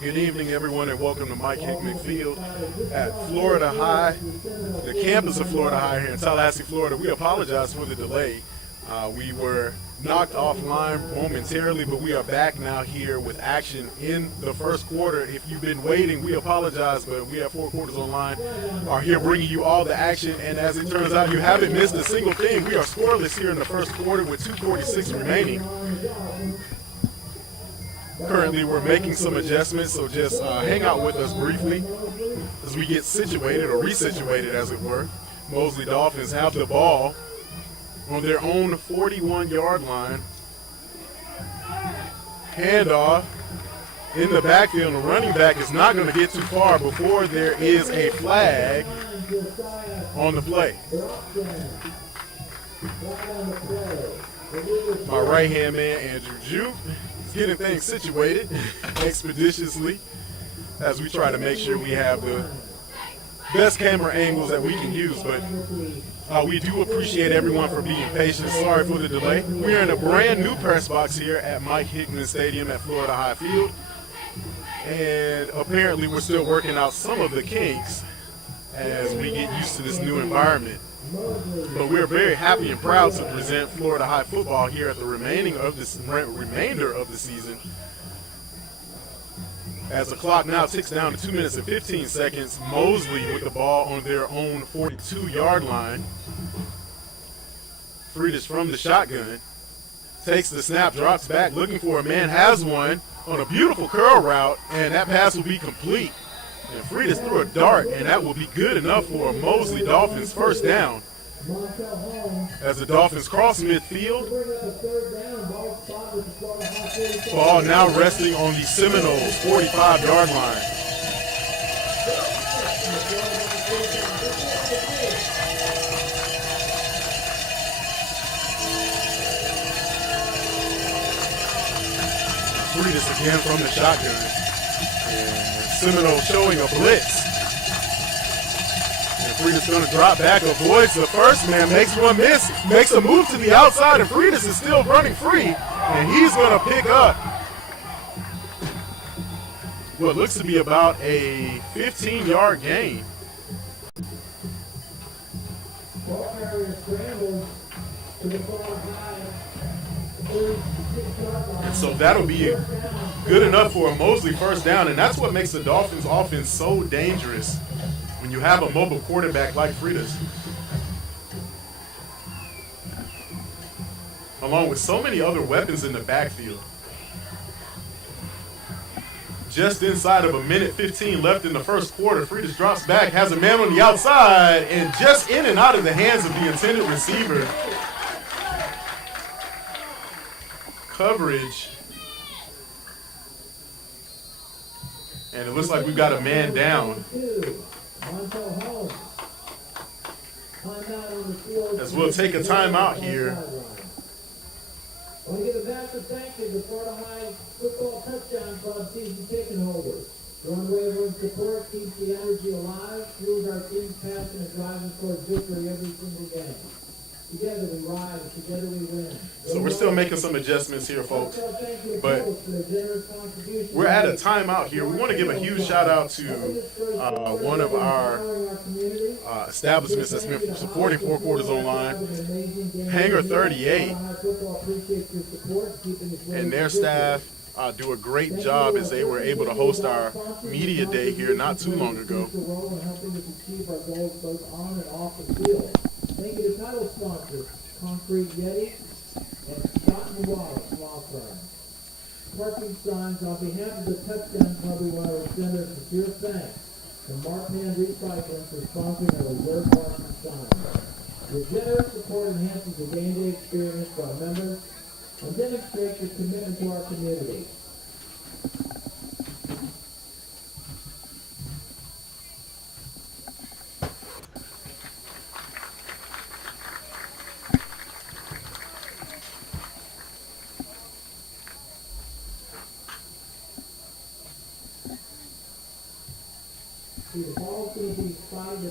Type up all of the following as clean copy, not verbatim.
Good evening, everyone, and welcome to Mike Hickman Field at Florida High, the campus of Florida High here in Tallahassee, Florida. We apologize for the delay. We were knocked offline momentarily, but we are back now here with action in the first quarter. If you've been waiting, we apologize, but we have 4 quarters online, are here bringing you all the action. And as it turns out, you haven't missed a single thing. We are scoreless here in the first quarter with 2:46 remaining. Currently, we're making some adjustments, so just hang out with us briefly as we get situated, or resituated as it were. Mosley Dolphins have the ball on their own 41-yard line. Handoff in the backfield. The running back is not going to get too far before there is a flag on the play. My right-hand man, Andrew Juke, is getting things situated expeditiously as we try to make sure we have the best camera angles that we can use. But we do appreciate everyone for being patient. Sorry for the delay. We are in a brand new press box here at Mike Hickman Stadium at Florida High Field. And apparently we're still working out some of the kinks as we get used to this new environment. But we're very happy and proud to present Florida High football here at the remainder of the season. As the clock now ticks down to 2 minutes and 15 seconds, Mosley with the ball on their own 42-yard line. Friedrich from the shotgun takes the snap, drops back, looking for a man, has one on a beautiful curl route, and that pass will be complete. And Friedrich threw a dart, and that will be good enough for a Mosley Dolphins first down. As the Dolphins cross midfield, ball now resting on the Seminoles 45-yard line. Friedrich again from the shotgun. And Seminoles showing a blitz. And Friedrich's going to drop back, avoids the first man, makes one miss, makes a move to the outside, and Friedrich is still running free. And he's going to pick up what looks to be about a 15-yard gain. And so that'll be good enough for a Mosley first down, and that's what makes the Dolphins offense so dangerous when you have a mobile quarterback like Friedrich, along with so many other weapons in the backfield. Just inside of 1:15 left in the first quarter, Friedrich drops back, has a man on the outside, and just in and out of the hands of the intended receiver. Coverage. And it looks like we've got a man down. As we'll take a timeout here. I want to give a massive thank you to the Florida High Football Touchdown Club season ticket holders. Your unwavering support keeps the energy alive, fuels our team's passion and driving towards victory every single game. Together we rise, together we win. So we're still making some adjustments here, folks. But we're at a timeout here. We want to give a huge shout out to one of our establishments that's been supporting 4 quarters online, Hangar 38, and their staff do a great job as they were able to host our media day here not too long ago. Thank you to title sponsors, Concrete Yeti and Scott and Wallace Law Firm. Parking signs, on behalf of the Touchdown Club, we want to extend our sincere thanks to Markman Recycling for sponsoring our reserve parking signs. Your generous support enhances the game day experience for our members and demonstrates your commitment to our community.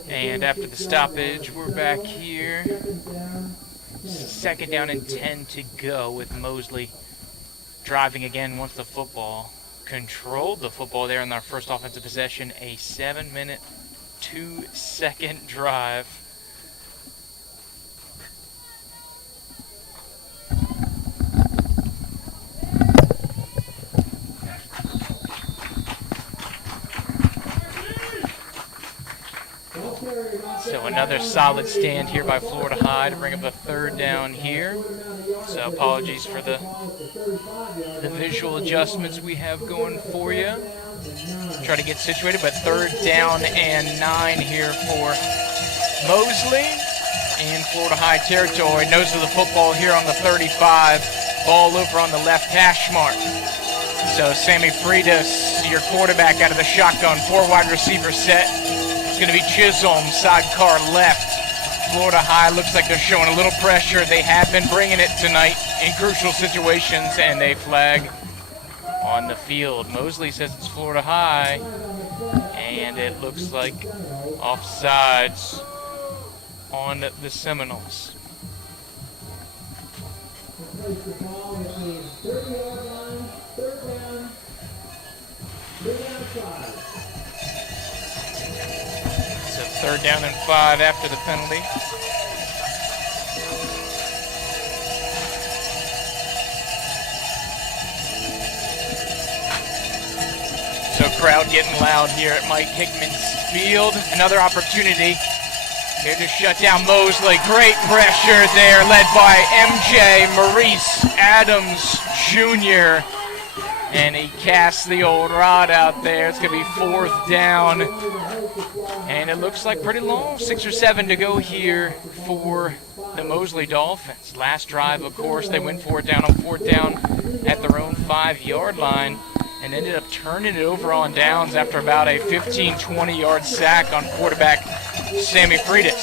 And after the stoppage, we're back here. Second down and 10 to go with Mosley driving again once the football. Controlled the football there in their first offensive possession. A 7-minute, 2-second drive. So another solid stand here by Florida High to bring up a third down here. So apologies for the visual adjustments we have going for you. Try to get situated, but third down and 9 here for Mosley in Florida High territory. Nose of the football here on the 35. Ball over on the left hash mark. So Sammy Freitas, your quarterback out of the shotgun, 4 wide receiver set. It's going to be Chisholm, sidecar left. Florida High looks like they're showing a little pressure. They have been bringing it tonight in crucial situations, and they flag on the field. Mosley says it's Florida High, and it looks like offsides on the Seminoles. So third down and 5 after the penalty. So crowd getting loud here at Mike Hickman Field. Another opportunity here to shut down Mosley. Great pressure there, led by MJ Maurice Adams Jr. And he casts the old rod out there. It's going to be 4th down. And it looks like pretty long, 6 or 7 to go here for the Mosley Dolphins. Last drive, of course, they went for it down on 4th down at their own 5-yard line and ended up turning it over on downs after about a 15-20 yard sack on quarterback Sammy Freitas.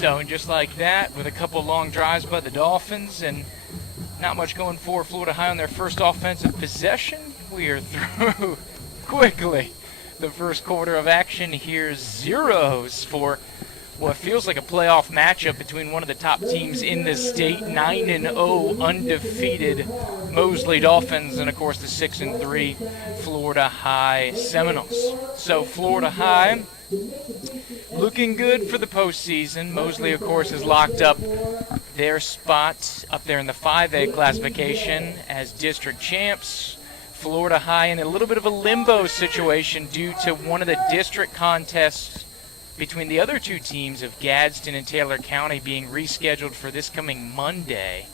So just like that, with a couple long drives by the Dolphins and not much going for Florida High on their first offensive possession, we are through quickly the first quarter of action here. Zeros for what feels like a playoff matchup between one of the top teams in the state, 9-0 undefeated Mosley Dolphins, and of course the 6-3 Florida High Seminoles. So Florida High looking good for the postseason. Mosley, of course, has locked up their spot up there in the 5A classification as district champs. Florida High in a little bit of a limbo situation due to one of the district contests between the other two teams of Gadsden and Taylor County being rescheduled for this coming Monday.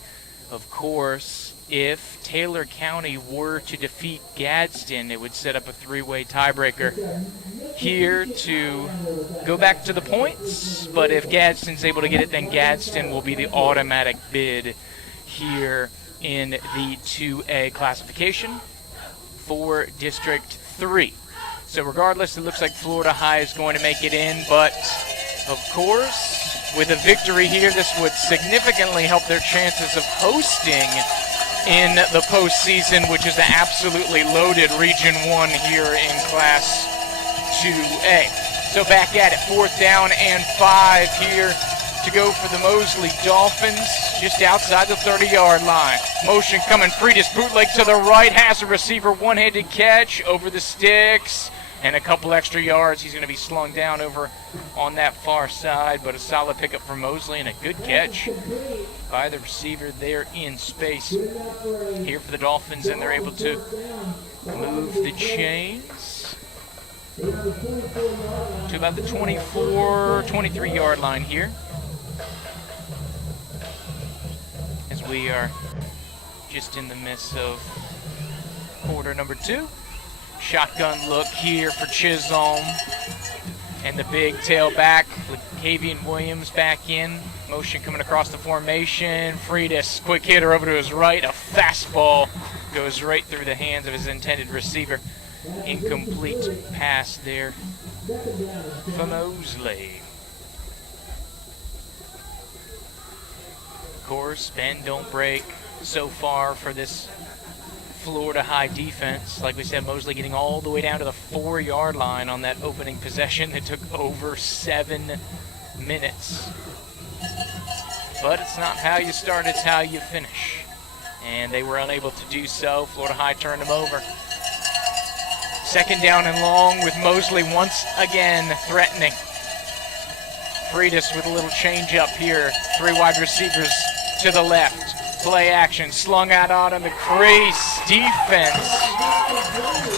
Of course, if Taylor County were to defeat Gadsden, it would set up a 3-way tiebreaker here to go back to the points. But if Gadsden's able to get it, then Gadsden will be the automatic bid here in the 2A classification for District 3. So regardless, it looks like Florida High is going to make it in, but of course, with a victory here, this would significantly help their chances of hosting in the postseason, which is an absolutely loaded Region 1 here in Class 2A. So back at it, 4th down and 5 here to go for the Mosley Dolphins, just outside the 30-yard line. Motion coming, Freitas, bootleg to the right, has a receiver, one-handed catch over the sticks, and a couple extra yards. He's going to be slung down over on that far side, but a solid pickup for Mosley and a good catch by the receiver there in space here for the Dolphins, and they're able to move the chains to about the 23-yard line here, as we are just in the midst of quarter number 2. Shotgun look here for Chisholm, and the big tailback with Kavian Williams back in. Motion coming across the formation. Freitas, quick hitter over to his right. A fastball goes right through the hands of his intended receiver. Incomplete pass there for Mosley. Of course, bend, don't break so far for this Florida High defense. Like we said, Mosley getting all the way down to the 4-yard line on that opening possession that took over 7 minutes. but it's not how you start, it's how you finish. And they were unable to do so. Florida High turned them over. Second down and long with Mosley once again threatening. Freitas with a little change up here. 3 wide receivers to the left. Play action, slung out on the crease. Defense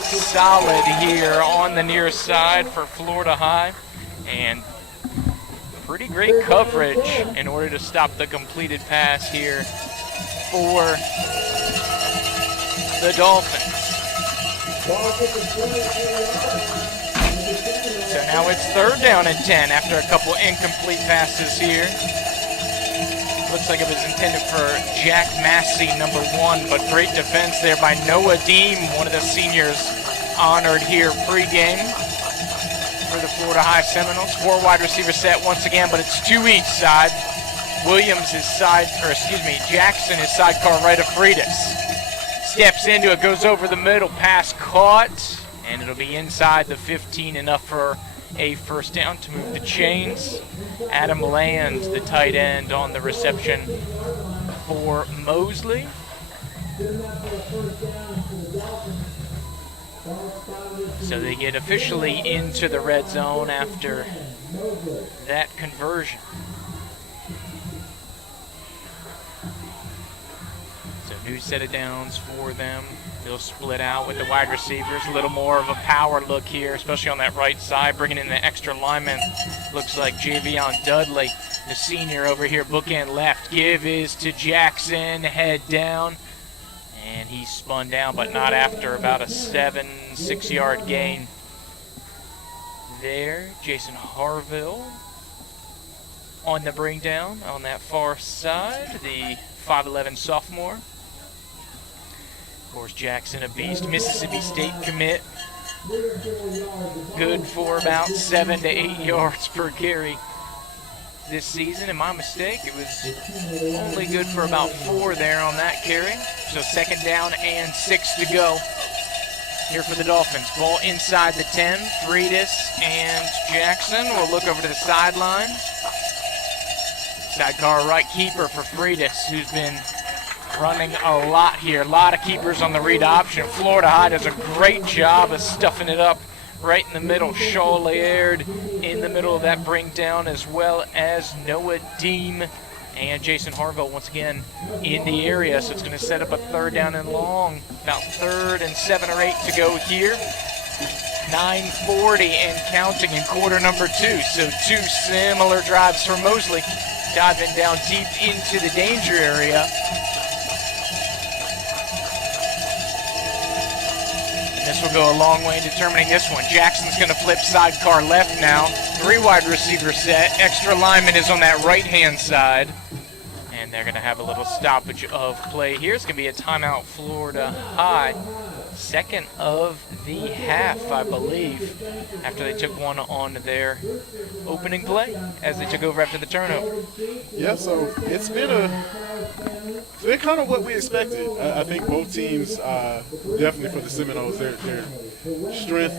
solid here on the near side for Florida High. And pretty great coverage in order to stop the completed pass here for the Dolphins. So now it's 3rd down and 10 after a couple incomplete passes here. Looks like it was intended for Jack Massey, number 1, but great defense there by Noah Deem, one of the seniors honored here pregame for the Florida High Seminoles. 4 wide receiver set once again, but it's 2 each side. Williams is Jackson is sidecar right of Freitas. Steps into it, goes over the middle, pass caught, and it'll be inside the 15, enough for a first down to move the chains. Adam Land, the tight end, on the reception for Mosley. So they get officially into the red zone after that conversion. So new set of downs for them. They'll split out with the wide receivers. A little more of a power look here, especially on that right side, bringing in the extra lineman. Looks like Javion Dudley, the senior over here, bookend left. Give is to Jackson, head down. And he spun down, but not after about a 6-yard gain there. Jason Harville on the bring down on that far side, the 5'11 sophomore. Of course, Jackson, a beast, Mississippi State commit. Good for about 7 to 8 yards per carry this season. And my mistake, it was only good for about 4 there on that carry. So 2nd down and 6 to go here for the Dolphins. Ball inside the 10. Freitas and Jackson will look over to the sideline. Sidecar right keeper for Freitas, who's been running a lot here. A lot of keepers on the read option. Florida High does a great job of stuffing it up right in the middle. Shaw Laird in the middle of that bring down, as well as Noah Deem and Jason Harville once again in the area. So it's going to set up a 3rd down and long. About 3rd and 7 or 8 to go here. 9:40 and counting in quarter number 2. So 2 similar drives for Mosley. Diving down deep into the danger area. This will go a long way in determining this one. Jackson's going to flip sidecar left now. 3 wide receiver set. Extra lineman is on that right-hand side. And they're going to have a little stoppage of play here. It's going to be a timeout, Florida High. 2nd of the half, I believe, after they took one on their opening play as they took over after the turnover. Yeah, so it's been kind of what we expected. I think both teams, definitely for the Seminoles, their strength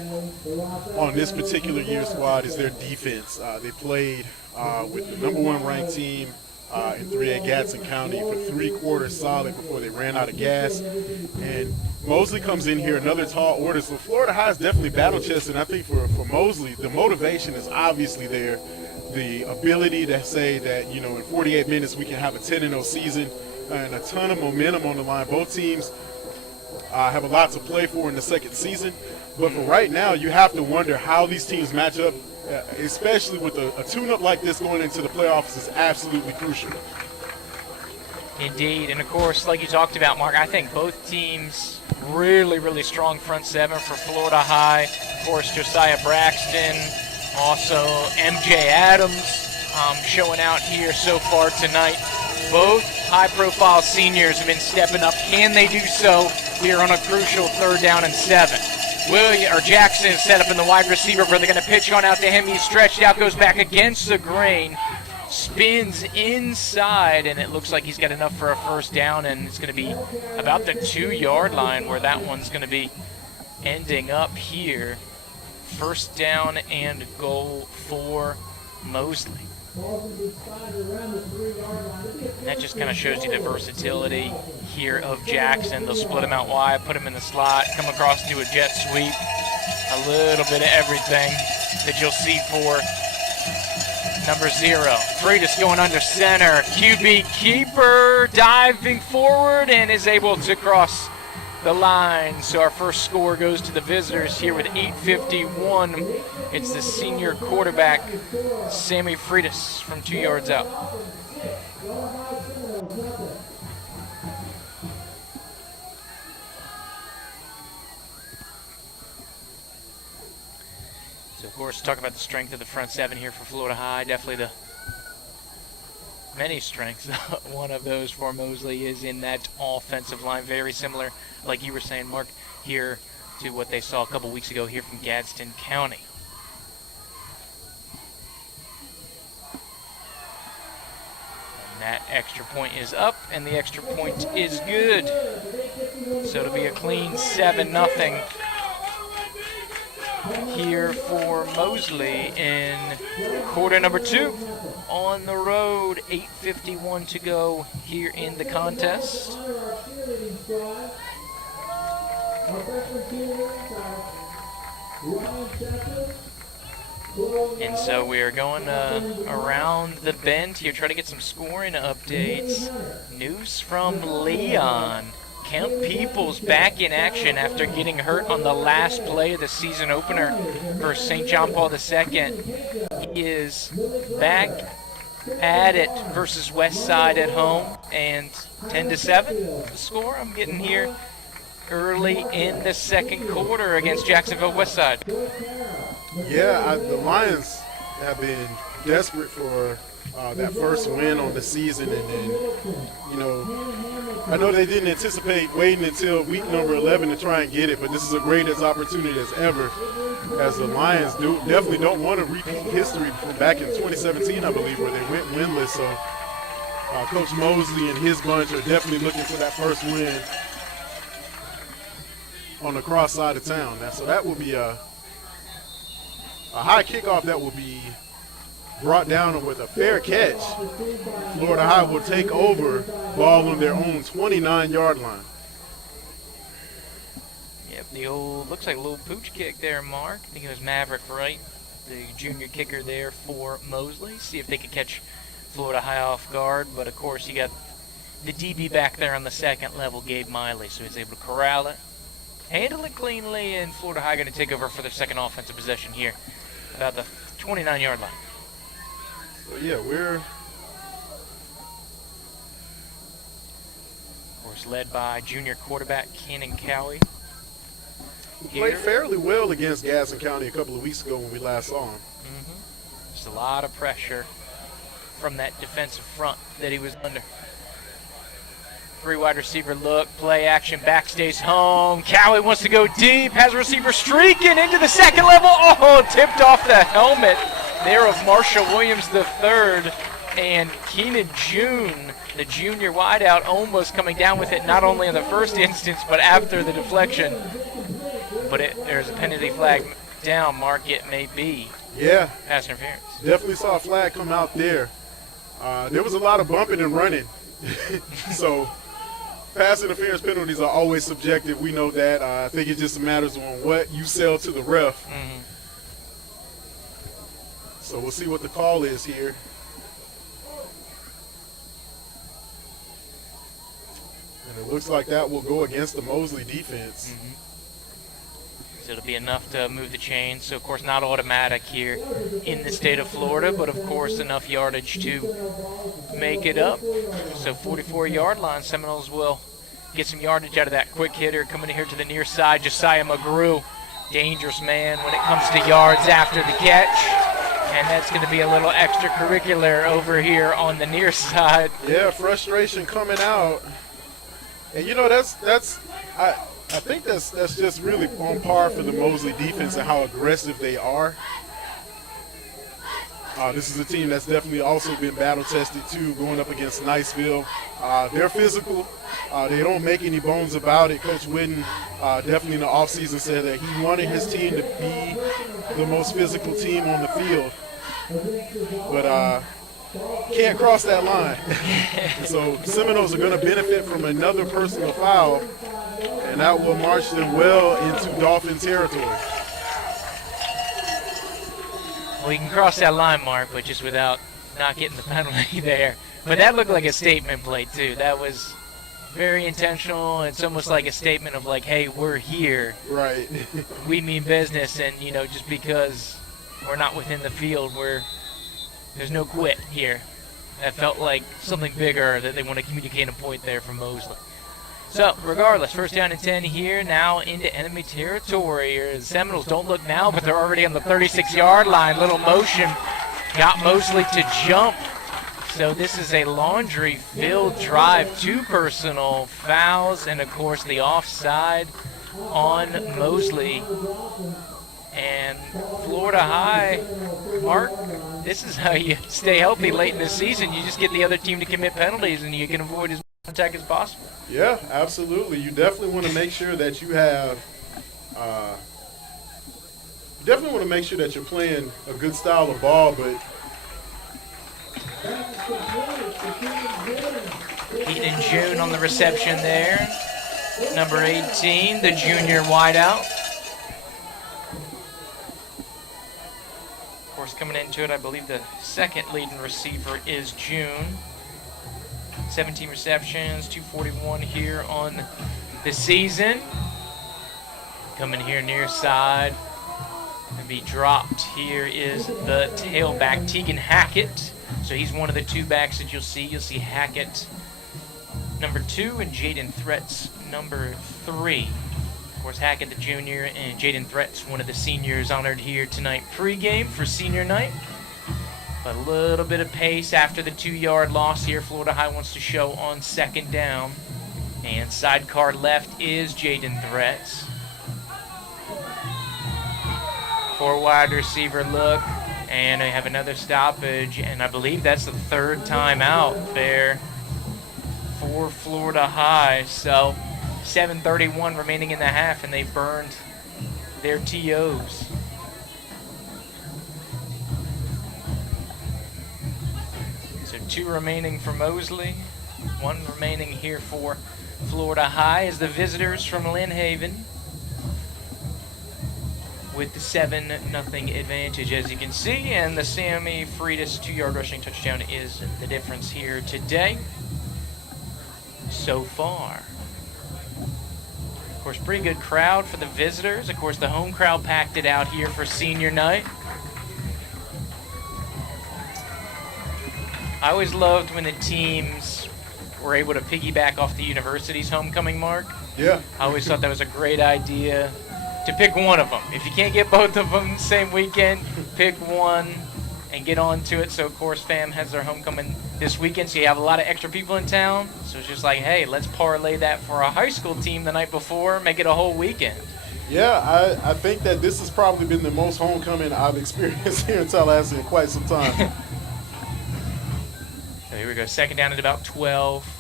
on this particular year's squad is their defense. They played with the number 1 ranked team in 3A Gadsden County for 3 quarters solid before they ran out of gas. And Mosley comes in here, another tall order. So Florida High is definitely battle chested. And I think for Mosley, the motivation is obviously there. The ability to say that, in 48 minutes we can have a 10-0 season and a ton of momentum on the line. Both teams have a lot to play for in the 2nd season. But for right now, you have to wonder how these teams match up, especially with a tune-up like this going into the playoffs is absolutely crucial. Indeed, and of course, like you talked about, Mark, I think both teams really, really strong front 7 for Florida High. Of course, Josiah Braxton, also MJ Adams showing out here so far tonight. Both high-profile seniors have been stepping up. Can they do so here on a crucial 3rd down and 7? Jackson is set up in the wide receiver where they're going to pitch on out to him. He's stretched out, goes back against the grain, spins inside, and it looks like he's got enough for a first down, and it's going to be about the 2-yard line where that one's going to be ending up here. First down and goal for Mosley. That just kind of shows you the versatility here of Jackson. They'll split him out wide, put him in the slot, come across, do a jet sweep. A little bit of everything that you'll see for number 0. Freitas going under center. QB keeper diving forward and is able to cross the line. So our first score goes to the visitors here with 8:51. It's the senior quarterback, Sammy Freitas, from 2 yards out. So, of course, talk about the strength of the front seven here for Florida High. Definitely the many strengths. One of those for Mosley is in that offensive line. Very similar, like you were saying, Mark, here to what they saw a couple weeks ago here from Gadsden County. And that extra point is up, and the extra point is good. So it'll be a clean 7-0 here for Mosley in quarter number 2. On the road, 8:51 to go here in the contest. And so we are going around the bend here, try to get some scoring updates. News from Leon. Kemp Peoples back in action after getting hurt on the last play of the season opener for St. John Paul II. He is back at it versus Westside at home, and 10-7 the score I'm getting here early in the second quarter against Jacksonville Westside. Yeah, the Lions have been desperate for that first win on the season, and then, you know, I know they didn't anticipate waiting until week number 11 to try and get it, but this is a greatest opportunity as ever, as the Lions definitely don't want to repeat history from back in 2017, I believe, where they went winless. So Coach Mosley and his bunch are definitely looking for that first win on the cross side of town. So that will be a high kickoff that will be brought down with a fair catch. Florida High will take over, ball on their own 29-yard line. Yep, the old, looks like a little pooch kick there, Mark. I think it was Maverick Wright, the junior kicker there for Mosley. See if they could catch Florida High off guard. But, of course, you got the DB back there on the second level, Gabe Miley, so he's able to corral it, handle it cleanly, and Florida High going to take over for their second offensive possession here, about the 29-yard line. So, yeah, we're of course led by junior quarterback Kenan Cowie. played fairly well against Gadsden County a couple of weeks ago when we last saw him. Just a lot of pressure from that defensive front that he was under. 3 wide receiver look, play action, back stays home. Cowie wants to go deep, has a receiver streaking into the second level. Oh, tipped off the helmet there of Marshall Williams III, and Keenan June, the junior wideout, almost coming down with it, not only in the first instance, but after the deflection. But there's a penalty flag down, Mark, it may be. Yeah. Pass interference. Definitely saw a flag come out there. There was a lot of bumping and running. So pass interference penalties are always subjective. We know that. I think it just matters on what you sell to the ref. So we'll see what the call is here. And it looks like that will go against the Mosley defense. So it'll be enough to move the chains. So, of course, not automatic here in the state of Florida, but, of course, enough yardage to make it up. So 44-yard line, Seminoles will get some yardage out of that quick hitter coming here to the near side, Josiah McGrew. Dangerous man when it comes to yards after the catch. And that's going to be a little extracurricular over here on the near side. Yeah, frustration coming out. And, you know, I think that's just really on par for the Mosley defense and how aggressive they are. This is a team that's definitely also been battle-tested, too, going up against Niceville. They're physical. They don't make any bones about it. Coach Whitten definitely in the offseason said that he wanted his team to be the most physical team on the field. But can't cross that line. So Seminoles are going to benefit from another personal foul, and that will march them well into Dolphin territory. Well, you can cross that line, Mark, but just without not getting the penalty there. But that looked like a statement play, too. That was very intentional. It's almost like a statement of like, hey, we're here. Right. We mean business, and, you know, just because we're not within the field, there's no quit here. That felt like something bigger that they want to communicate a point there from Mosley. So, regardless, first down and 10 here, now into enemy territory. The Seminoles don't look now, but they're already on the 36-yard line. Little motion got Mosley to jump. So this is a laundry-filled drive, 2 personal fouls, and, of course, the offside on Mosley. And Florida High, Mark, this is how you stay healthy late in the season. You just get the other team to commit penalties, and you can avoid as much attack as possible. Yeah, absolutely. You definitely want to make sure that you have you're playing a good style of ball, but Keaton June on the reception there. Number 18, the junior wideout. Of course, coming into it, I believe the second leading receiver is June. 17 receptions, 241 here on the season. Coming here near side. Going to be dropped here is the tailback, Tegan Hackett. So he's one of the 2 backs that you'll see. You'll see Hackett, number 2, and Jaden Threats, number 3. Of course, Hackett, the junior, and Jaden Threats, one of the seniors honored here tonight pregame for senior night. But a little bit of pace after the 2-yard loss here. Florida High wants to show on second down. And sidecar left is Jaden Threats. 4 wide receiver look. And I have another stoppage, and I believe that's the 3rd time out there for Florida High. So 7:31 remaining in the half, and they burned their TOs. So 2 remaining for Mosley, 1 remaining here for Florida High as the visitors from Lynn Haven with the 7-0 advantage, as you can see, and the Sammy Freitas 2-yard rushing touchdown is the difference here today so far. Of course, pretty good crowd for the visitors. Of course, the home crowd packed it out here for senior night. I always loved when the teams were able to piggyback off the university's homecoming mark. yeah. I always thought that was a great idea. To pick one of them. If you can't get both of them the same weekend, pick one and get on to it. So, of course, FAM has their homecoming this weekend, so you have a lot of extra people in town. So it's just like, hey, let's parlay that for a high school team the night before, make it a whole weekend. Yeah, I think that this has probably been the most homecoming I've experienced here in Tallahassee in quite some time. So here we go, second down at about 12.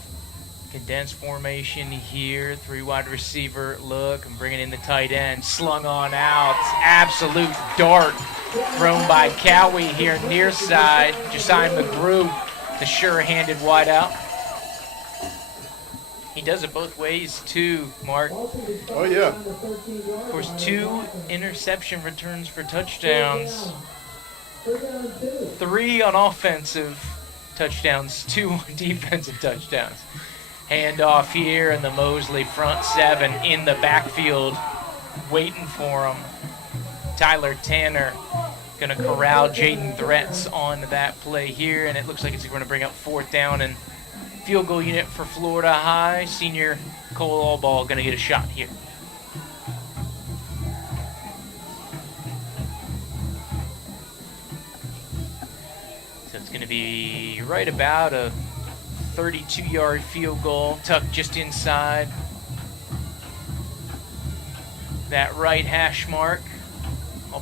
Condensed formation here, 3 wide receiver look, and bringing in the tight end, slung on out, absolute dart thrown by Cowie here near side. Josiah McGrew, the sure-handed wideout. He does it both ways too, Mark. Oh yeah. Of course, 2 interception returns for touchdowns, 3 on offensive touchdowns, 2 on defensive touchdowns. Handoff here, and the Mosley front 7 in the backfield waiting for him. Tyler Tanner going to corral Jaden Threats on that play here, and it looks like it's going to bring up 4th down and field goal unit for Florida High. Senior Cole Allball going to get a shot here. So it's going to be right about a 32-yard field goal, tucked just inside that right hash mark.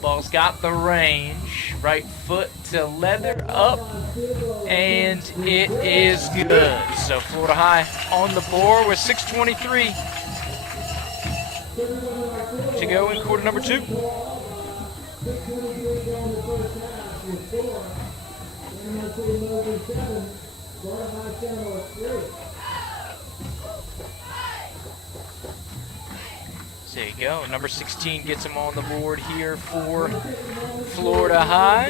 Ball's got the range. Right foot to leather up, and it is good. So Florida High on the board with 6:23 to go in quarter number 2. MIT Mosley 7, Florida High Seminoles 3. There you go. Number 16 gets him on the board here for Florida High.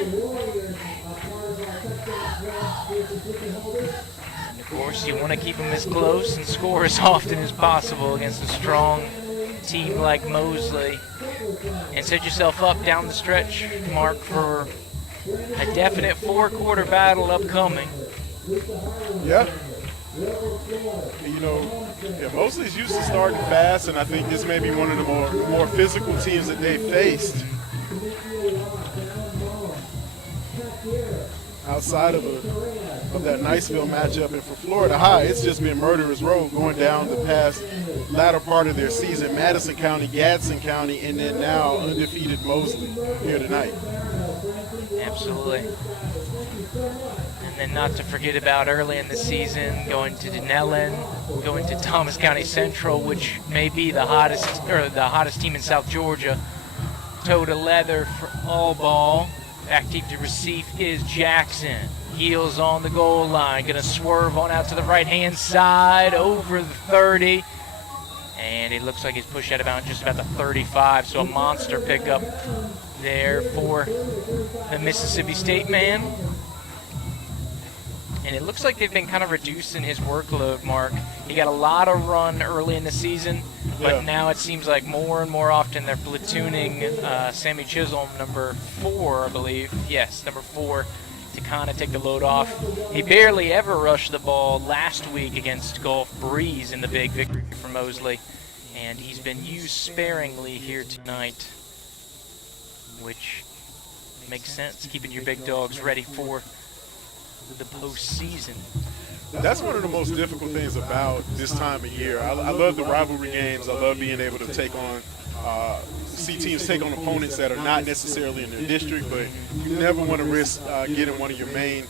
And of course, you want to keep him as close and score as often as possible against a strong team like Mosley. And set yourself up down the stretch, Mark, for a definite four-quarter battle upcoming. Yeah. You know, Mosley's used to starting fast, and I think this may be one of the more physical teams that they've faced. Outside of that Niceville matchup, and for Florida High, it's just been murderous road going down the past latter part of their season. Madison County, Gadsden County, and then now undefeated Mosley here tonight. Absolutely. And then not to forget about early in the season, going to Denellen, going to Thomas County Central, which may be the hottest team in South Georgia. Toe to leather for all ball. Active to receive is Jackson. Heels on the goal line. Going to swerve on out to the right-hand side over the 30. And it looks like he's pushed out about just about the 35. So a monster pickup there for the Mississippi State man. And it looks like they've been kind of reducing his workload, Mark. He got a lot of run early in the season, but now it seems like more and more often they're platooning Sammy Chisholm, number 4, I believe. Yes, number 4, to kind of take the load off. He barely ever rushed the ball last week against Gulf Breeze in the big victory for Mosley. And he's been used sparingly here tonight, which makes sense, keeping your big dogs ready for the postseason. That's one of the most difficult things about this time of year. I love the rivalry games. I love being able to see teams take on opponents that are not necessarily in their district, but you never want to risk getting one of your main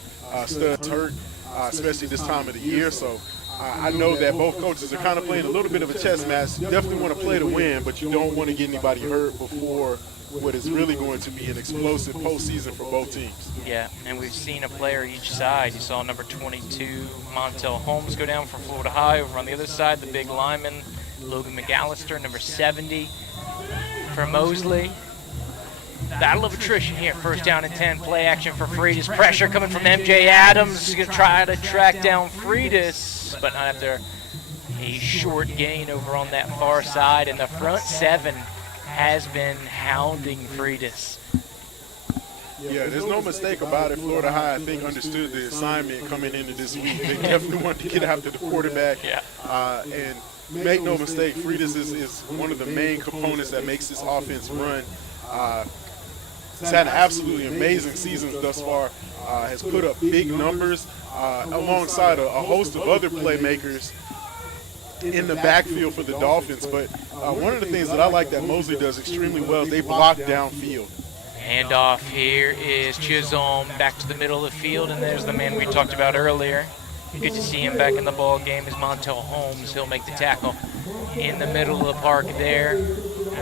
studs hurt, especially this time of the year. So I know that both coaches are kind of playing a little bit of a chess match. You definitely want to play to win, but you don't want to get anybody hurt before what is really going to be an explosive postseason for both teams. Yeah, and we've seen a player each side. You saw number 22, Montel Holmes, go down from Florida High. Over on the other side, the big lineman, Logan McAllister, number 70 for Mosley. Battle of attrition here. First down and 10. Play action for Freitas. Pressure coming from MJ Adams. He's going to try to track down Freitas, but not after a short gain over on that far side. And the front 7 has been hounding Freitas. Yeah, there's no mistake about it. Florida High, I think, understood the assignment coming into this week. They definitely wanted to get after the quarterback. And make no mistake, Freitas is one of the main components that makes this offense run. He's had an absolutely amazing season thus far. Has put up big numbers alongside a host of other playmakers in the backfield for the Dolphins. But one of the things that I like that Mosley does extremely well is they block downfield. Handoff here is Chisholm back to the middle of the field, and there's the man we talked about earlier. Good to see him back in the ball game is Montel Holmes. He'll make the tackle in the middle of the park there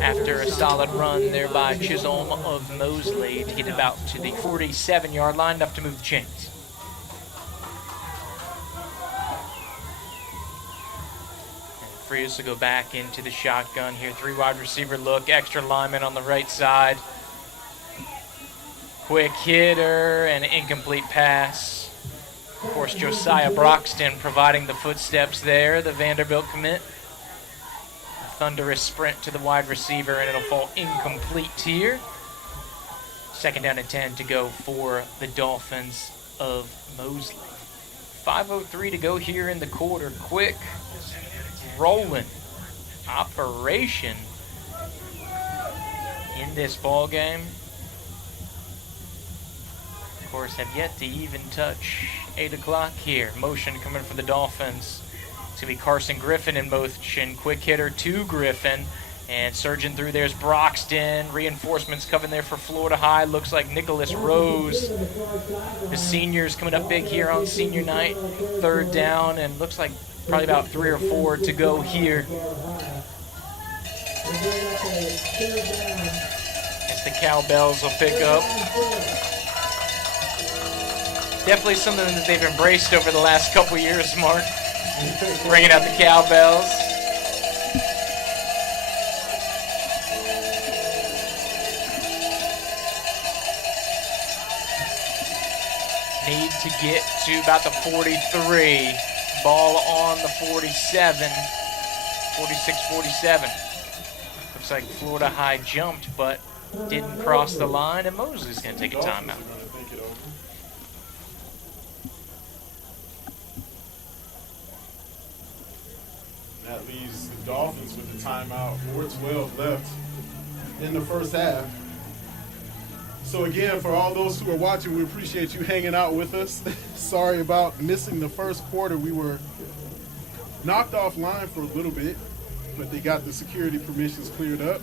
after a solid run there by Chisholm of Mosley to get about to the 47-yard line, enough to move the chains. Freitas will go back into the shotgun here. 3 wide receiver look, extra lineman on the right side. Quick hitter and an incomplete pass. Of course, Josiah Broxton providing the footsteps there, the Vanderbilt commit. A thunderous sprint to the wide receiver, and it'll fall incomplete here. Second down and 10 to go for the Dolphins of Mosley. 5:03 to go here in the quarter. Quick, rolling operation in this ball game. Of course, have yet to even touch 8 o'clock here. Motion coming for the Dolphins. It's going to be Carson Griffin in motion. Quick hitter to Griffin. And surging through there's Broxton. Reinforcements coming there for Florida High. Looks like Nicholas Rose. The seniors coming up big here on senior night. 3rd down, and looks like probably about 3 or 4 to go here. As the cowbells will pick up. Definitely something that they've embraced over the last couple years, Mark. Bringing out the cowbells. Need to get to about the 43. Ball on the 47. 46-47. Looks like Florida High jumped, but didn't cross the line, and Mosley's going to take a timeout. That leaves the Dolphins with the timeout. 4:12 left in the first half. So again, for all those who are watching, we appreciate you hanging out with us. Sorry about missing the first quarter. We were knocked offline for a little bit, but they got the security permissions cleared up.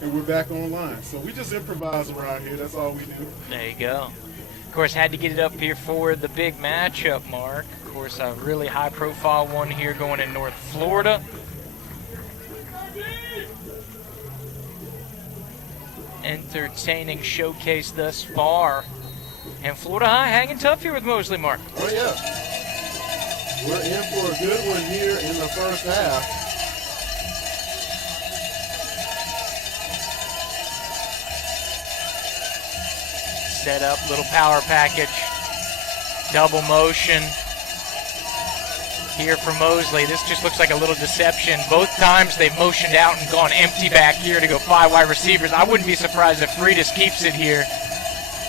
And we're back online. So we just improvise around here. That's all we do. There you go. Of course, had to get it up here for the big matchup, Mark. Of course, a really high-profile one here going in North Florida. Entertaining showcase thus far. And Florida High hanging tough here with Mosley, Mark. Oh, yeah. We're in for a good one here in the first half. Set up, little power package, double motion here for Mosley. This just looks like a little deception. Both times they've motioned out and gone empty back here to go 5 wide receivers. I wouldn't be surprised if Freitas keeps it here.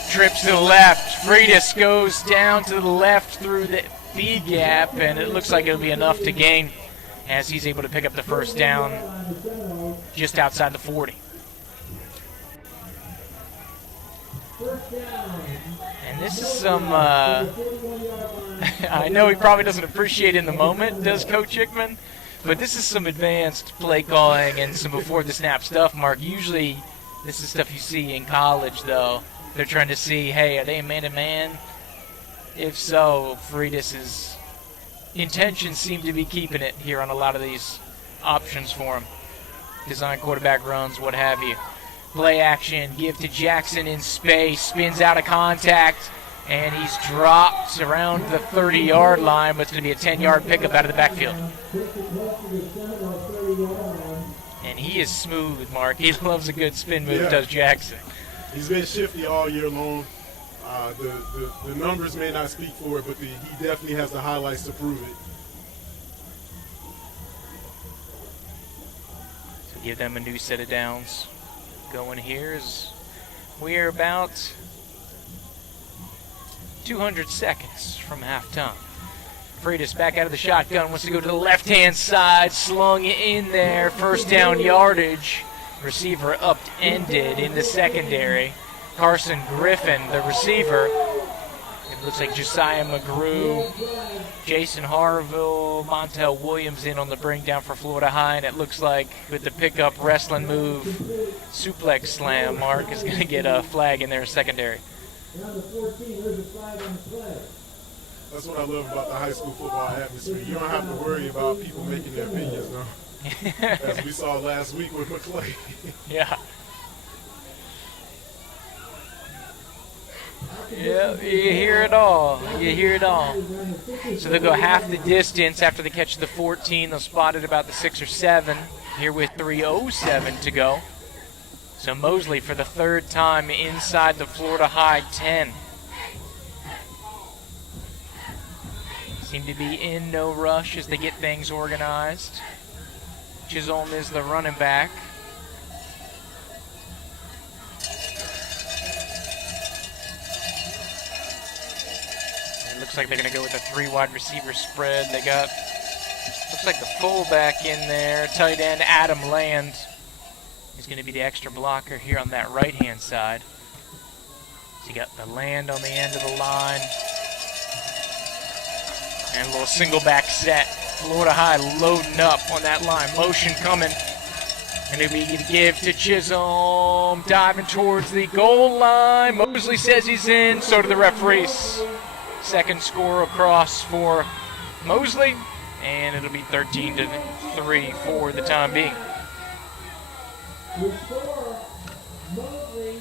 Trips to the left. Freitas goes down to the left through the B gap, and it looks like it'll be enough to gain as he's able to pick up the first down just outside the 40. And this is some, I know he probably doesn't appreciate in the moment, does Coach Hickman, but this is some advanced play calling and some before the snap stuff, Mark. Usually this is stuff you see in college, though. They're trying to see, hey, are they a man-to-man? If so, Freitas' intentions seem to be keeping it here on a lot of these options for him. Design quarterback runs, what have you. Play action, give to Jackson in space, spins out of contact, and he's dropped around the 30-yard line, but it's going to be a 10-yard pickup out of the backfield. And he is smooth, Mark. He loves a good spin move, does Jackson. He's been shifty all year long. The numbers may not speak for it, but he definitely has the highlights to prove it. So give them a new set of downs. Going here is we're about 200 seconds from halftime. Freitas back out of the shotgun, wants to go to the left-hand side, slung in there, first down yardage. Receiver upended in the secondary. Carson Griffin, the receiver. It looks like Josiah McGrew, Jason Harville, Montel Williams in on the bring down for Florida High, and it looks like with the pickup wrestling move, suplex slam, Mark is going to get a flag in there secondary. That's what I love about the high school football atmosphere. You don't have to worry about people making their opinions, though. As we saw last week with McClay. Yeah. Yeah, you hear it all. You hear it all. So they'll go half the distance after they catch the 14. They'll spot it about the 6 or 7 here with 3:07 to go. So Mosley for the third time inside the Florida High 10. Seem to be in no rush as they get things organized. Chisholm is the running back. It looks like they're going to go with a 3 wide receiver spread. They got, looks like the fullback in there. Tight end Adam Land is going to be the extra blocker here on that right-hand side. So you got the Land on the end of the line. And a little single back set. Florida High loading up on that line. Motion coming. And it'll be to give to Chisholm. Diving towards the goal line. Mosley says he's in. So do the referees. Second score across for Mosley. And it'll be 13-3 for the time being. The score, Mosley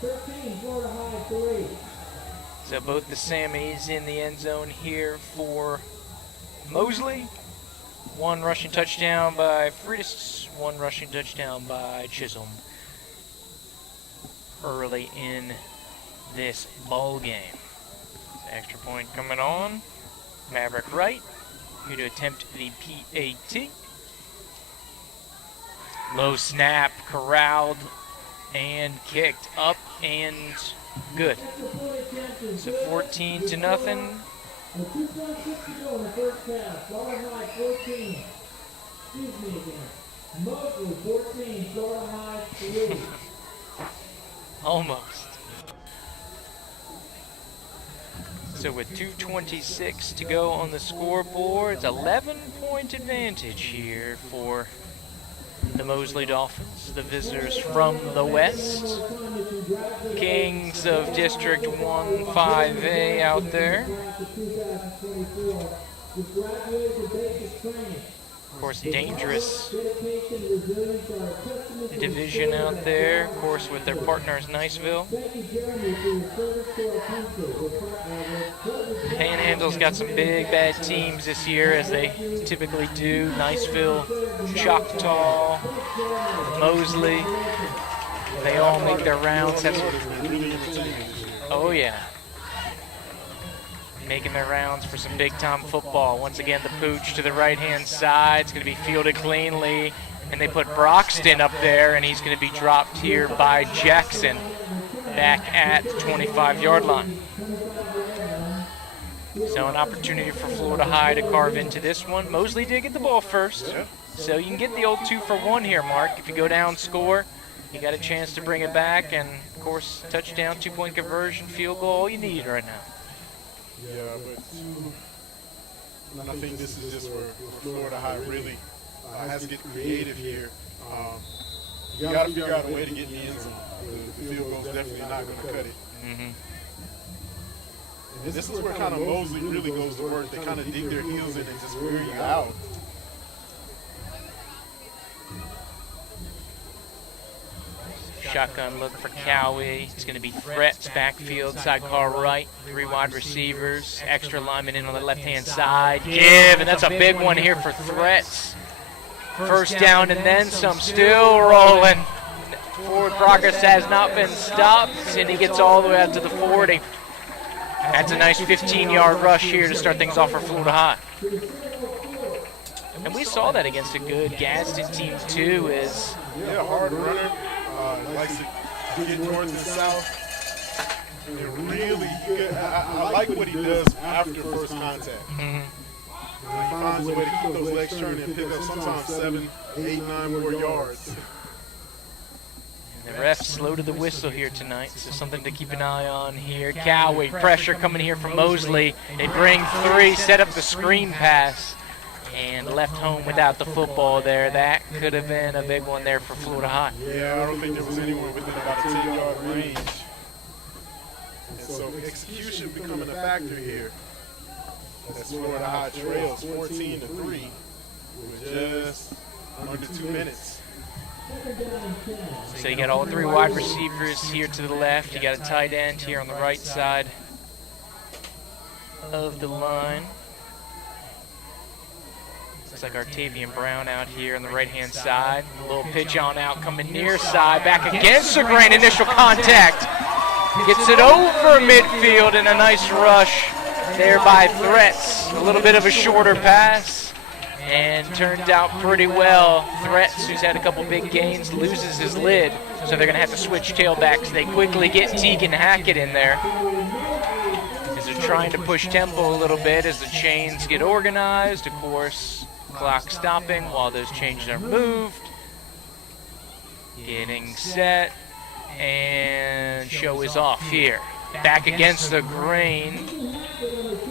13, Florida High 3. So both the Sammies in the end zone here for Mosley. One rushing touchdown by Freitas, one rushing touchdown by Chisholm early in this ball game. Extra point coming on. Maverick right, here to attempt the PAT. Low snap, corralled, and kicked up and good. So 14-0. A 2.6 to go in the first half. Florida High 14. Excuse me again. Mosley 14, Florida High 3. Almost. So with 2:26 to go on the scoreboard, it's 11-point advantage here for the Mosley Dolphins, the visitors from the West. Kings of District 1 5A out there. Of course, dangerous division out there, of course, with their partners Niceville. Panhandle's got some big bad teams this year, as they typically do. Niceville, Choctaw, Mosley. They all make their rounds. Oh yeah. Making their rounds for some big-time football. Once again, the pooch to the right-hand side. It's going to be fielded cleanly. And they put Broxton up there, and he's going to be dropped here by Jackson back at the 25-yard line. So an opportunity for Florida High to carve into this one. Mosley did get the ball first. So you can get the old 2-for-1 here, Mark. If you go down, score, you got a chance to bring it back. And, of course, touchdown, 2-point conversion, field goal, all you need right now. Yeah, but I think this is just where Florida High really has to get creative here. You got to figure out a way to get in the end zone. The field goal's definitely not going to cut it. And this is where kind of Mosley really goes to work. They kind of dig their heels in and just wear you out. Shotgun look for Cowie. It's going to be Threats backfield, sidecar right, 3 wide receivers, extra lineman in on the left-hand side. Give, and that's a big one here for Threats. First down and then some, still rolling. Forward progress has not been stopped, and he gets all the way out to the 40. That's a nice 15-yard rush here to start things off for Florida High. And we saw that against a good Gadsden team too, is hard runner. Likes to get north and south. And really, I like what he does after first contact. He finds a way to keep those legs turning and pick up sometimes 7, 8, 9 more yards. The ref's slow to the whistle here tonight, so something to keep an eye on here. Cowie, pressure coming here from Mosley. They bring 3, set up the screen pass, and left home without the football there. That could have been a big one there for Florida High. Yeah, I don't think there was anyone within about a 10-yard range. And so execution becoming a factor here. That's Florida High trails 14-3 with just under 2 minutes. So you got all 3 wide receivers here to the left. You got a tight end here on the right side of the line. Looks like Artavian Brown out here on the right-hand side. A little pitch on out, coming near side, back against the grain, initial contact. Gets it over midfield, and a nice rush there by Threats. A little bit of a shorter pass, and turned out pretty well. Threats, who's had a couple big gains, loses his lid, so they're going to have to switch tailbacks. They quickly get Tegan Hackett in there, as they're trying to push tempo a little bit as the chains get organized. Of course, clock stopping while those chains are moved. Getting set, and show is off here. Back against the grain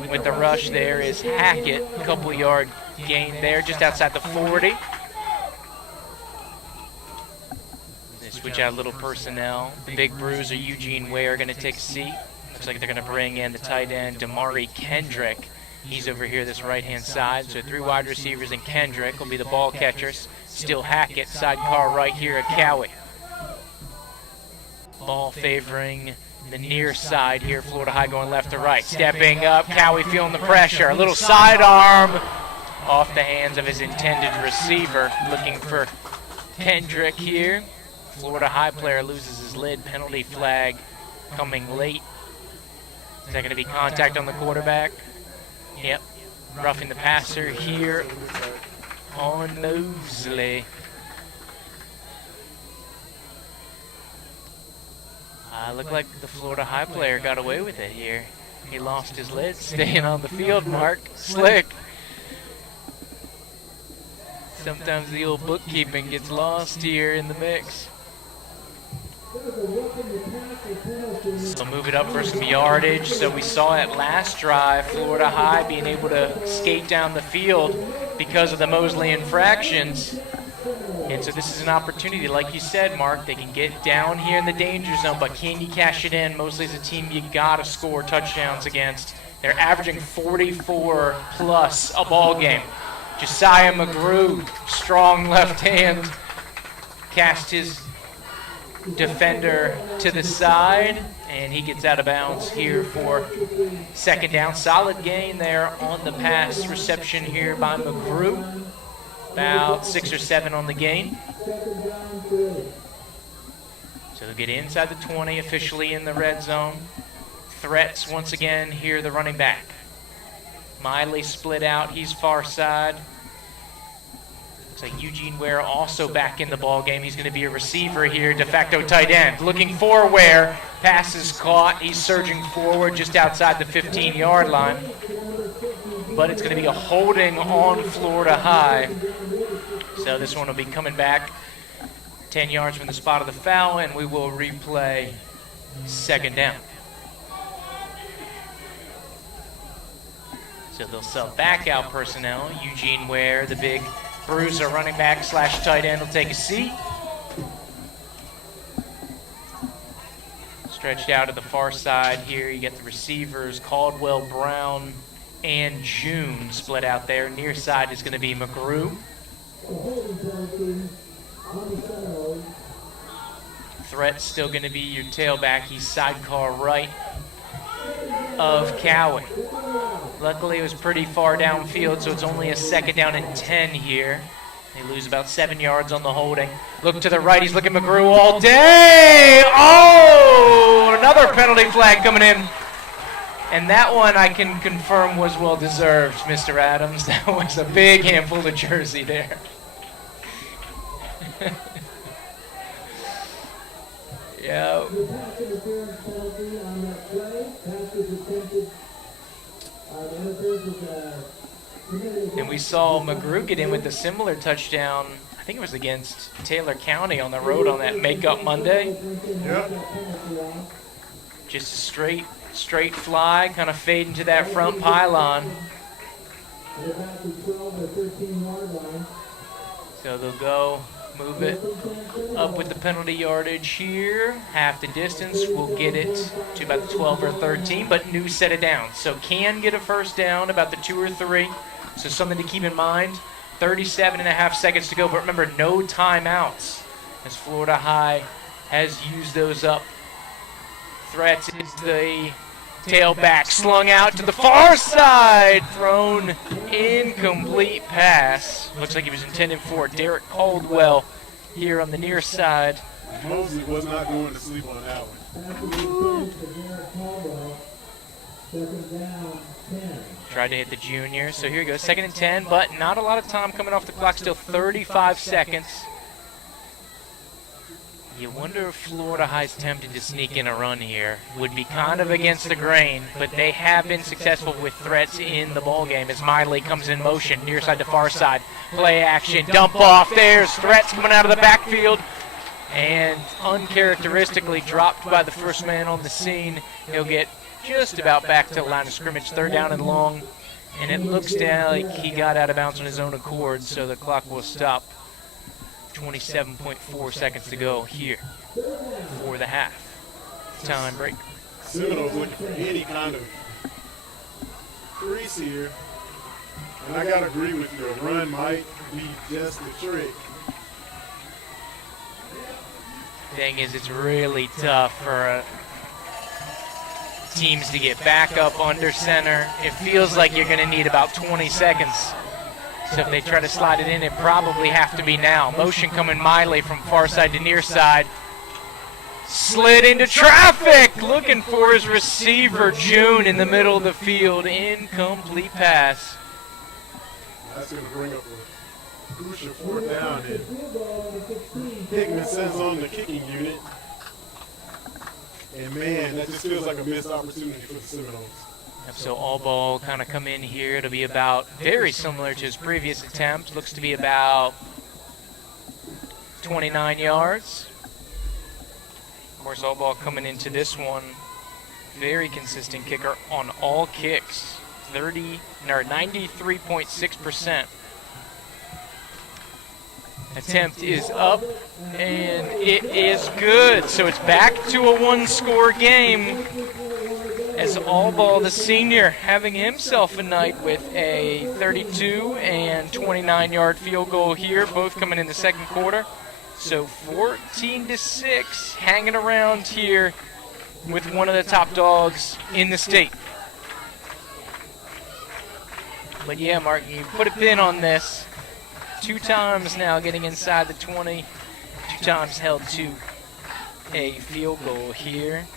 with the rush there is Hackett. A couple yard gain there just outside the 40. They switch out a little personnel. The big bruiser Eugene Ware going to take a seat. Looks like they're going to bring in the tight end Damari Kendrick. He's over here this right-hand side. So 3 wide receivers and Kendrick will be the ball catchers. Still Hackett, sidecar right here at Cowie. Ball favoring the near side here. Florida High going left to right. Stepping up, Cowie feeling the pressure. A little sidearm off the hands of his intended receiver. Looking for Kendrick here. Florida High player loses his lid. Penalty flag coming late. Is that going to be contact on the quarterback? Yep. Roughing the passer here on Mosley. Looked like the Florida High player got away with it here. He lost his lid, staying on the field, Mark. Slick. Sometimes the old bookkeeping gets lost here in the mix. So move it up for some yardage. So we saw it last drive, Florida High being able to skate down the field because of the Mosley infractions. And so this is an opportunity, like you said, Mark, they can get down here in the danger zone, but can you cash it in? Mosley's a team you gotta score touchdowns against. They're averaging 44 plus a ball game. Josiah McGrew, strong left hand, cast his defender to the side, and he gets out of bounds here for second down. Solid gain there on the pass reception here by McGrew. About 6 or 7 on the gain. So they'll get inside the 20, officially in the red zone. Threats once again here, the running back. Miley split out, he's far side. Looks like Eugene Ware also back in the ball game. He's going to be a receiver here, de facto tight end. Looking for Ware, pass is caught. He's surging forward just outside the 15-yard line. But it's going to be a holding on Florida High. So this one will be coming back 10 yards from the spot of the foul, and we will replay second down. So they'll sub back out personnel. Eugene Ware, the big bruiser running back slash tight end, will take a seat. Stretched out to the far side here, you get the receivers, Caldwell Brown and June split out there. Near side is going to be McGrew. Threat still going to be your tailback. He's sidecar right of Cowie. Luckily, it was pretty far downfield, so it's only a second down and 10 here. They lose about 7 yards on the holding. Look to the right. He's looking McGrew all day. Oh, another penalty flag coming in. And that one I can confirm was well deserved, Mr. Adams. That was a big handful of jersey there. Yeah. And we saw McGrew get in with a similar touchdown. I think it was against Taylor County on the road on that Makeup Monday. Yep. Just a straight fly, kind of fade into that front pylon. So they'll go move it up with the penalty yardage here. Half the distance, we'll get it to about the 12 or 13, but new set of downs. So can get a first down, about the 2 or 3. So something to keep in mind. 37.5 seconds to go, but remember, no timeouts, as Florida High has used those up. Threats is the tailback, slung out to the far side, thrown incomplete pass. Looks like he was intended for Derek Caldwell here on the near side. Mosley was not going to sleep on that one. Tried to hit the junior, so here goes, 2nd and 10, but not a lot of time coming off the clock, still 35 seconds. You wonder if Florida High's tempted to sneak in a run here. Would be kind of against the grain, but they have been successful with threats in the ballgame as Miley comes in motion, near side to far side. Play action, dump off, there's threats coming out of the backfield. And uncharacteristically dropped by the first man on the scene. He'll get just about back to the line of scrimmage, 3rd down and long. And it looks like he got out of bounds on his own accord, so the clock will stop. 27.4 seconds to go here for the half time break. Seminoles looking for any kind of crease here. And I got to agree with you, a run might be just the trick. Thing is, it's really tough for teams to get back up under center. It feels like you're going to need about 20 seconds. So if they try to slide it in, it probably have to be now. Motion coming Miley from far side to near side. Slid into traffic, looking for his receiver, June, in the middle of the field. Incomplete pass. That's going to bring up a crucial fourth down. And Hickman sends on the kicking unit. And man, that just feels like a missed opportunity for the Seminoles. So all ball kind of come in here. It'll be about very similar to his previous attempt. Looks to be about 29 yards. Of course, all ball coming into this one. Very consistent kicker on all kicks. 93.6%. Attempt is up, and it is good. So it's back to a one-score game. As Allball, the senior, having himself a night with a 32 and 29-yard field goal here, both coming in the second quarter. So 14-6, hanging around here with one of the top dogs in the state. But yeah, Mark, you put a pin on this. 2 times now getting inside the 20. 2 times held to a field goal here.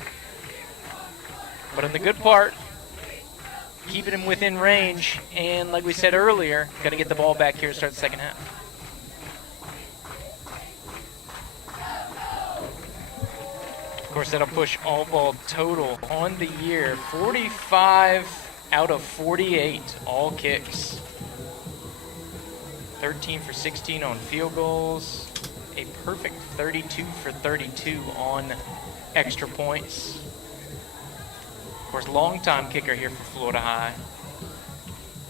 But on the good part, keeping him within range, and like we said earlier, got to get the ball back here to start the second half. Of course, that'll push all ball total on the year, 45 out of 48 all kicks. 13 for 16 on field goals, a perfect 32 for 32 on extra points. Of course, long-time kicker here for Florida High.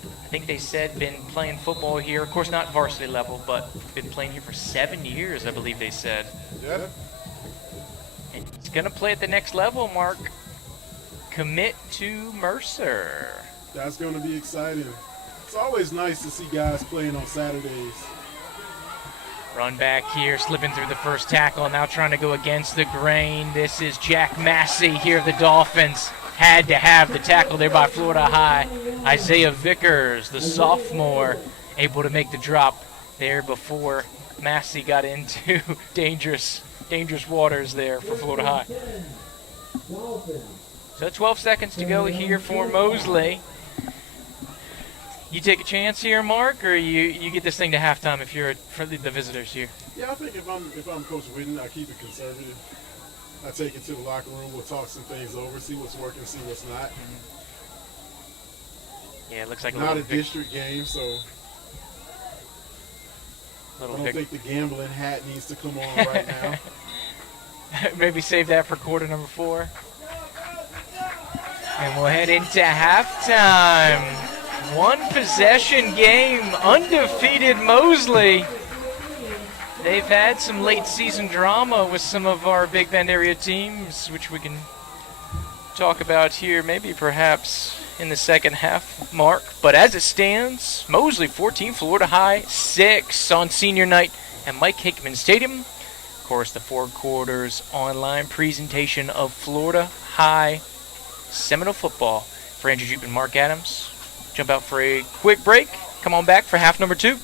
I think they said been playing football here. Of course, not varsity level, but been playing here for 7 years, I believe they said. Yep. And he's going to play at the next level, Mark. Commit to Mercer. That's going to be exciting. It's always nice to see guys playing on Saturdays. Run back here, slipping through the first tackle, now trying to go against the grain. This is Jack Massey here of the Dolphins. Had to have the tackle there by Florida High. Isaiah Vickers, the sophomore, able to make the drop there before Massey got into dangerous waters there for Florida High. So 12 seconds to go here for Mosley. You take a chance here, Mark, or you get this thing to halftime if you're for the visitors here? Yeah, I think if I'm Coach Whitten, I keep it conservative. I take it to the locker room. We'll talk some things over, see what's working, see what's not. Yeah, it looks like not a district game, so I don't think the gambling hat needs to come on right now. Maybe save that for quarter number 4. And we'll head into halftime. 1 possession game, undefeated Mosley. They've had some late season drama with some of our Big Bend area teams, which we can talk about here, maybe perhaps in the second half, Mark. But as it stands, Mosley 14, Florida High 6 on senior night at Mike Hickman Stadium. Of course, the 4 quarters online presentation of Florida High Seminole football. For Andrew Jupe and Mark Adams, jump out for a quick break. Come on back for half number 2.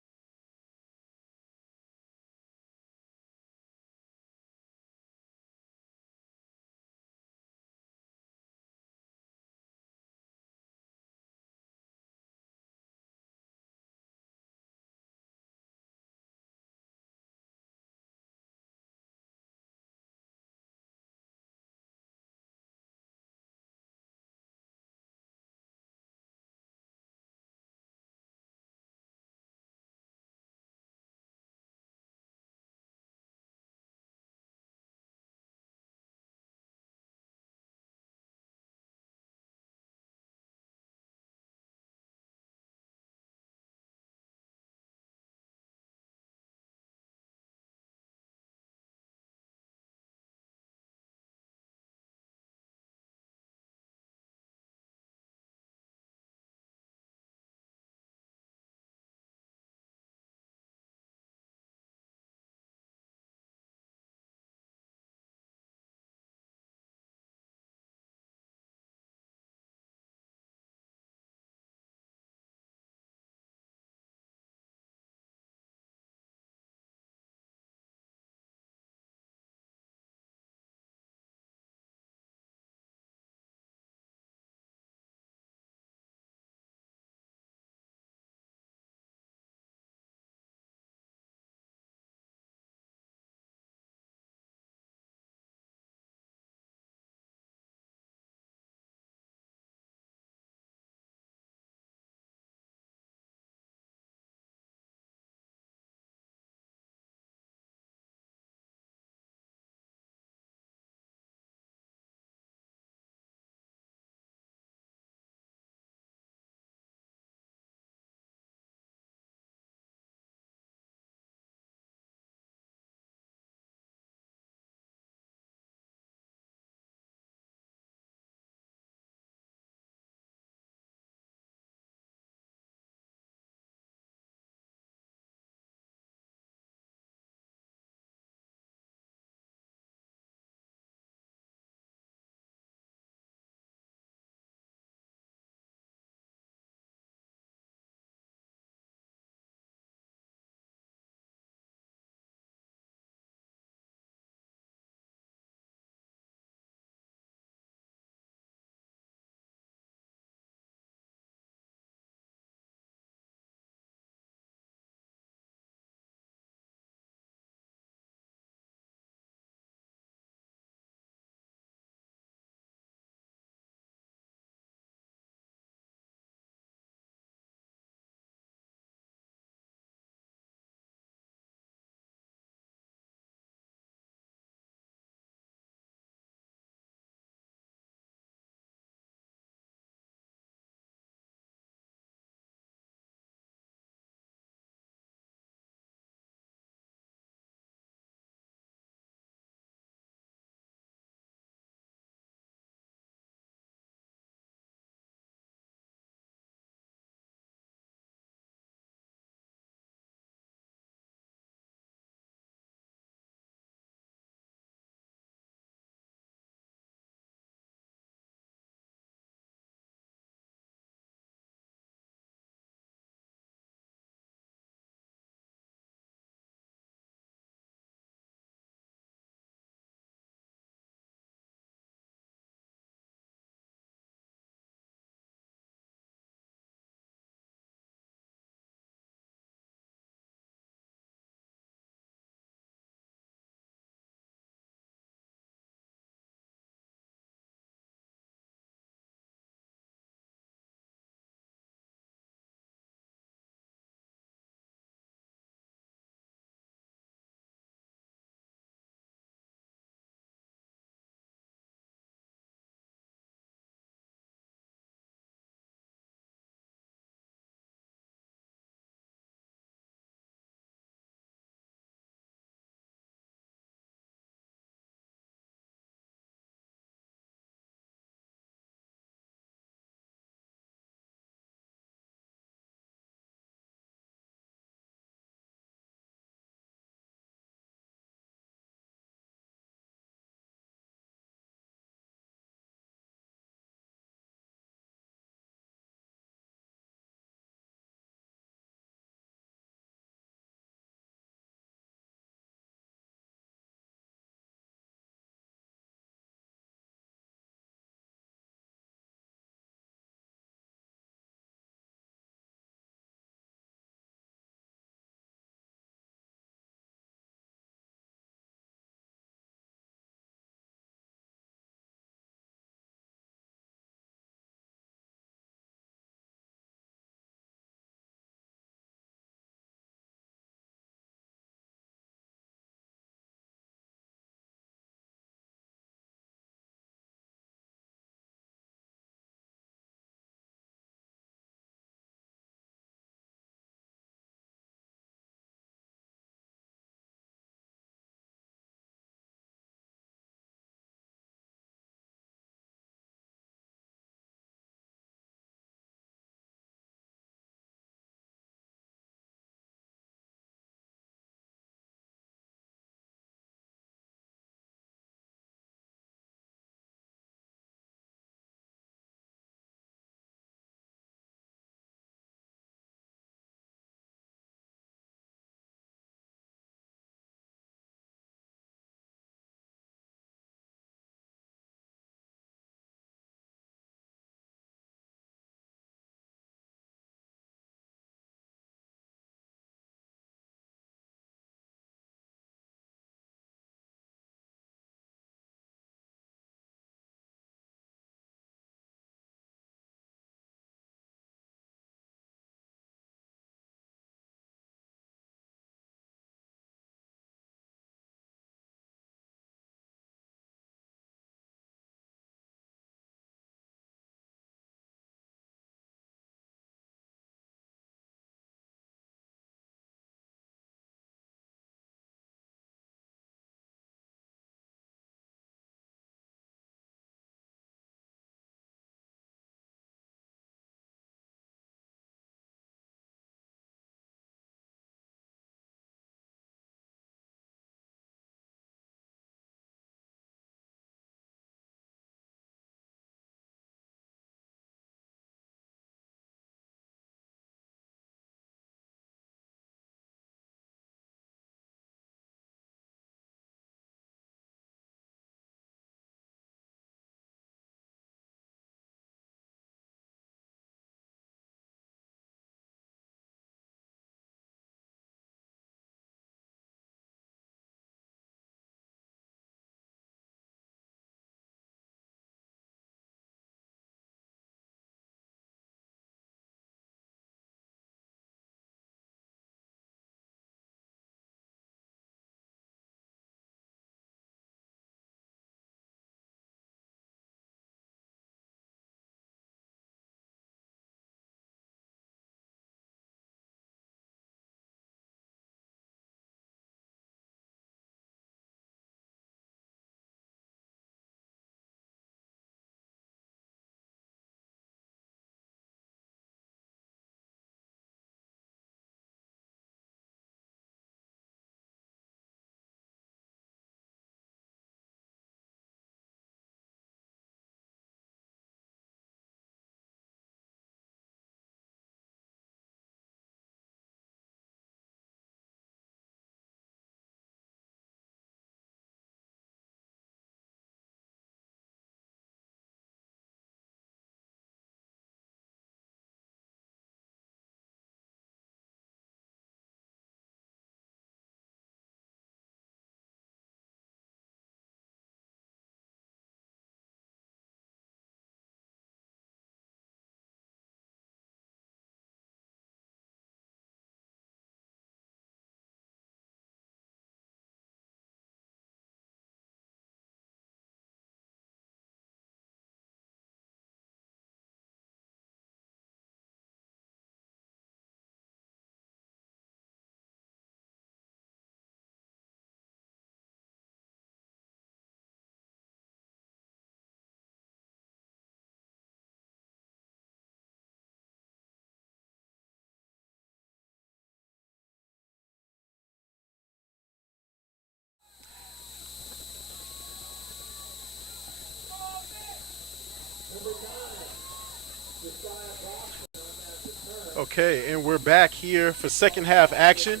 Okay, and we're back here for second half action.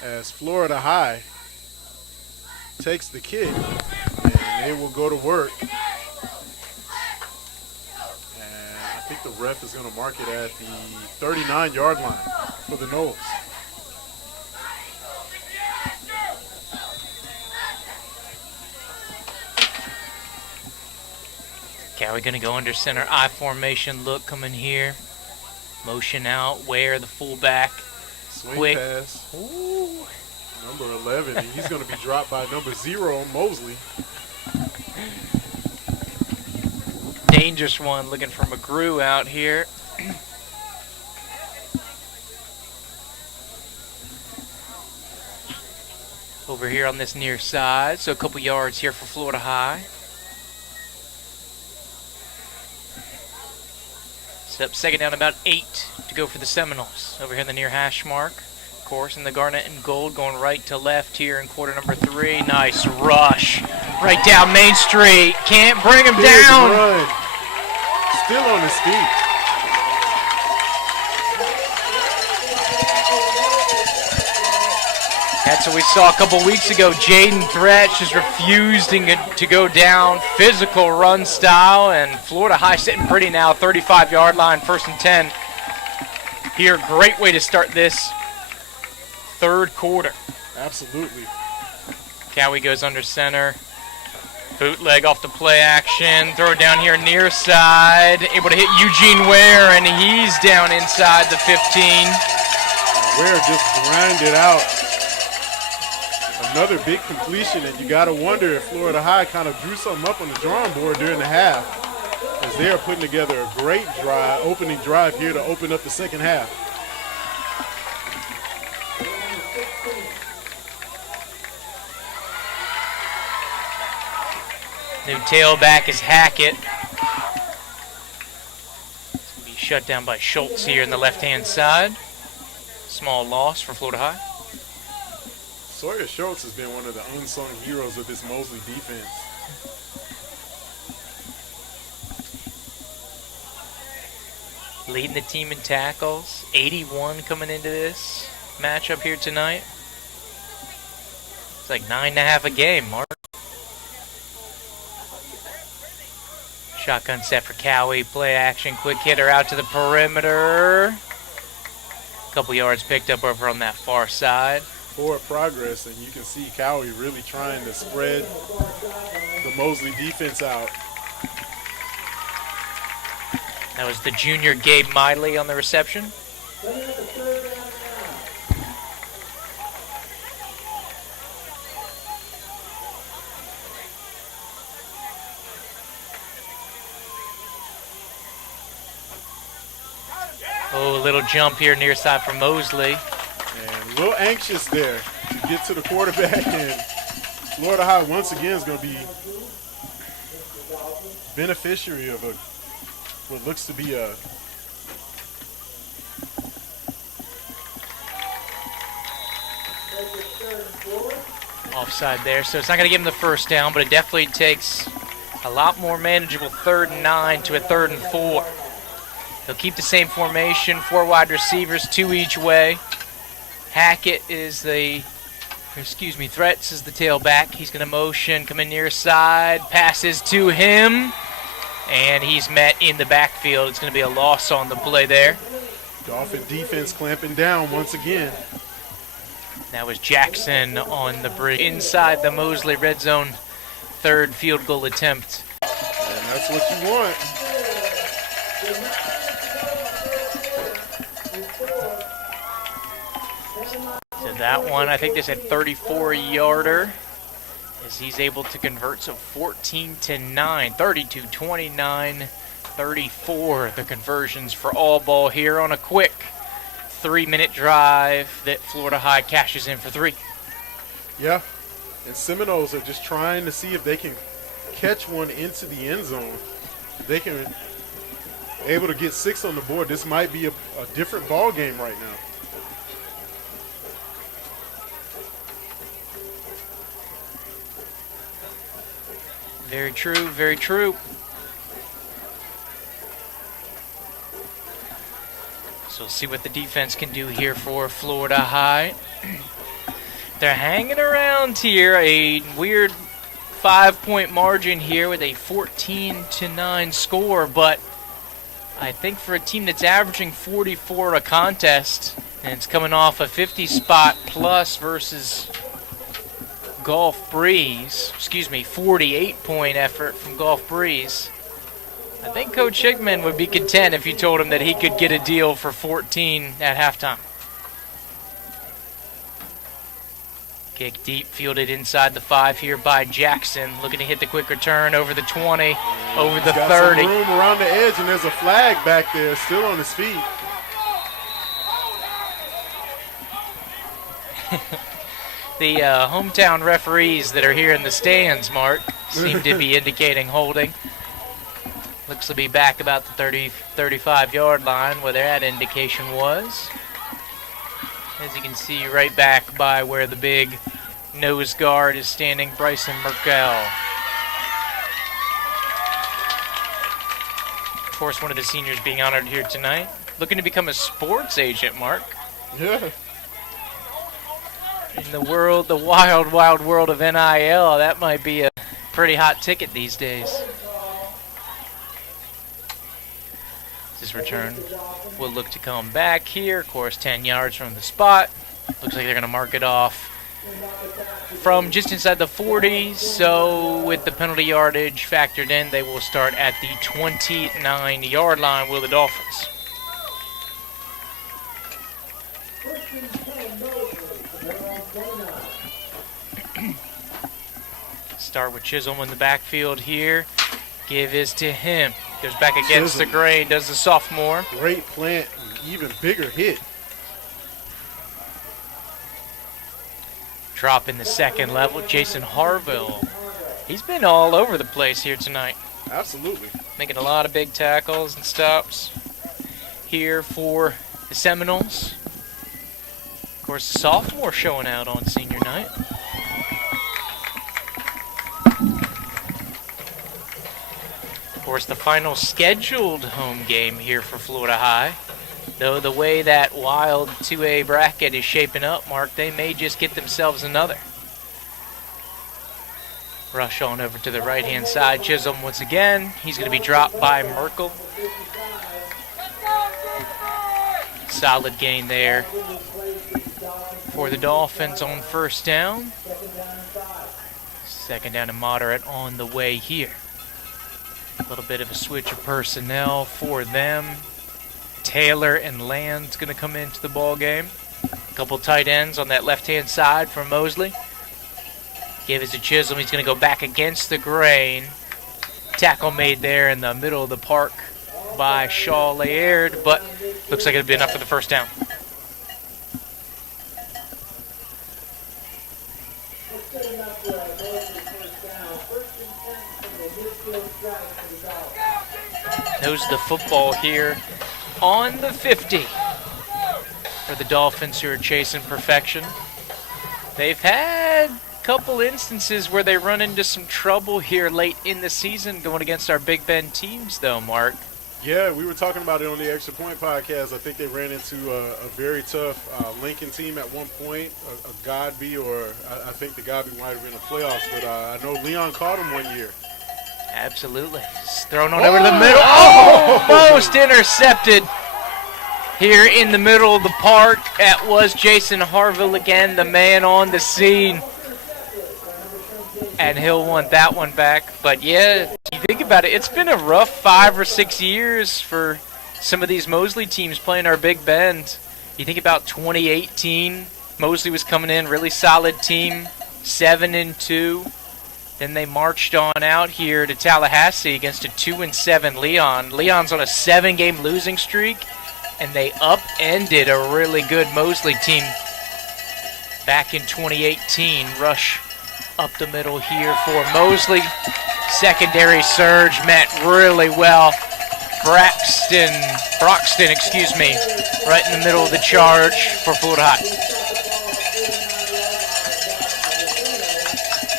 As Florida High takes the kick, and they will go to work. And I think the ref is going to mark it at the 39-yard line for the Noles. Cowie going to go under center I formation look coming here. Motion out, Ware the fullback. Swing Quick pass. Ooh. Number 11, and he's going to be dropped by number 0, Mosley. Dangerous one looking for McGrew out here. Over here on this near side, so a couple yards here for Florida High. Up second down, about 8 to go for the Seminoles. Over here in the near hash mark. Of course, in the garnet and gold, going right to left here in quarter number 3. Nice rush. Right down Main Street. Can't bring him Big down. Run. Still on his feet. That's what we saw a couple weeks ago. Jaden Thresh just refusing to go down. Physical run style, and Florida High sitting pretty now. 35-yard line, 1st and 10. Here, great way to start this third quarter. Absolutely. Cowie goes under center. Bootleg off the play action. Throw it down here near side. Able to hit Eugene Ware, and he's down inside the 15. Ware just grinded out. Another big completion, and you got to wonder if Florida High kind of drew something up on the drawing board during the half, as they are putting together a great drive, opening drive here to open up the second half. New tailback is Hackett. It's going to be shut down by Schultz here in the left-hand side. Small loss for Florida High. Sawyer Schultz has been one of the unsung heroes of this Mosley defense. Leading the team in tackles. 81 coming into this matchup here tonight. It's like 9.5 a game, Mark. Shotgun set for Cowie. Play action. Quick hitter out to the perimeter. Couple yards picked up over on that far side. Forward progress, and you can see Cowie really trying to spread the Mosley defense out. That was the junior Gabe Miley on the reception. Oh, a little jump here near side for Mosley. And a little anxious there to get to the quarterback, and Florida High once again is going to be beneficiary of what looks to be a offside there, so it's not going to give him the first down, but it definitely takes a lot more manageable 3rd and 9 to a 3rd and 4. They'll keep the same formation, 4 wide receivers, 2 each way. Hackett is Threats is the tailback. He's going to motion, come in near side, passes to him, and he's met in the backfield. It's going to be a loss on the play there. Dolphin defense clamping down once again. That was Jackson on the bridge. Inside the Mosley red zone, 3rd field goal attempt. And that's what you want. So that one, I think they said 34-yarder, as he's able to convert. So 14-9, 32-29, 34. The conversions for all ball here on a quick 3-minute drive that Florida High cashes in for 3. Yeah, and Seminoles are just trying to see if they can catch one into the end zone. If they can able to get 6 on the board, this might be a different ball game right now. Very true, very true. So we'll see what the defense can do here for Florida High. They're hanging around here, a weird 5-point margin here with a 14-9 score, but I think for a team that's averaging 44 a contest, and it's coming off a 50 spot plus versus Gulf Breeze, 48-point effort from Gulf Breeze. I think Coach Hickman would be content if you told him that he could get a deal for 14 at halftime. Kick deep, fielded inside the 5 here by Jackson. Looking to hit the quick return over the 20, over the 30. Got some room around the edge, and there's a flag back there, still on his feet. The hometown referees that are here in the stands, Mark, seem to be indicating holding. Looks to be back about the 35-yard line where that indication was. As you can see, right back by where the big nose guard is standing, Bryson Merkel. Of course, one of the seniors being honored here tonight. Looking to become a sports agent, Mark. Yeah. In the world, the wild, wild world of NIL, that might be a pretty hot ticket these days. This return will look to come back here. Of course, 10 yards from the spot. Looks like they're going to mark it off from just inside the 40. So with the penalty yardage factored in, they will start at the 29-yard line with the Dolphins. Start with Chisholm in the backfield here. Give is to him. Goes back against the grain, does the sophomore. Great plant, even bigger hit. Drop in the second level, Jason Harville. He's been all over the place here tonight. Absolutely. Making a lot of big tackles and stops here for the Seminoles. Of course, the sophomore showing out on senior night. Of course, the final scheduled home game here for Florida High. Though the way that wild 2A bracket is shaping up, Mark, they may just get themselves another. Rush on over to the right-hand side. Chisholm once again. He's going to be dropped by Merkel. Solid gain there for the Dolphins on first down. Second down and moderate on the way here. A little bit of a switch of personnel for them. Taylor and Land's going to come into the ball game. A couple tight ends on that left-hand side for Mosley. Give it to Chisholm. He's going to go back against the grain. Tackle made there in the middle of the park by Shaw Laird, but looks like it'll be enough for the first down. Knows the football here on the 50 for the Dolphins, who are chasing perfection. They've had a couple instances where they run into some trouble here late in the season going against our Big Bend teams, though, Mark. Yeah, we were talking about it on the Extra Point podcast. I think they ran into a very tough Lincoln team at one point, a Godby, or I think the Godby might have been in the playoffs, but I know Leon caught him one year. Absolutely. It's thrown on over the middle. Almost intercepted here in the middle of the park. That was Jason Harville again, the man on the scene. And he'll want that one back. But yeah, you think about it, it's been a rough 5 or 6 years for some of these Mosley teams playing our Big Bend. You think about 2018, Mosley was coming in, really solid team, 7-2. Then they marched on out here to Tallahassee against a 2-7 Leon. Leon's on a 7-game losing streak, and they upended a really good Mosley team back in 2018. Rush up the middle here for Mosley. Secondary surge met really well. Broxton, right in the middle of the charge for Florida High.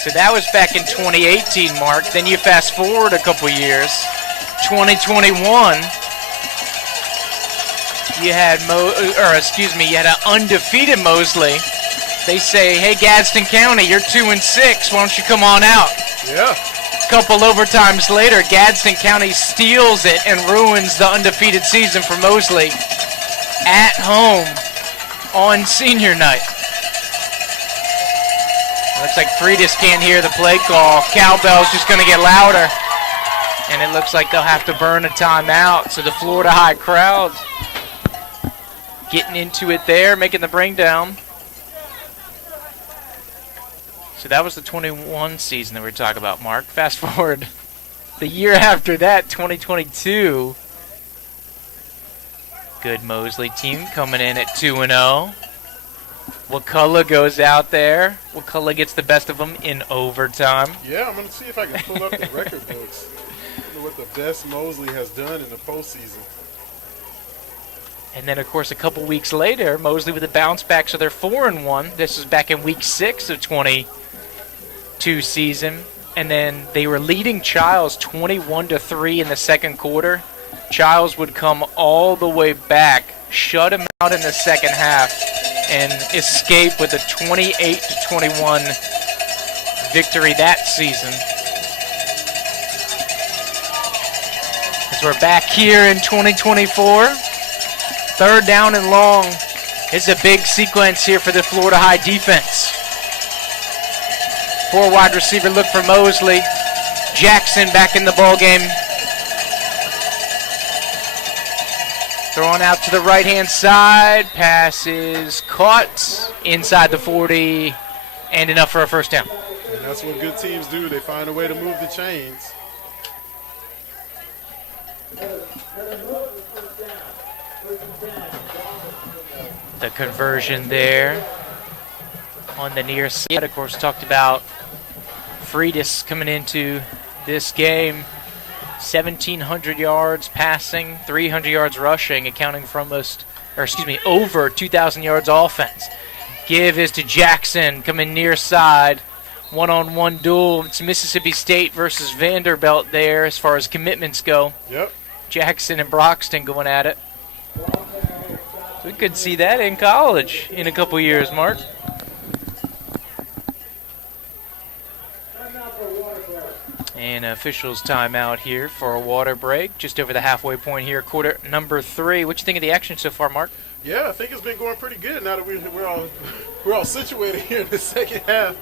So that was back in 2018, Mark. Then you fast forward a couple years, 2021. you had you had an undefeated Mosley. They say, hey, Gadsden County, you're 2-6. Why don't you come on out? Yeah. A couple overtimes later, Gadsden County steals it and ruins the undefeated season for Mosley at home on senior night. Looks like Freitas can't hear the play call. Cowbell's just going to get louder. And it looks like they'll have to burn a timeout. So the Florida High crowd getting into it there, making the bring down. So that was the 21 season that we were talking about, Mark. Fast forward the year after that, 2022. Good Mosley team coming in at 2-0. Wakulla goes out there. Wakulla gets the best of them in overtime. Yeah, I'm going to see if I can pull up the record books. What the best Mosley has done in the postseason. And then, of course, a couple weeks later, Mosley with a bounce back, so they're 4-1. This was back in week 6 of 22 season. And then they were leading Childs 21-3 in the second quarter. Childs would come all the way back, shut him out in the second half, and escape with a 28-21 victory that season. As we're back here in 2024, third down and long. It's a big sequence here for the Florida High defense. 4 wide receiver look for Mosley. Jackson back in the ball game. Throwing out to the right-hand side. Pass is caught inside the 40 and enough for a first down. And that's what good teams do. They find a way to move the chains. The conversion there on the near side. Of course, talked about Freitas coming into this game. 1,700 yards passing, 300 yards rushing, accounting for over 2,000 yards offense. Give is to Jackson, coming near side. One-on-one duel. It's Mississippi State versus Vanderbilt there as far as commitments go. Yep. Jackson and Broxton going at it. We could see that in college in a couple years, Mark. And officials timeout here for a water break, just over the halfway point here, quarter number 3. What you think of the action so far, Mark? Yeah, I think it's been going pretty good now that we're all situated here in the second half.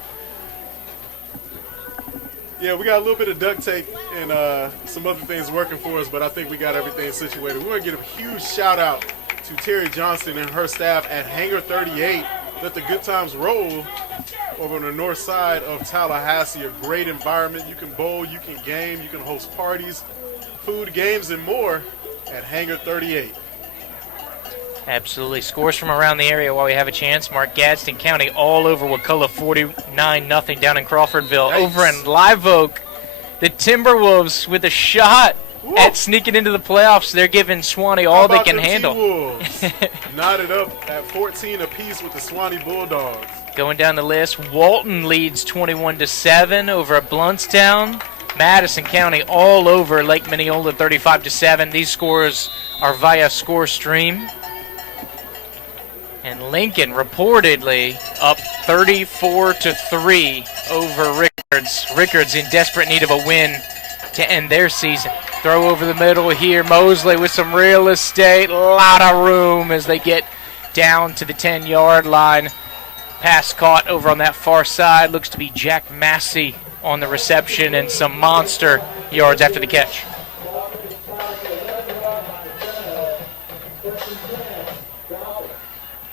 Yeah, we got a little bit of duct tape and some other things working for us, but I think we got everything situated. We want to give a huge shout out to Terry Johnston and her staff at Hangar 38. Let the good times roll over on the north side of Tallahassee. A great environment. You can bowl, you can game, you can host parties, food, games, and more at Hangar 38. Absolutely. Scores from around the area while we have a chance. Mark, Gadsden County all over Wakulla, 49-0 down in Crawfordville. Nice. Over in Live Oak, the Timberwolves with a shot at sneaking into the playoffs. They're giving Swanee all they can handle. T-Wolves? Knotted up at 14 apiece with the Swanee Bulldogs. Going down the list, Walton leads 21-7 over at Bluntstown. Madison County all over Lake Minneola, 35-7. These scores are via Score Stream. And Lincoln reportedly up 34-3 over Rickards. Rickards in desperate need of a win to end their season. Throw over the middle here. Mosley with some real estate. A lot of room as they get down to the 10-yard line. Pass caught over on that far side. Looks to be Jack Massey on the reception and some monster yards after the catch.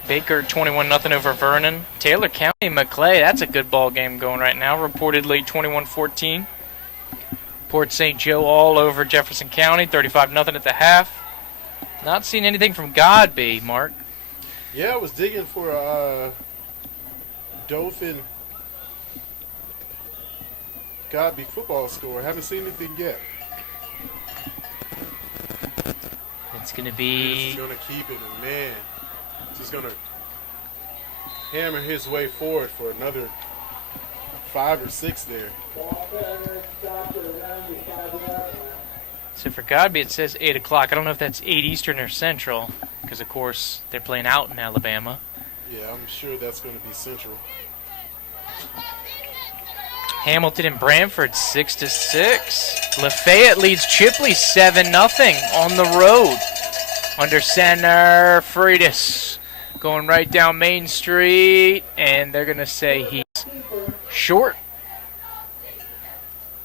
Baker 21-0 over Vernon. Taylor County, Maclay, that's a good ball game going right now. Reportedly 21-14. Port St. Joe all over Jefferson County, 35-0 at the half. Not seeing anything from Godby, Mark. Yeah, I was digging for a Dauphin Godby football score. Haven't seen anything yet. It's going to be... He's going to keep it, and man, he's going to hammer his way forward for another 5 or 6 there. So for Godby, it says 8 o'clock. I don't know if that's 8 Eastern or Central. because, of course, they're playing out in Alabama. Yeah, I'm sure that's going to be Central. Hamilton and Branford 6-6. Lafayette leads Chipley 7-0 on the road. Under center, Freitas going right down Main Street, and they're going to say he's short.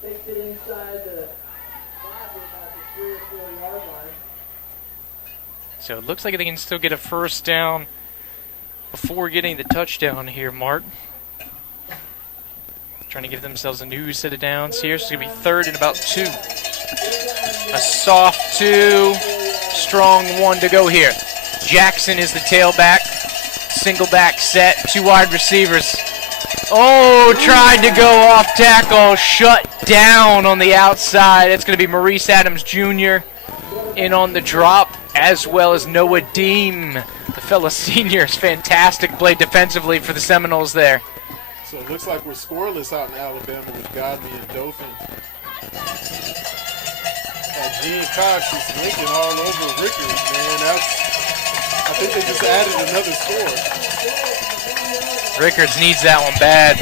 Takes it inside the 5 about the 3 or 4 yard line. So it looks like they can still get a first down before getting the touchdown here, Mark. Trying to give themselves a new set of downs here. So it's going to be 3rd and about 2. A soft 2, strong 1 to go here. Jackson is the tailback. Single back set, 2 wide receivers. Oh, tried to go off tackle, shut down on the outside. It's going to be Maurice Adams Jr. in on the drop, as well as Noah Deem, the fellow seniors. Fantastic play defensively for the Seminoles there. So it looks like we're scoreless out in Alabama with Godby and Dauphin. Gene Cox is linking all over Rickards, man. I think they just added another score. Rickards needs that one bad.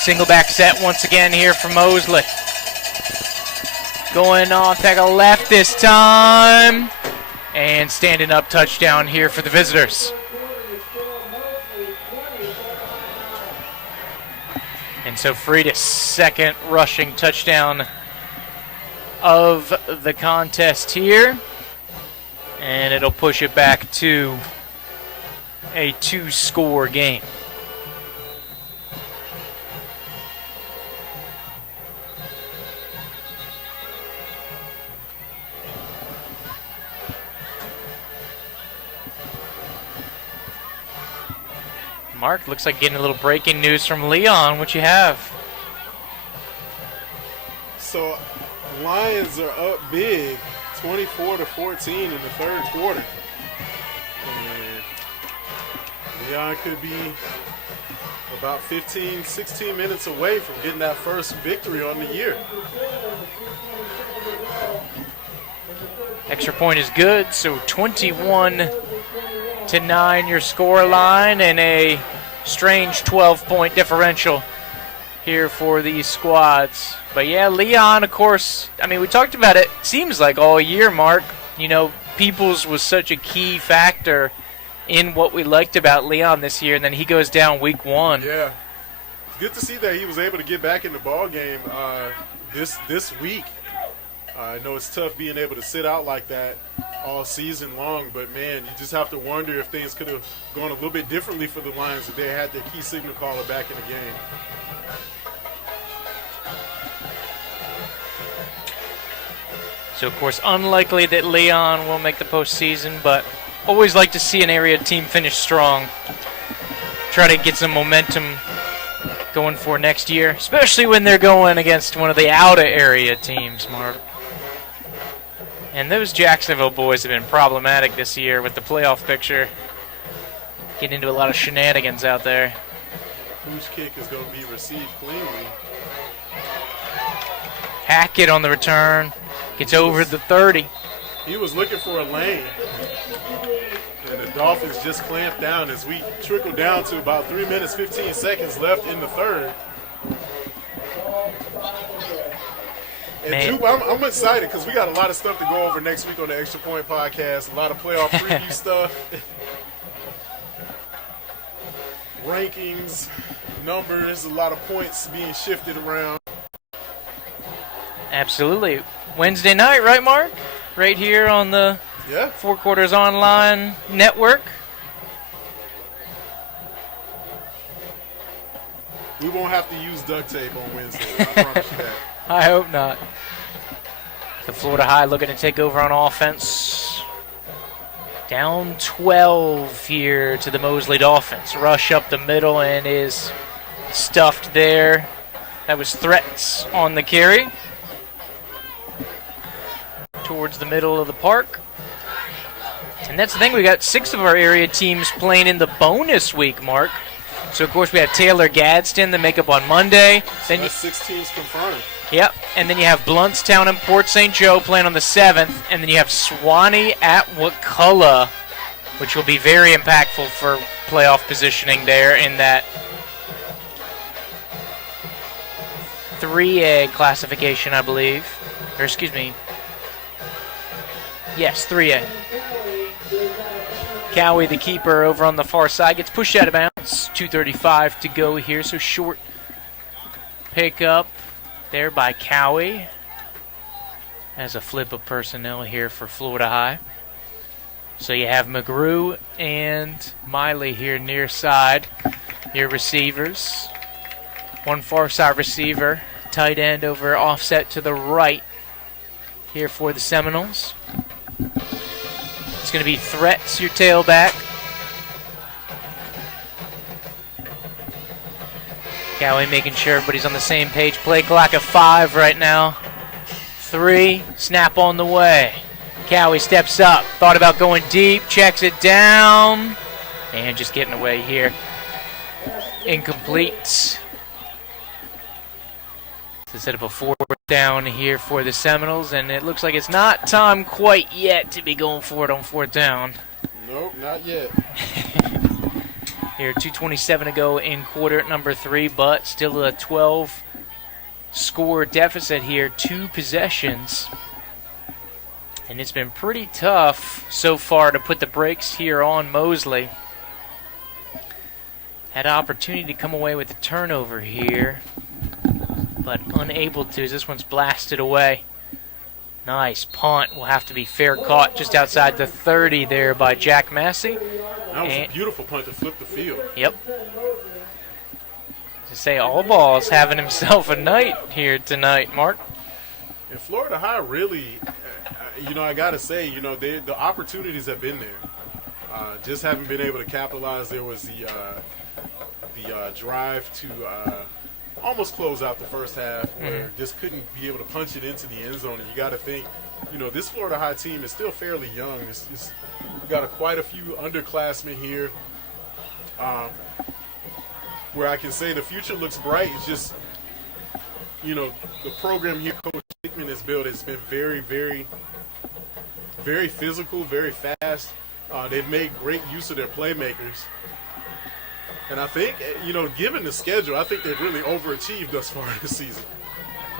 Single back set once again here for Mosley. Going off tackle left this time. And standing up touchdown here for the visitors. And so Freitas, second rushing touchdown of the contest here. And it'll push it back to a 2-score game. Mark, looks like getting a little breaking news from Leon. What you have? So Lions are up big, 24-14 in the 3rd quarter. And Leon could be about 15, 16 minutes away from getting that first victory on the year. Extra point is good, so 21-9 your score line, and a strange 12-point differential here for these squads. But yeah, Leon, of course, I mean, we talked about it, seems like all year, Mark. You know, Peoples was such a key factor in what we liked about Leon this year, and then he goes down week 1. Yeah. It's good to see that he was able to get back in the ball game this week. I know it's tough being able to sit out like that all season long, but man, you just have to wonder if things could have gone a little bit differently for the Lions if they had their key signal caller back in the game. So, of course, unlikely that Leon will make the postseason, but always like to see an area team finish strong. Try to get some momentum going for next year, especially when they're going against one of the out-of-area teams, Mark. And those Jacksonville boys have been problematic this year with the playoff picture. Getting into a lot of shenanigans out there. Whose kick is going to be received cleanly? Hackett on the return. Gets over the 30. He was looking for a lane. And the Dolphins just clamped down as we trickle down to about 3 minutes, 15 seconds left in the 3rd. And Jupe, I'm excited because we got a lot of stuff to go over next week on the Extra Point Podcast. A lot of playoff preview stuff. Rankings, numbers, a lot of points being shifted around. Absolutely. Wednesday night, right, Mark? Right here on the Four Quarters Online Network. We won't have to use duct tape on Wednesday. I promise you that. I hope not. The Florida High looking to take over on offense. Down 12 here to the Mosley Dolphins. Rush up the middle and is stuffed there. That was Threats on the carry. Towards the middle of the park. And that's the thing, we got 6 of our area teams playing in the bonus week, Mark. So, of course, we have Taylor Gadsden that make up on Monday. Then that's 6 teams confirmed. Yep, and then you have Bluntstown and Port St. Joe playing on the 7th, and then you have Suwanee at Wakulla, which will be very impactful for playoff positioning there in that 3A classification, I believe. Or excuse me. Yes, 3A. Cowie, the keeper, over on the far side, gets pushed out of bounds. 2:35 to go here, so short pickup there by Cowie. As a flip of personnel here for Florida High. So you have McGrew and Miley here near side, your receivers. One far side receiver, tight end over offset to the right here for the Seminoles. It's going to be Threats, your tailback. Cowie making sure everybody's on the same page. Play clock of 5 right now. 3, snap on the way. Cowie steps up, thought about going deep, checks it down, and just getting away here. Incomplete. To set up a 4th down here for the Seminoles, and it looks like it's not time quite yet to be going for it on 4th down. Nope, not yet. Here, 2:27 to go in quarter number 3, but still a 12-score deficit here, 2 possessions. And it's been pretty tough so far to put the brakes here on Mosley. Had an opportunity to come away with a turnover here, but unable to as this one's blasted away. Nice punt. Will have to be fair caught just outside the 30 there by Jack Massey. That was a beautiful punt to flip the field. Yep. To say all balls having himself a night here tonight, Mark. And Florida High really, I got to say, the opportunities have been there. Just haven't been able to capitalize. There was the drive to almost close out the first half where just couldn't be able to punch it into the end zone. And you got to think, this Florida High team is still fairly young. We've got quite a few underclassmen here where I can say the future looks bright. It's just, the program here Coach Hickman has built has been very, very, very physical, very fast. They've made great use of their playmakers. And I think, given the schedule, I think they've really overachieved thus far this season.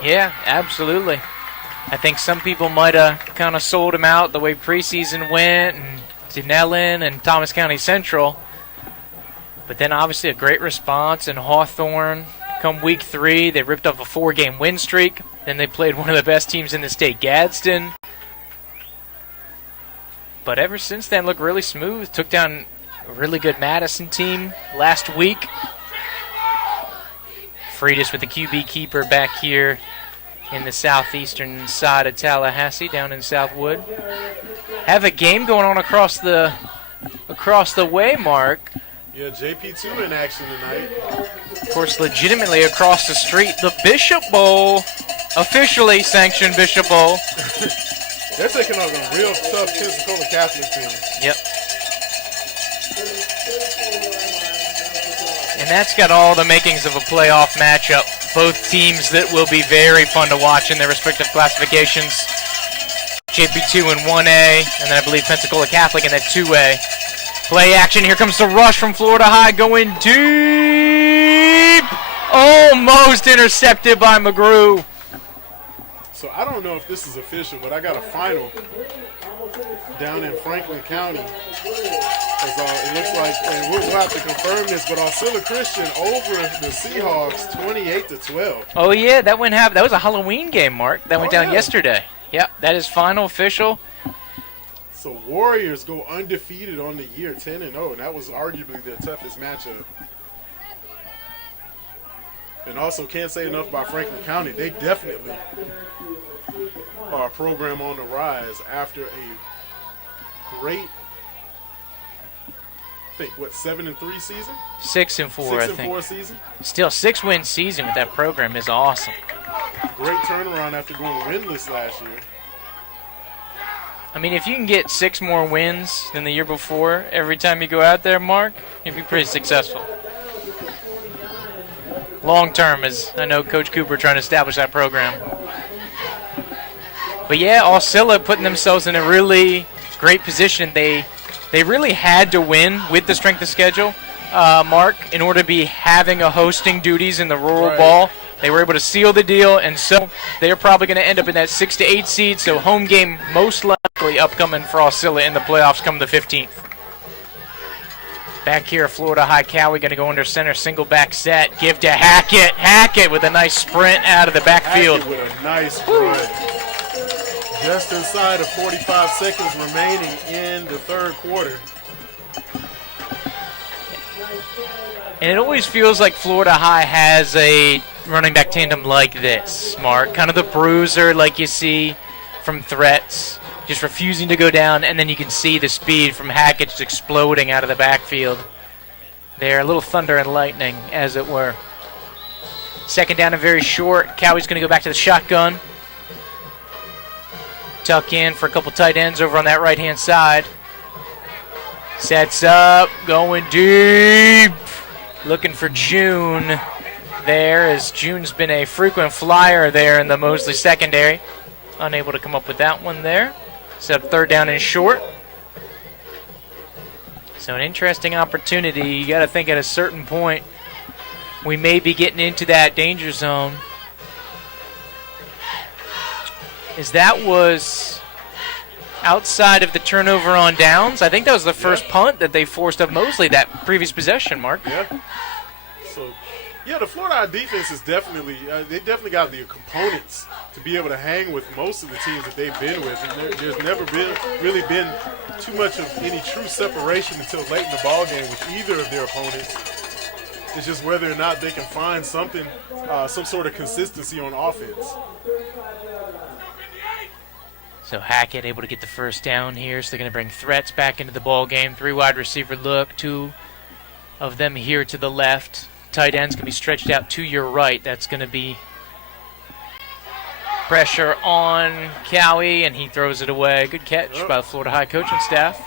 Yeah, absolutely. I think some people might have kind of sold him out the way preseason went, and Denellen and Thomas County Central. But then obviously a great response in Hawthorne. Come week 3, they ripped off a 4-game win streak. Then they played one of the best teams in the state, Gadsden. But ever since then, looked really smooth. Took down a really good Madison team last week. Freed us with the QB keeper back here in the southeastern side of Tallahassee, down in Southwood. Have a game going on across the way, Mark. Yeah, JP2 in action tonight. Of course, legitimately across the street, the Bishop Bowl, officially sanctioned Bishop Bowl. They're taking on a real tough Pensacola Catholic team. Yep. And that's got all the makings of a playoff matchup. Both teams that will be very fun to watch in their respective classifications. JP2 in 1A, and then I believe Pensacola Catholic in that 2A. Play action. Here comes the rush from Florida High going deep. Almost intercepted by McGrew. So I don't know if this is official, but I got a final down in Franklin County. It looks like, and we'll have to confirm this, but Arcilla Christian over the Seahawks 28-12. Oh yeah, that was a Halloween game, Mark. That went down yesterday. Yep, that is final official. So Warriors go undefeated on the year, 10-0, and that was arguably their toughest matchup. And also can't say enough about Franklin County. They definitely are a program on the rise after a great, 7-3 season? 6-4, I think. 6-4 season? Still, 6-win season with that program is awesome. Great turnaround after going winless last year. I mean, if you can get 6 more wins than the year before every time you go out there, Mark, you'd be pretty successful. long term, as I know Coach Cooper trying to establish that program. But yeah, Osceola putting themselves in a really great position. They really had to win with the strength of schedule, Mark, in order to be having a hosting duties in the rural ball. They were able to seal the deal, and so they're probably going to end up in that 6 to 8 seed. So home game most likely upcoming for Osceola in the playoffs come the 15th. Back here, Florida High Cowie going to go under center, single back set, give to Hackett. Hackett with a nice sprint out of the backfield. Hackett with a nice run. Just inside of 45 seconds remaining in the third quarter. And it always feels like Florida High has a running back tandem like this, Mark. Kind of the bruiser like you see from Threats, just refusing to go down, and then you can see the speed from Hackett just exploding out of the backfield. There, a little thunder and lightning, as it were. Second down and very short. Cowie's going to go back to the shotgun. Tuck in for a couple tight ends over on that right-hand side. Sets up, going deep. Looking for June there, as June's been a frequent flyer there in the Mosley secondary. Unable to come up with that one there. Set up third down and short. So an interesting opportunity. You got to think at a certain point we may be getting into that danger zone. As that was outside of the turnover on downs. I think that was the first punt that they forced of Mosley that previous possession, Mark. Yeah. So, yeah, the Florida defense is definitely they definitely got the components to be able to hang with most of the teams that they've been with. And there's never really been too much of any true separation until late in the ball game with either of their opponents. It's just whether or not they can find something, some sort of consistency on offense. So Hackett able to get the first down here, so they're going to bring Threats back into the ball game. 3 wide receiver look, 2 of them here to the left. Tight ends can be stretched out to your right. That's going to be pressure on Cowie, and he throws it away. Good catch by the Florida High coaching staff.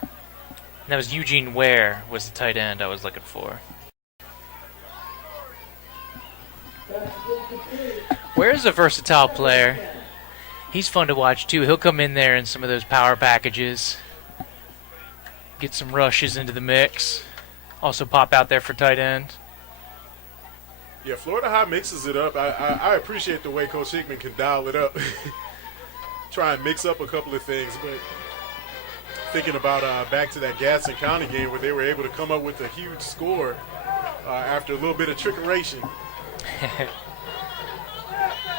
And that was Eugene Ware was the tight end I was looking for. Ware's a versatile player. He's fun to watch, too. He'll come in there in some of those power packages. Get some rushes into the mix. Also pop out there for tight end. Yeah, Florida High mixes it up. I appreciate the way Coach Hickman can dial it up. Try and mix up a couple of things. But thinking about back to that Gadsden County game where they were able to come up with a huge score after a little bit of trickeration.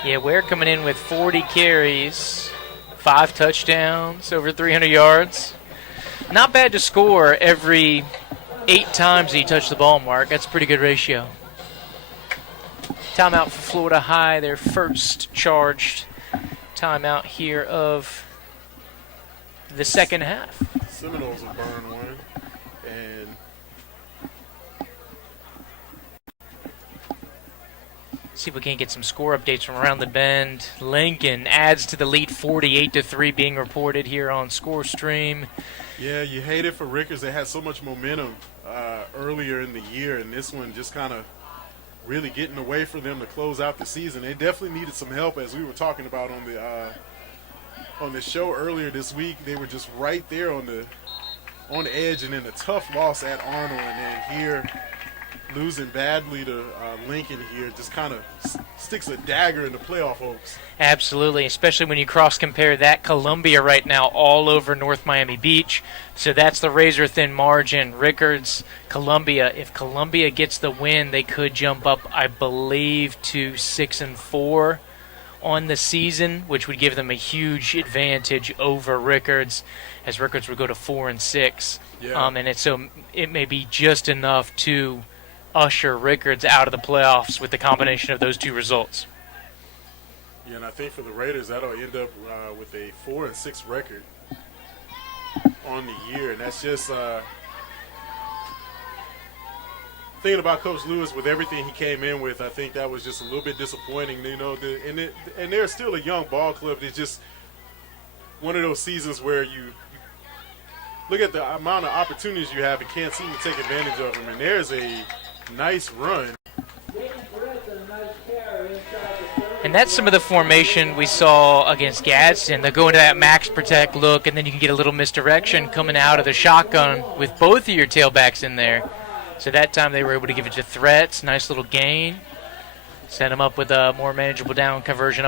Yeah, Ware coming in with 40 carries, 5 touchdowns, over 300 yards. Not bad to score every 8 times he touched the ball, Mark. That's a pretty good ratio. Timeout for Florida High, their first charged timeout here of the second half. Seminoles will burn one. And see if we can't get some score updates from around the bend. Lincoln adds to the lead, 48-3 being reported here on ScoreStream. Yeah, you hate it for Rickards. They had so much momentum earlier in the year, and this one just kind of really getting away for them to close out the season. They definitely needed some help, as we were talking about on the show earlier this week. They were just right there on the edge, and then a tough loss at Arnold, and then here losing badly to Lincoln here just kind of sticks a dagger in the playoff hopes. Absolutely, especially when you cross-compare that Columbia right now all over North Miami Beach. So that's the razor-thin margin. Rickards, Columbia. If Columbia gets the win, they could jump up, I believe, to 6-4 on the season, which would give them a huge advantage over Rickards, as Rickards would go to 4-6. Yeah. And it may be just enough to usher Rickards out of the playoffs with the combination of those 2 results. Yeah, and I think for the Raiders, that'll end up with a 4-6 record on the year. And that's just thinking about Coach Lewis with everything he came in with. I think that was just a little bit disappointing. You know, and they're still a young ball club. It's just one of those seasons where you look at the amount of opportunities you have and can't seem to take advantage of them. And there's a nice run And that's some of the formation we saw against Gadsden. They'll go into that max protect look, and then you can get a little misdirection coming out of the shotgun with both of your tailbacks in there. So that time they were able to give it to threats. Nice little gain. Set them up with a more manageable down conversion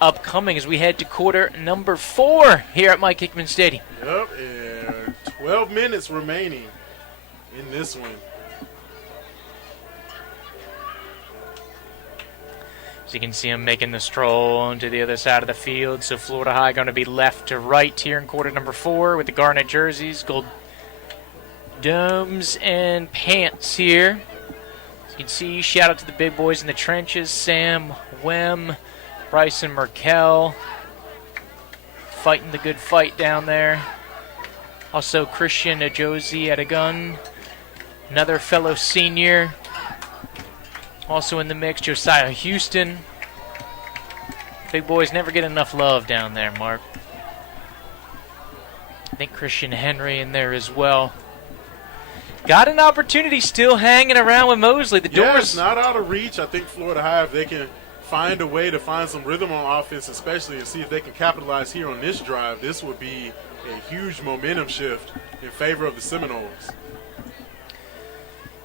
upcoming as we head to quarter number 4 here at Mike Hickman Stadium. Yep, and 12 minutes remaining in this one. So you can see them making the stroll onto the other side of the field. So Florida High going to be left to right here in quarter number 4 with the garnet jerseys, gold domes and pants here. As you can see, shout out to the big boys in the trenches, Sam Wem, Bryson Merkel, fighting the good fight down there. Also Christian Ajosi at a gun, another fellow senior. Also in the mix, Josiah Houston. Big boys never get enough love down there, Mark. I think Christian Henry in there as well. Got an opportunity still hanging around with Mosley. The door's not out of reach. I think Florida High, if they can find a way to find some rhythm on offense, especially, and see if they can capitalize here on this drive, this would be a huge momentum shift in favor of the Seminoles.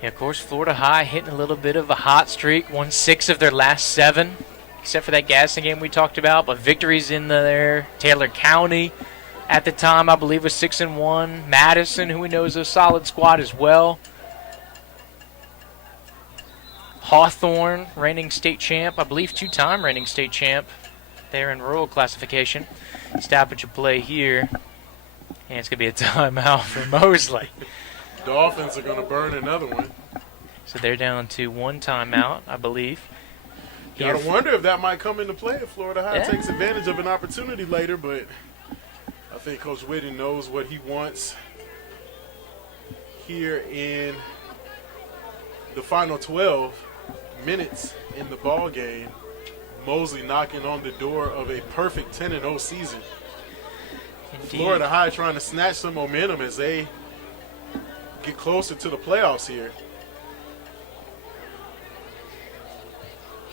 Yeah, of course, Florida High hitting a little bit of a hot streak. Won 6 of their last 7, except for that Gadsden game we talked about. But victories in there. Taylor County at the time, I believe, was 6-1. Madison, who we know is a solid squad as well. Hawthorne, reigning state champ. I believe 2-time reigning state champ there in rural classification. Stoppage of play here. And it's going to be a timeout for Mosley. Dolphins are going to burn another one. So they're down to 1 timeout, I believe. Gotta wonder if that might come into play if Florida High takes advantage of an opportunity later, but I think Coach Whitten knows what he wants here in the final 12 minutes in the ball game. Mosley knocking on the door of a perfect 10-0 season. Indeed. Florida High trying to snatch some momentum as they get closer to the playoffs here.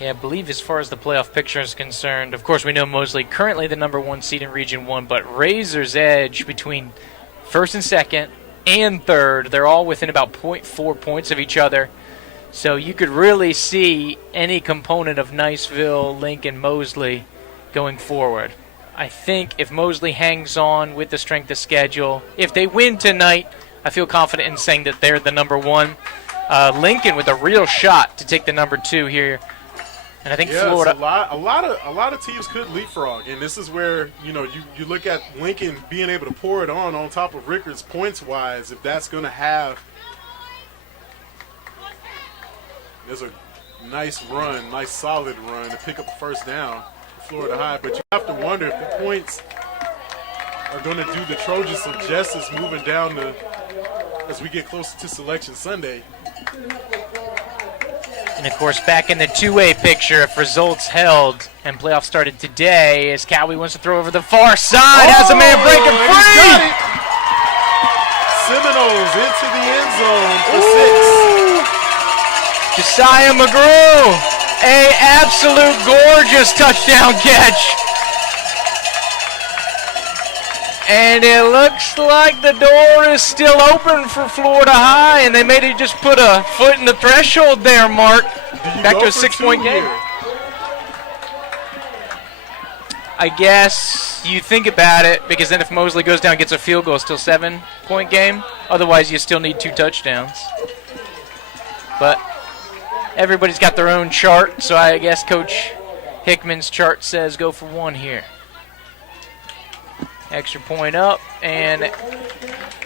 Yeah, I believe as far as the playoff picture is concerned, of course we know Mosley currently the number 1 seed in Region 1, but razor's edge between 1st and 2nd and 3rd. They're all within about 0.4 points of each other. So you could really see any component of Niceville, Lincoln, Mosley going forward. I think if Mosley hangs on with the strength of schedule, if they win tonight, I feel confident in saying that they're the number 1. Lincoln with a real shot to take the number 2 here. And I think Florida, a lot of teams could leapfrog, and this is where you look at Lincoln being able to pour it on top of Rickards points wise. If that's going to have, there's a nice solid run to pick up the first down for Florida High, but you have to wonder if the points are going to do the Trojans some justice moving down as we get closer to Selection Sunday. And, of course, back in the 2-way picture, if results held and playoffs started today, as Cowie wants to throw over the far side, has a man breaking free! Seminoles into the end zone for 6. Josiah McGrew, a absolute gorgeous touchdown catch. And it looks like the door is still open for Florida High, and they may have just put a foot in the threshold there, Mark. Back to a 6-point game. I guess you think about it, because then if Mosley goes down and gets a field goal, it's still 7-point game. Otherwise, you still need 2 touchdowns. But everybody's got their own chart, so I guess Coach Hickman's chart says go for 1 here. Extra point up, and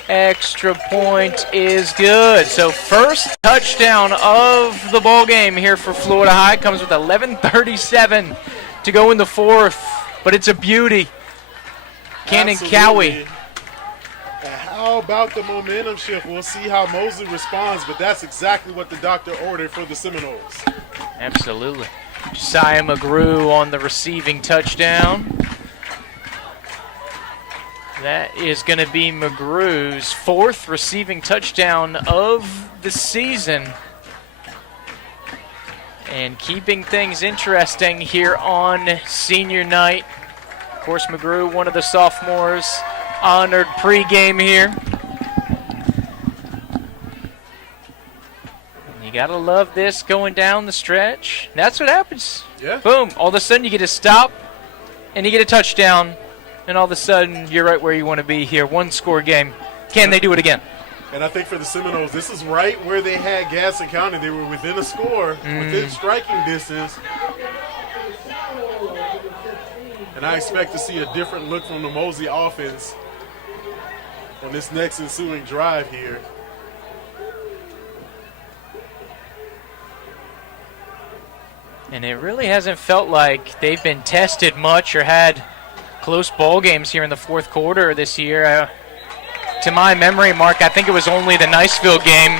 extra point is good. So first touchdown of the ball game here for Florida High comes with 11:37 to go in the 4th, but it's a beauty. Cannon Cowie. How about the momentum shift? We'll see how Mosley responds, but that's exactly what the doctor ordered for the Seminoles. Absolutely. Josiah McGrew on the receiving touchdown. That is going to be McGrew's 4th receiving touchdown of the season. And keeping things interesting here on senior night. Of course, McGrew, one of the sophomores, honored pregame here. And you gotta love this going down the stretch. That's what happens. Yeah. Boom. All of a sudden you get a stop and you get a touchdown. And all of a sudden you're right where you want to be here. One-score game. Can they do it again? And I think for the Seminoles, this is right where they had Gadsden County. They were within a score, within striking distance. And I expect to see a different look from the Mosley offense on this next ensuing drive here. And it really hasn't felt like they've been tested much or had close ball games here in the fourth quarter this year. To my memory, Mark, I think it was only the Niceville game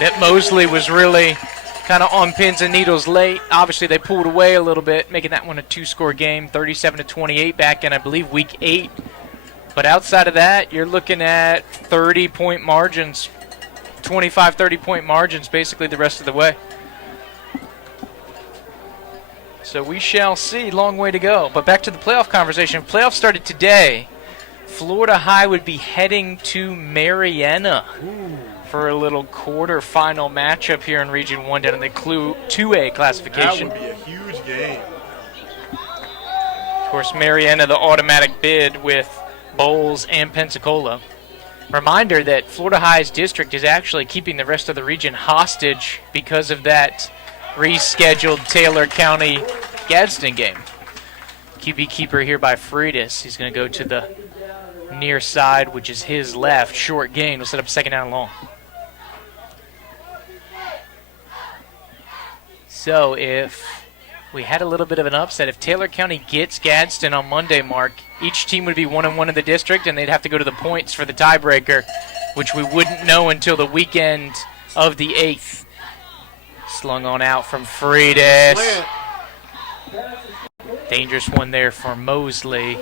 that Mosley was really kind of on pins and needles late. Obviously, they pulled away a little bit, making that one a two-score game, 37-28 back in, I believe, week 8. But outside of that, you're looking at 30-point margins, 25, 30-point margins basically the rest of the way. So we shall see. Long way to go. But back to the playoff conversation. Playoffs started today. Florida High would be heading to Marianna for a little quarterfinal matchup here in Region 1 down in the 2A classification. That would be a huge game. Of course, Marianna, the automatic bid with Bowles and Pensacola. Reminder that Florida High's district is actually keeping the rest of the region hostage because of that rescheduled Taylor County Gadsden game. QB keeper here by Freitas. He's going to go to the near side, which is his left. Short gain will set up second down and long. So if we had a little bit of an upset, if Taylor County gets Gadsden on Monday, Mark, each team would be 1-1 in the district, and they'd have to go to the points for the tiebreaker, which we wouldn't know until the weekend of the 8th. Slung on out from Freitas. Dangerous one there for Mosley.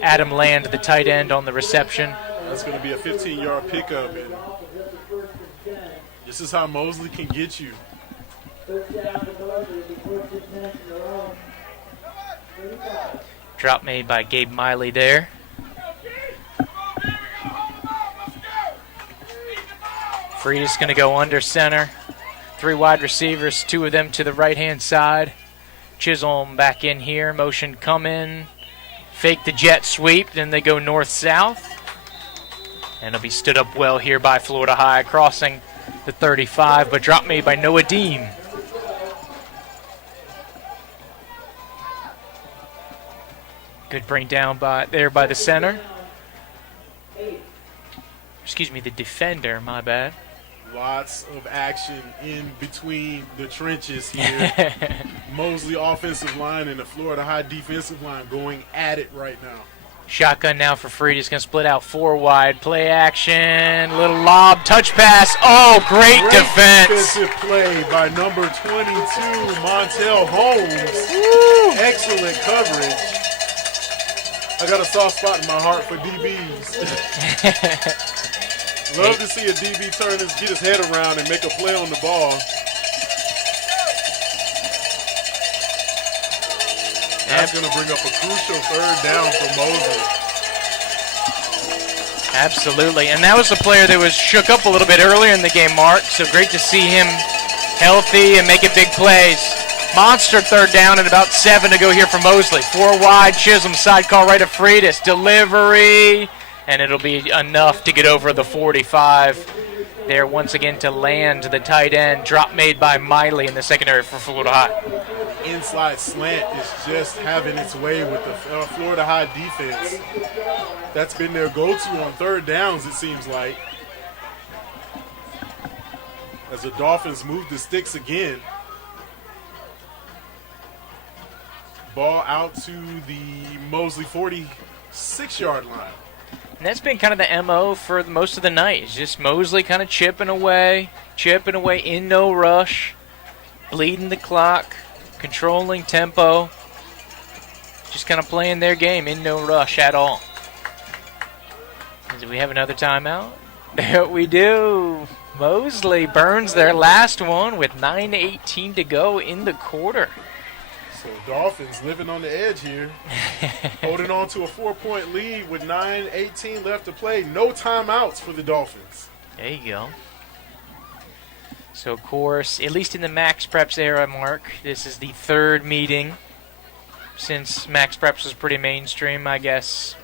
Adam Land, the tight end, on the reception. That's going to be a 15-yard pickup. And this is how Mosley can get you. Drop made by Gabe Miley there. Freitas going to go under center. 3 wide receivers, 2 of them to the right-hand side. Chisholm back in here, motion come in. Fake the jet sweep, then they go north-south. And it'll be stood up well here by Florida High, crossing the 35, but drop made by Noah Deem. Good bring down by the center. Excuse me, the defender, my bad. Lots of action in between the trenches here. Mosley offensive line and the Florida High defensive line going at it right now. Shotgun now for Freitas, going to split out 4 wide. Play action, little lob, touch pass. Oh, great defense. Defensive play by number 22, Montel Holmes. Woo. Excellent coverage. I got a soft spot in my heart for DBs. Love to see a DB get his head around and make a play on the ball. That's going to bring up a crucial third down for Mosley. Absolutely. And that was the player that was shook up a little bit earlier in the game, Mark. So great to see him healthy and making big plays. Monster third down and about 7 to go here for Mosley. 4 wide, Chisholm, side call right of Freitas. Delivery. And it'll be enough to get over the 45 there once again to Land, the tight end. Drop made by Miley in the secondary for Florida High. Inside slant is just having its way with the Florida High defense. That's been their go-to on third downs, it seems like. As the Dolphins move the sticks again. Ball out to the Mosley 46-yard line. And that's been kind of the MO for most of the night. It's just Mosley kind of chipping away in no rush, bleeding the clock, controlling tempo, just kind of playing their game in no rush at all. Do we have another timeout? We do. Mosley burns their last one with 9:18 to go in the quarter. So Dolphins living on the edge here, holding on to a 4-point lead with 9:18 left to play. No timeouts for the Dolphins. There you go. So, of course, at least in the Max Preps era, Mark, this is the third meeting since Max Preps was pretty mainstream, I guess.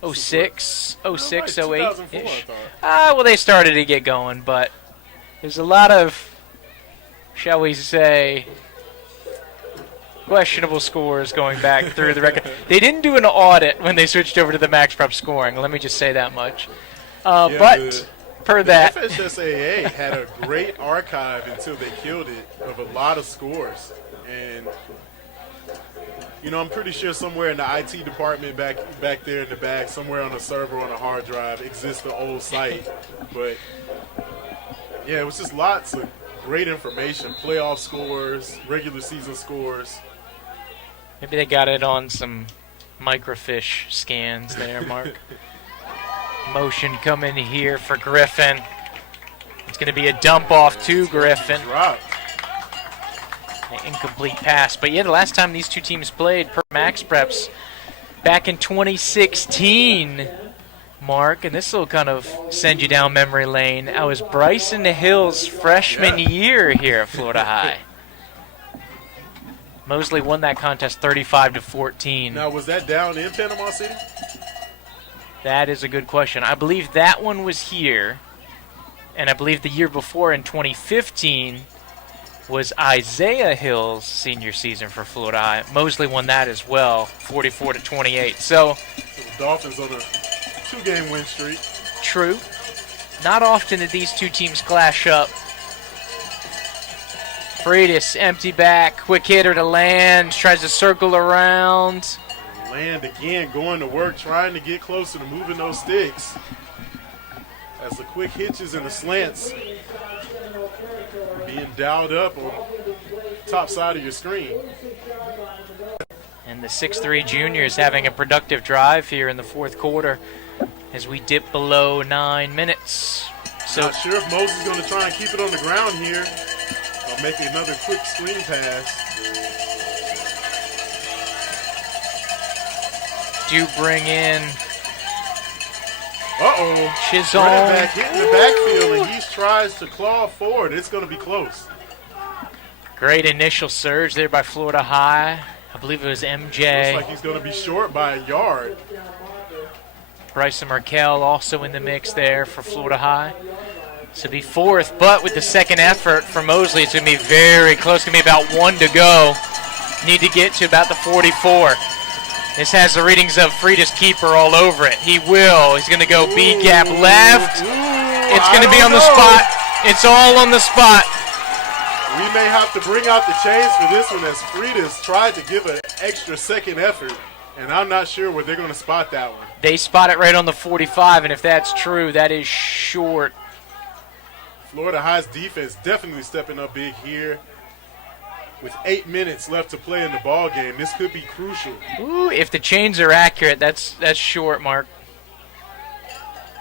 06, 08-ish. Well, they started to get going, but there's a lot of, shall we say, questionable scores going back through the record. They didn't do an audit when they switched over to the Max Prep scoring. Let me just say that much. But per that, the FSUS had a great archive until they killed it of a lot of scores. And, you know, I'm pretty sure somewhere in the IT department back there in the back, somewhere on a server on a hard drive, exists the old site. But, yeah, it was just lots of great information. Playoff scores, regular season scores. maybe they got it on some microfiche scans there, Mark. Motion coming here for Griffin. It's going to be a dump off to Griffin. Drop. An incomplete pass. But yeah, the last time these two teams played per Max Preps back in 2016, Mark, and this will kind of send you down memory lane. That was Bryson Hill's freshman year here at Florida High. Mosley won that contest 35-14. Now, was that down in Panama City? That is a good question. I believe that one was here, and I believe the year before in 2015 was Isaiah Hill's senior season for Florida High. Mosley won that as well, 44-28. So the Dolphins on a 2-game win streak. True. Not often that these two teams clash up. Freitas, empty back, quick hitter to Land, tries to circle around. Land again, going to work, trying to get closer to moving those sticks. As the quick hitches and the slants being dialed up on top side of your screen. And the 6'3 junior is having a productive drive here in the fourth quarter as we dip below 9 minutes. So not sure if Moses is going to try and keep it on the ground here. Or make another quick screen pass. Do bring in Chisholm. Running back hitting the backfield, and he tries to claw forward. It's going to be close. Great initial surge there by Florida High. I believe it was MJ. Looks like he's going to be short by a yard. Bryson Markell also in the mix there for Florida High. This will be fourth, but with the second effort for Mosley, it's going to be very close. It's going to be about 1 to go. Need to get to about the 44. This has the readings of Freitas keeper all over it. He will. He's going to go B gap left. It's going to be on the spot. It's all on the spot. We may have to bring out the chains for this one as Freitas tried to give an extra second effort, and I'm not sure where they're going to spot that one. They spot it right on the 45, and if that's true, that is short. Florida High's defense definitely stepping up big here. With 8 minutes left to play in the ball game, this could be crucial. Ooh, if the chains are accurate, that's short, Mark.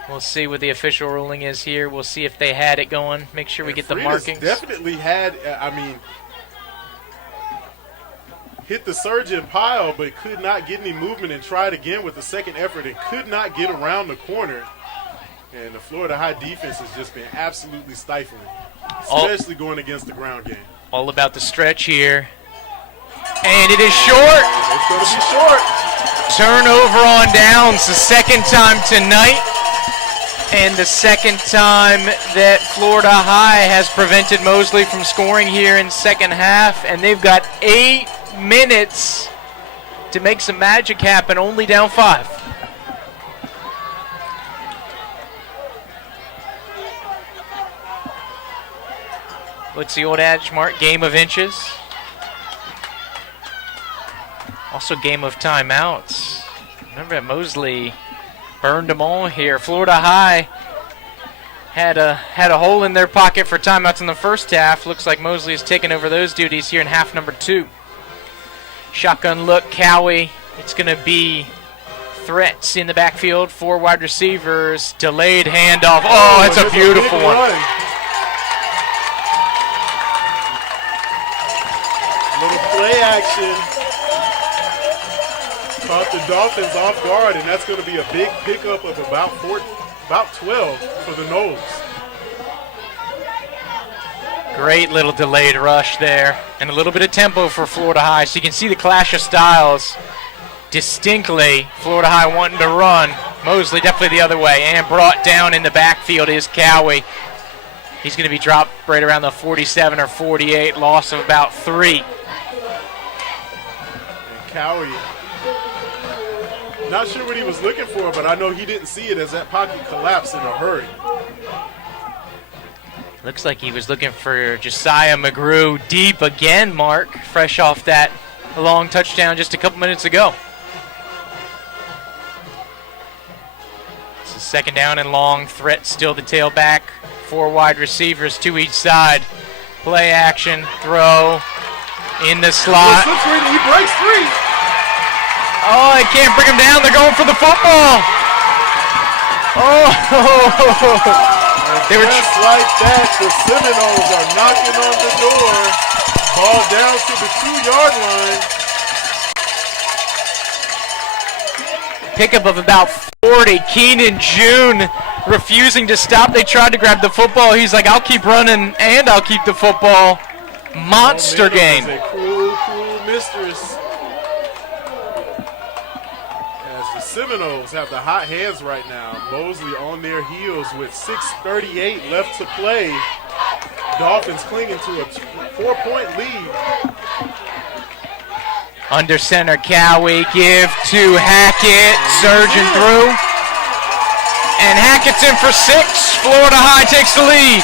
We'll see what the official ruling is here. We'll see if they had it going. Make sure we get the markings. Definitely had, hit the surgeon pile, but could not get any movement and tried again with the second effort and could not get around the corner. And the Florida High defense has just been absolutely stifling, especially going against the ground game. All about the stretch here. And it is short. It's going to be short. Turnover on downs the second time tonight. And the second time that Florida High has prevented Mosley from scoring here in second half. And they've got 8 minutes to make some magic happen, only down 5. What's the old adage, Mark? Game of inches. Also game of timeouts. Remember that Mosley burned them all here. Florida High had a hole in their pocket for timeouts in the first half. Looks like Mosley has taken over those duties here in half number 2. Shotgun look, Cowie. It's going to be threats in the backfield, 4 wide receivers, delayed handoff. Oh, that's a beautiful one. Little play action. Caught the Dolphins off guard, and that's going to be a big pickup of about 12 for the Noles. Great little delayed rush there, and a little bit of tempo for Florida High. So you can see the clash of styles distinctly. Florida High wanting to run. Mosley definitely the other way, and brought down in the backfield is Cowie. He's going to be dropped right around the 47 or 48, loss of about 3. And Cowie, not sure what he was looking for, but I know he didn't see it as that pocket collapsed in a hurry. Looks like he was looking for Josiah McGrew deep again, Mark, fresh off that long touchdown just a couple minutes ago. It's a second down and long, threat still the tailback. 4 wide receivers, 2 each side. Play action, throw in the slot. He breaks 3. Oh, they can't bring him down. They're going for the football. Oh, they were just like that. The Seminoles are knocking on the door. Ball down to the 2-yard line. Pickup of about 40. Keenan June refusing to stop. They tried to grab the football. He's like, I'll keep running and I'll keep the football. Monster game. A cruel, cruel mistress. The Seminoles have the hot hands right now. Mosley on their heels with 6:38 left to play. Dolphins clinging to a 4-point lead. Under center, Cowie, give to Hackett, surging through. And Hackett's in for 6. Florida High takes the lead.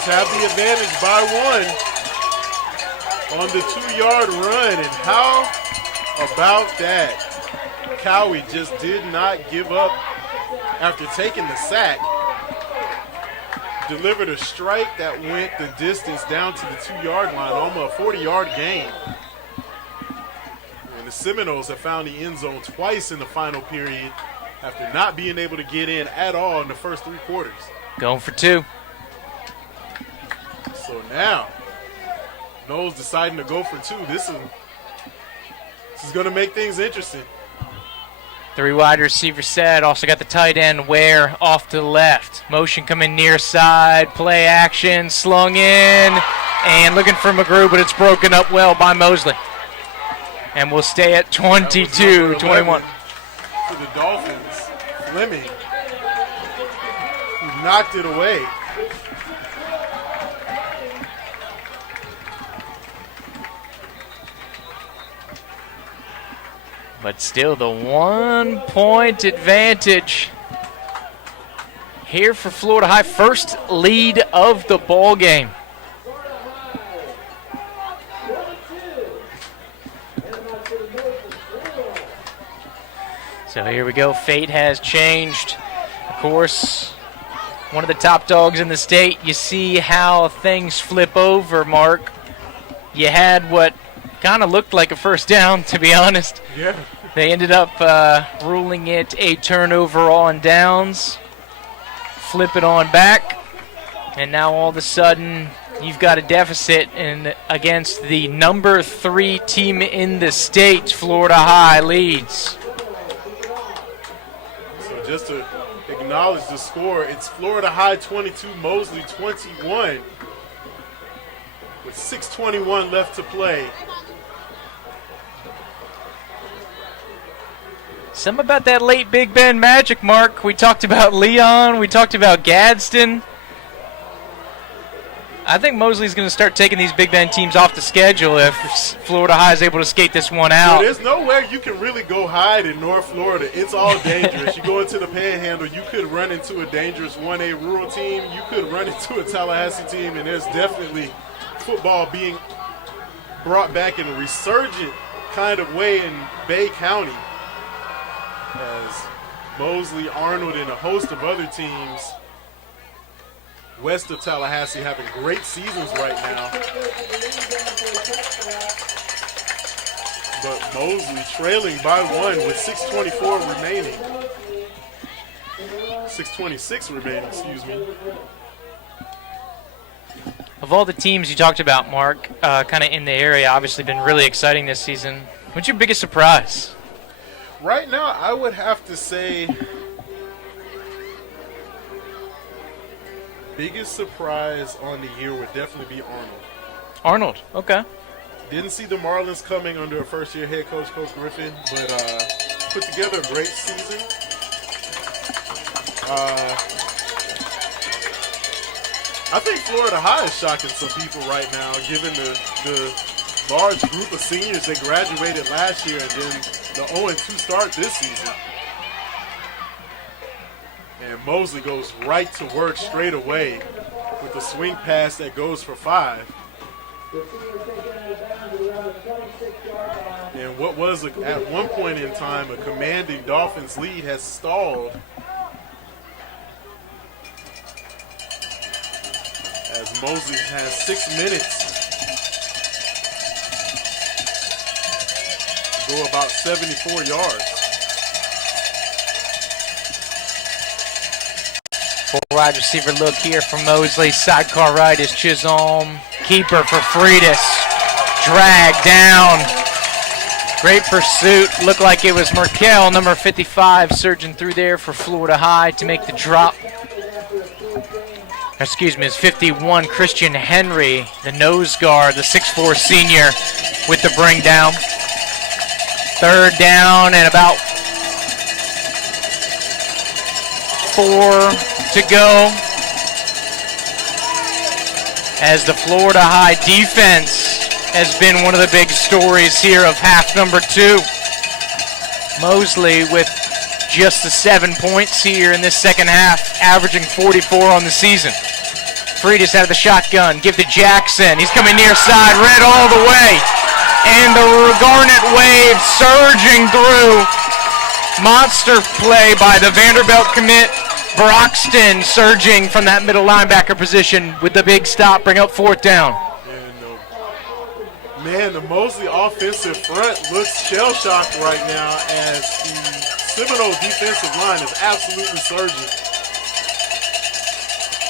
Have the advantage by 1 on the 2-yard run, and how about that? Cowie just did not give up after taking the sack. Delivered a strike that went the distance down to the 2-yard line, almost a 40-yard gain. And the Seminoles have found the end zone twice in the final period after not being able to get in at all in the first 3 quarters. Going for 2. So now, Knowles deciding to go for 2. This is going to make things interesting. 3 wide receiver set. Also got the tight end Ware off to the left. Motion coming near side. Play action. Slung in. And looking for McGrew, but it's broken up well by Mosley. And we'll stay at 22-21. For the Dolphins, Fleming, who knocked it away. But still the 1-point advantage here for Florida High. First lead of the ball game. So here we go. Fate has changed. Of course, one of the top dogs in the state. You see how things flip over, Mark. You had what kind of looked like a first down, to be honest. Yeah. They ended up ruling it a turnover on downs. Flip it on back. And now all of a sudden, you've got a deficit against the number 3 team in the state. Florida High leads. So just to acknowledge the score, it's Florida High 22, Mosley 21. With 6:21 left to play. Something about that late Big Ben magic, Mark. We talked about Leon. We talked about Gadsden. I think Mosley's going to start taking these Big Ben teams off the schedule if Florida High is able to skate this one out. Well, there's nowhere you can really go hide in North Florida. It's all dangerous. You go into the Panhandle, you could run into a dangerous 1A rural team. You could run into a Tallahassee team, and there's definitely football being brought back in a resurgent kind of way in Bay County. As Mosley, Arnold, and a host of other teams west of Tallahassee having great seasons right now. But Mosley trailing by 1 with 6:24 remaining. 6:26 remaining, excuse me. Of all the teams you talked about, Mark, kind of in the area, obviously been really exciting this season. What's your biggest surprise? Right now, I would have to say biggest surprise on the year would definitely be Arnold. Arnold, okay. Didn't see the Marlins coming under a first-year head coach, Coach Griffin, but put together a great season. I think Florida High is shocking some people right now, given the large group of seniors that graduated last year and then the 0-2 start this season. And Mosley goes right to work straight away with the swing pass that goes for 5. And what was at one point in time a commanding Dolphins lead has stalled as Mosley has 6 minutes to go about 74 yards. Full wide receiver look here from Mosley. Sidecar right is Chisholm. Keeper for Freitas. Drag down. Great pursuit. Looked like it was Merkel, number 55, surging through there for Florida High to make the drop. Excuse me, it's 51, Christian Henry, the nose guard, the 6'4 senior with the bring down. 3rd down and about 4 to go as the Florida High defense has been one of the big stories here of half number 2. Mosley with just the 7 points here in this second half, averaging 44 on the season. Freitas out of the shotgun, give to Jackson. He's coming near side, red all the way. And the Garnet Wave surging through. Monster play by the Vanderbilt commit. Broxton surging from that middle linebacker position with the big stop, bring up 4th down. Man, the Mosley offensive front looks shell-shocked right now as the Seminole defensive line is absolutely surging.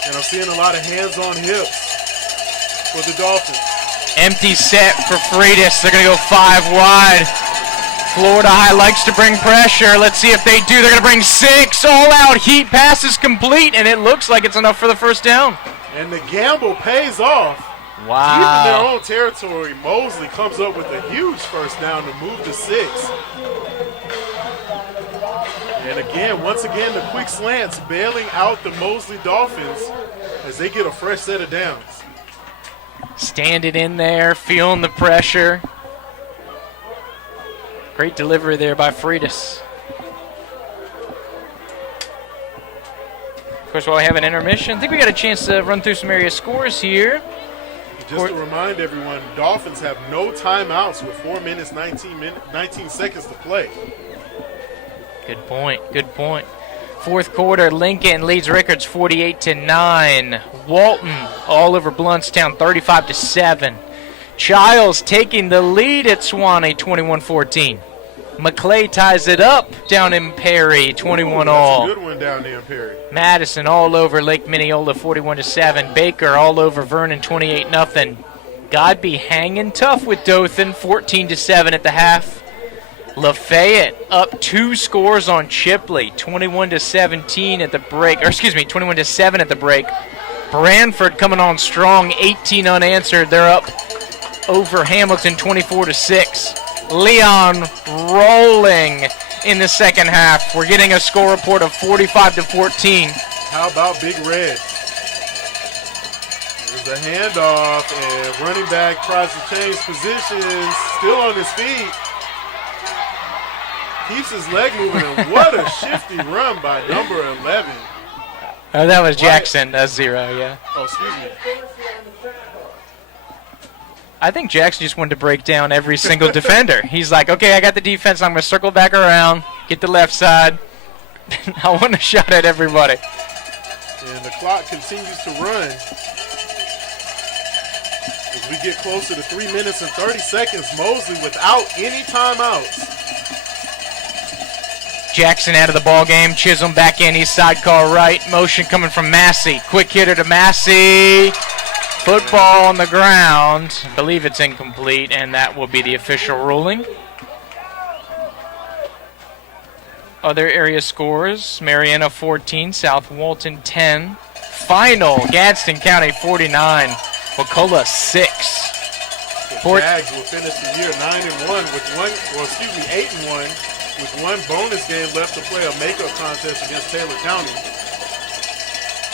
And I'm seeing a lot of hands on hips for the Dolphins. Empty set for Freitas. They're going to go 5 wide. Florida High likes to bring pressure. Let's see if they do. They're going to bring 6. All out heat pass is complete, and it looks like it's enough for the 1st down. And the gamble pays off. Wow. Deep in their own territory, Mosley comes up with a huge 1st down to move to 6. And again, once again, the quick slants bailing out the Mosley Dolphins as they get a fresh set of downs. Standing in there, feeling the pressure. Great delivery there by Freitas. Of course, while we have an intermission, I think we got a chance to run through some area scores here. Just to remind everyone, Dolphins have no timeouts with 4 minutes, 19 seconds to play. Good point, good point. 4th quarter, Lincoln leads Rickards 48-9. Walton all over Bluntstown 35-7. Childs taking the lead at Swanee 21-14. McClay ties it up down in Perry 21 all. That's a good one down there in Perry. Madison all over Lake Minneola 41-7. Baker all over Vernon 28-0. Godby hanging tough with Dothan 14-7 at the half. Lafayette up 2 scores on Chipley 21-17 at the break. 21-7 at the break. Branford coming on strong 18 unanswered. They're up over Hamilton 24-6. Leon rolling in the second half. We're getting a score report of 45-14. How about Big Red? There's a handoff, and running back tries to change positions, still on his feet. Keeps his leg moving, and what a shifty run by number 11. Oh, that was Jackson. That's 0, yeah. Oh, excuse me. I think Jackson just wanted to break down every single defender. He's like, okay, I got the defense. I'm going to circle back around, get the left side. I want a shot at everybody. And the clock continues to run. As we get closer to 3 minutes and 30 seconds, Mosley without any timeouts. Jackson out of the ball game. Chisholm back in. He's sidecar right. Motion coming from Massey. Quick hitter to Massey. Football on the ground. I believe it's incomplete, and that will be the official ruling. Other area scores: Marietta 14, South Walton 10. Final: Gadsden County 49, Wacola 6. The Jags will finish the year 9-1 with 8-1 with one bonus game left to play a makeup contest against Taylor County.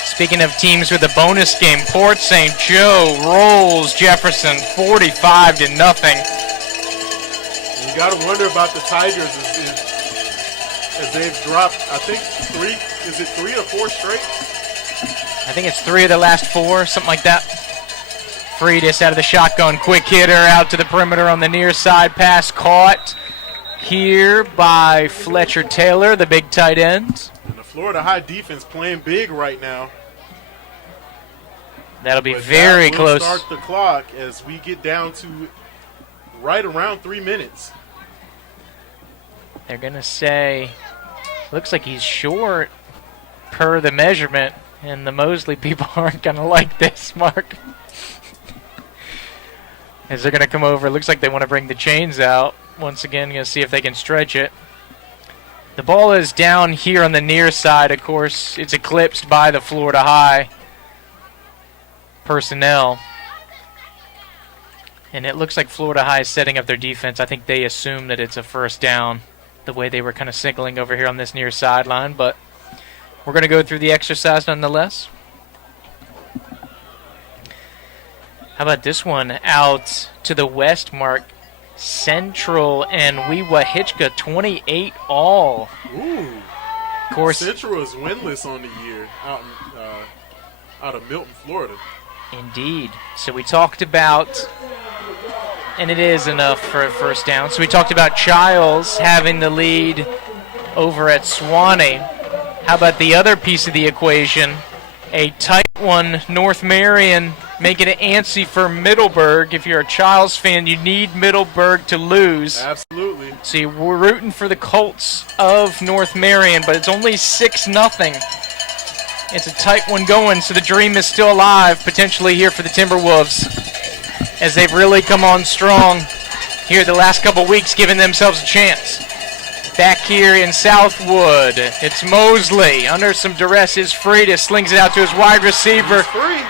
Speaking of teams with a bonus game, Port St. Joe rolls Jefferson 45-0. You got to wonder about the Tigers as they've dropped, I think, 3 or 4 straight? I think it's 3 of the last 4, something like that. Freitas out of the shotgun, quick hitter out to the perimeter on the near side, pass caught here by Fletcher Taylor, the big tight end. And the Florida High defense playing big right now. That'll be very close. Start the clock as we get down to right around 3 minutes. They're going to say, looks like he's short per the measurement, and the Mosley people aren't going to like this, Mark. As they're going to come over, it looks like they want to bring the chains out. Once again, going to see if they can stretch it. The ball is down here on the near side. Of course, it's eclipsed by the Florida High personnel. And it looks like Florida High is setting up their defense. I think they assume that it's a first down, the way they were kind of signaling over here on this near sideline. But we're going to go through the exercise nonetheless. How about this one out to the west, Mark? Central and Weewahitchka 28 all. Ooh. Of course, Central is winless on the year out of Milton, Florida. Indeed. So we talked about, and it is enough for a first down. So we talked about Childs having the lead over at Swanee. How about the other piece of the equation? A tight one, North Marion making it antsy for Middleburg. If you're a Childs fan, you need Middleburg to lose. Absolutely. So we're rooting for the Colts of North Marion, but it's only 6-0. It's a tight one going, so the dream is still alive, potentially here for the Timberwolves, as they've really come on strong here the last couple weeks, giving themselves a chance. Back here in Southwood, it's Mosley. Under some duress is Freitas, slings it out to his wide receiver. He's free.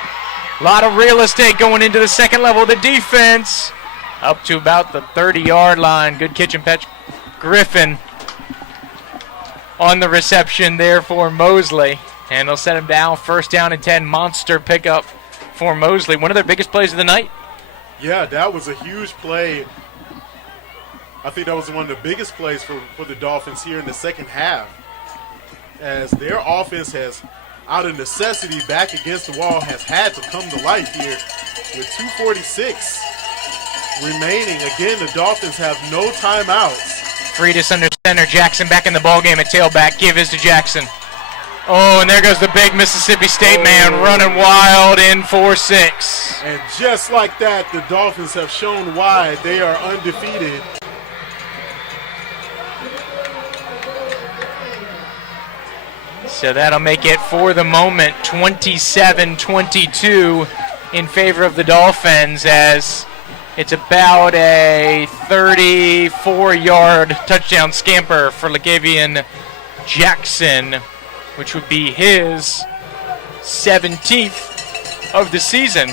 A lot of real estate going into the second level of the defense. Up to about the 30-yard line. Good catch and catch. Griffin on the reception there for Mosley. And they'll set him down. First down and 10. Monster pickup for Mosley. One of their biggest plays of the night. Yeah, that was a huge play. I think that was one of the biggest plays for the Dolphins here in the second half, as their offense has, out of necessity, back against the wall, has had to come to life here with 2:46 remaining. Again, the Dolphins have no timeouts. Freitas under center. Jackson back in the ballgame at tailback. Give is to Jackson. Oh, and there goes the big Mississippi State man running wild in 4-6. And just like that, the Dolphins have shown why they are undefeated. So that'll make it, for the moment, 27-22 in favor of the Dolphins, as it's about a 34-yard touchdown scamper for Lagavian Jackson, which would be his 17th of the season.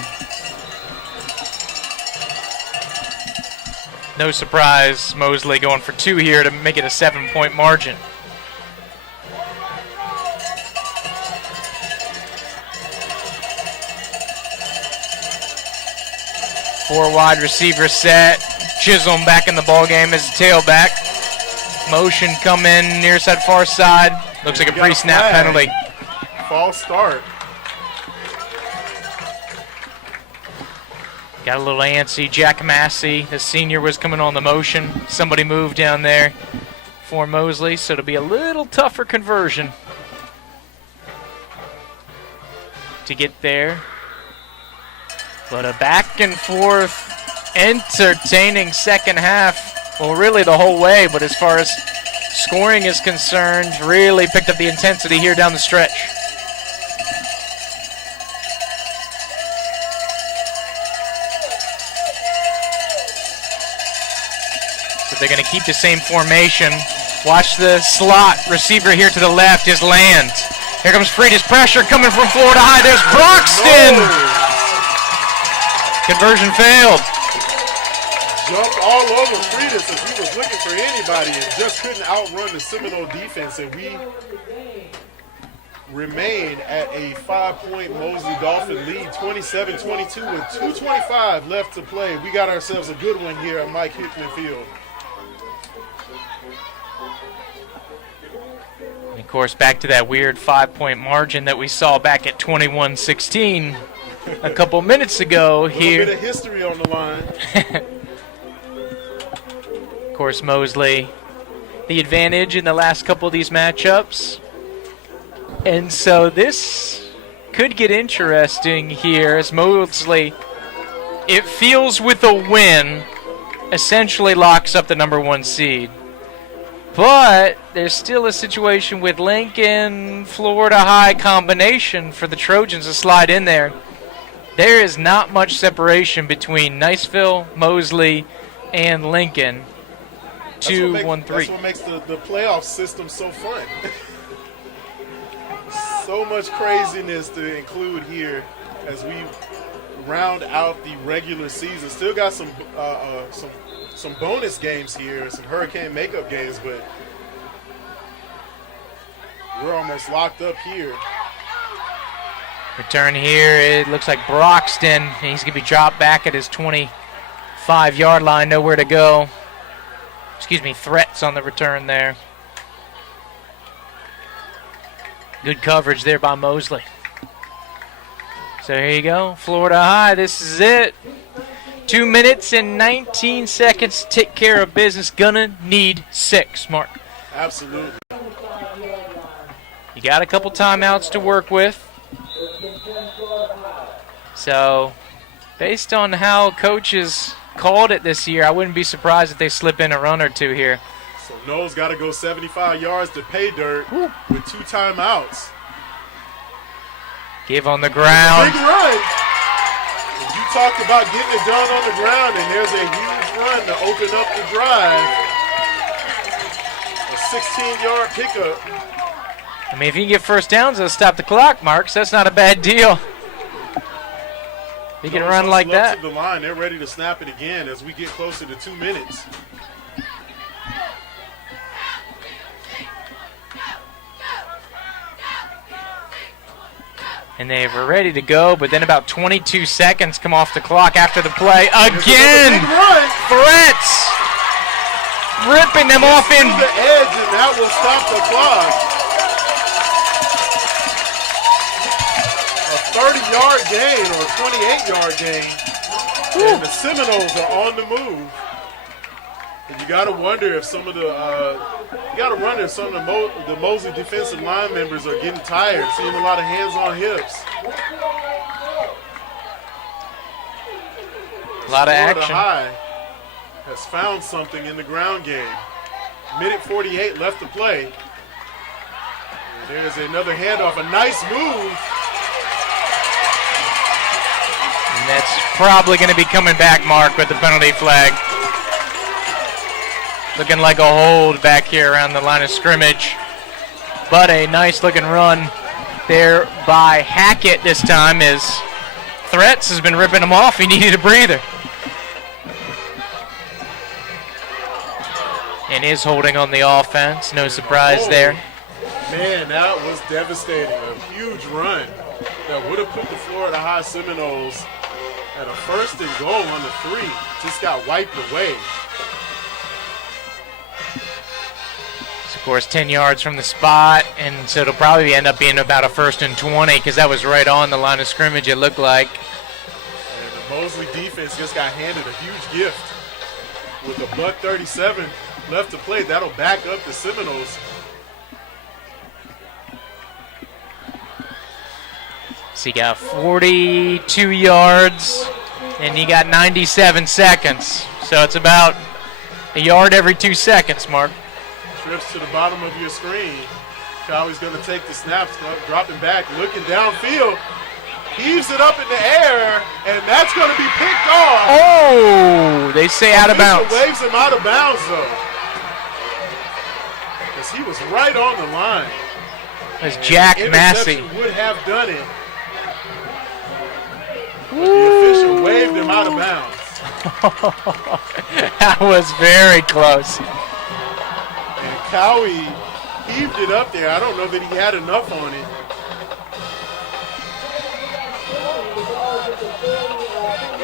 No surprise, Mosley going for 2 here to make it a 7-point margin. 4 wide receiver set. Chisholm back in the ball game as a tailback. Motion come in near side, far side. Looks like a pre-snap penalty. False start. Got a little antsy. Jack Massey, the senior, was coming on the motion. Somebody moved down there for Mosley, so it'll be a little tougher conversion. to get there. But a back and forth, entertaining second half. Well, really the whole way, but as far as scoring is concerned, really picked up the intensity here down the stretch. So they're going to keep the same formation. Watch the slot receiver here to the left is Land. Here comes Frida's pressure coming from Florida High. There's Broxton. Conversion failed. Jumped all over Frida's as he was looking for anybody and just couldn't outrun the Seminole defense. And we remain at a 5-point Mosley Dolphin lead, 27-22 with 2:25 left to play. We got ourselves a good one here at Mike Hickman Field. And of course, back to that weird 5-point margin that we saw back at 21-16 a couple minutes ago here. A bit of history on the line. Of course, Mosley, the advantage in the last couple of these matchups. And so this could get interesting here as Mosley, it feels with a win, essentially locks up the number 1 seed. But there's still a situation with Lincoln, Florida High combination for the Trojans to slide in there. There is not much separation between Niceville, Mosley, and Lincoln. 2, 1, 3. That's what makes the playoff system so fun. So much craziness to include here as we round out the regular season. Still got some bonus games here, some hurricane makeup games, but we're almost locked up here. Return here, it looks like Broxton. He's going to be dropped back at his 25-yard line, nowhere to go. Threats on the return there. Good coverage there by Mosley. So here you go, Florida High, this is it. 2 minutes and 19 seconds to take care of business. Gonna need 6, Mark. Absolutely. You got a couple timeouts to work with. So, based on how coaches called it this year, I wouldn't be surprised if they slip in a run or two here. So Noel's got to go 75 yards to pay dirt with 2 timeouts. Give on the ground. Big run. You talked about getting it done on the ground, and there's a huge run to open up the drive. A 16-yard pickup. I mean, if you can get first downs, it'll stop the clock, Mark, so that's not a bad deal. You can run like that. To the line. They're ready to snap it again as we get closer to 2 minutes. And they were ready to go, but then about 22 seconds come off the clock after the play. Again! Threats! Ripping them off in the edge, and that will stop the clock. A 30-yard gain or 28-yard gain. Woo. And the Seminoles are on the move. And you got to wonder if some of the the Mosley defensive line members are getting tired, seeing a lot of hands on hips. A lot of action. Florida High has found something in the ground game. Minute 48 left to play. And there's another handoff, a nice move. And that's probably going to be coming back, Mark, with the penalty flag. Looking like a hold back here around the line of scrimmage. But a nice looking run there by Hackett this time as Threats has been ripping him off. He needed a breather. And is holding on the offense. No surprise there. Man, that was devastating. A huge run that would have put the Florida High Seminoles at a 1st and goal on the 3. Just got wiped away. Of course, 10 yards from the spot, and so it'll probably end up being about a 1st and 20 because that was right on the line of scrimmage, it looked like. And the Mosley defense just got handed a huge gift with a $1:37 left to play. That'll back up the Seminoles. So you got 42 yards, and you got 97 seconds. So it's about a yard every 2 seconds, Mark. Trips to the bottom of your screen. Cowie's going to take the snaps, dropping back, looking downfield. Heaves it up in the air, and that's going to be picked off. Oh, they say out of bounds. Waves him out of bounds, though. Because he was right on the line. That's Jack Massey. Would have done it. But the official waved him out of bounds. That was very close. And Cowie heaved it up there. I don't know that he had enough on it.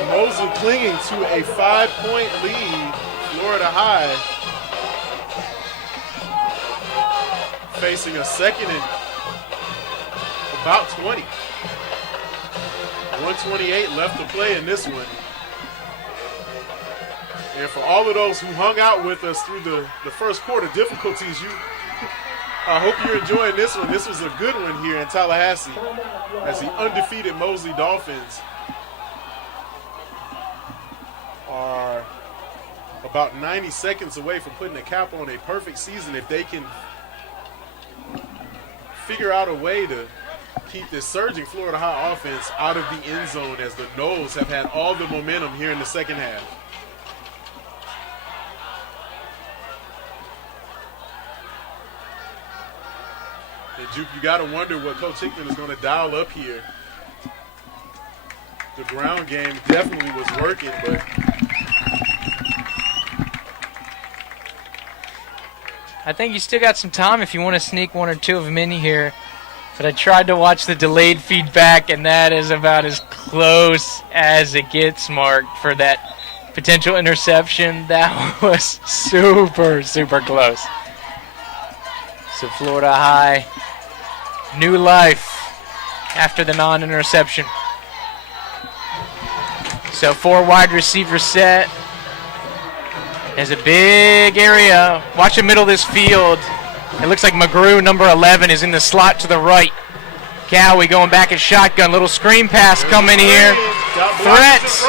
Mosley clinging to a 5-point lead. Florida High facing a second and about 20. 128 left to play in this one. And for all of those who hung out with us through the first quarter difficulties, I hope you're enjoying this one. This was a good one here in Tallahassee as the undefeated Mosley Dolphins are about 90 seconds away from putting a cap on a perfect season if they can figure out a way to keep this surging Florida High offense out of the end zone as the Noles have had all the momentum here in the second half. And Juke, you got to wonder what Coach Hickman is going to dial up here. The ground game definitely was working, but I think you still got some time if you want to sneak one or two of them in here. But I tried to watch the delayed feedback, and that is about as close as it gets, Mark, for that potential interception. That was super, super close. So Florida High, new life after the non-interception. So 4 wide receiver set. There's a big area. Watch the middle of this field. It looks like McGrew, number 11, is in the slot to the right. Cowie going back at shotgun. Little screen pass coming here. Threats.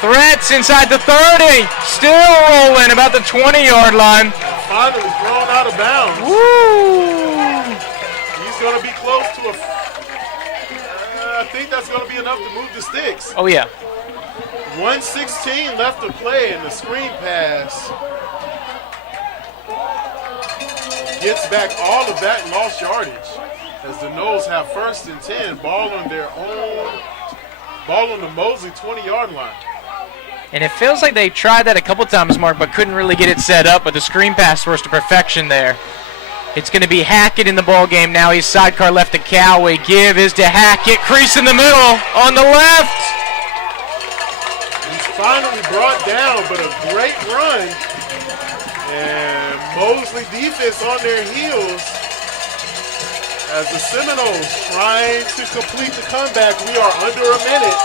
Threats inside the 30. Still rolling about the 20-yard line. Finally thrown out of bounds. Woo! He's going to be close to a... I think that's going to be enough to move the sticks. Oh, yeah. 1:16 left to play, and the screen pass gets back all of that lost yardage as the Noles have 1st and 10, ball on their own, ball on the Mosley 20-yard line. And it feels like they tried that a couple times, Mark, but couldn't really get it set up, but the screen pass was to perfection there. It's going to be Hackett in the ball game now. He's sidecar left to Cowie. Give is to Hackett. Crease in the middle on the left. Finally brought down, but a great run. And Mosley defense on their heels as the Seminoles trying to complete the comeback. We are under a minute.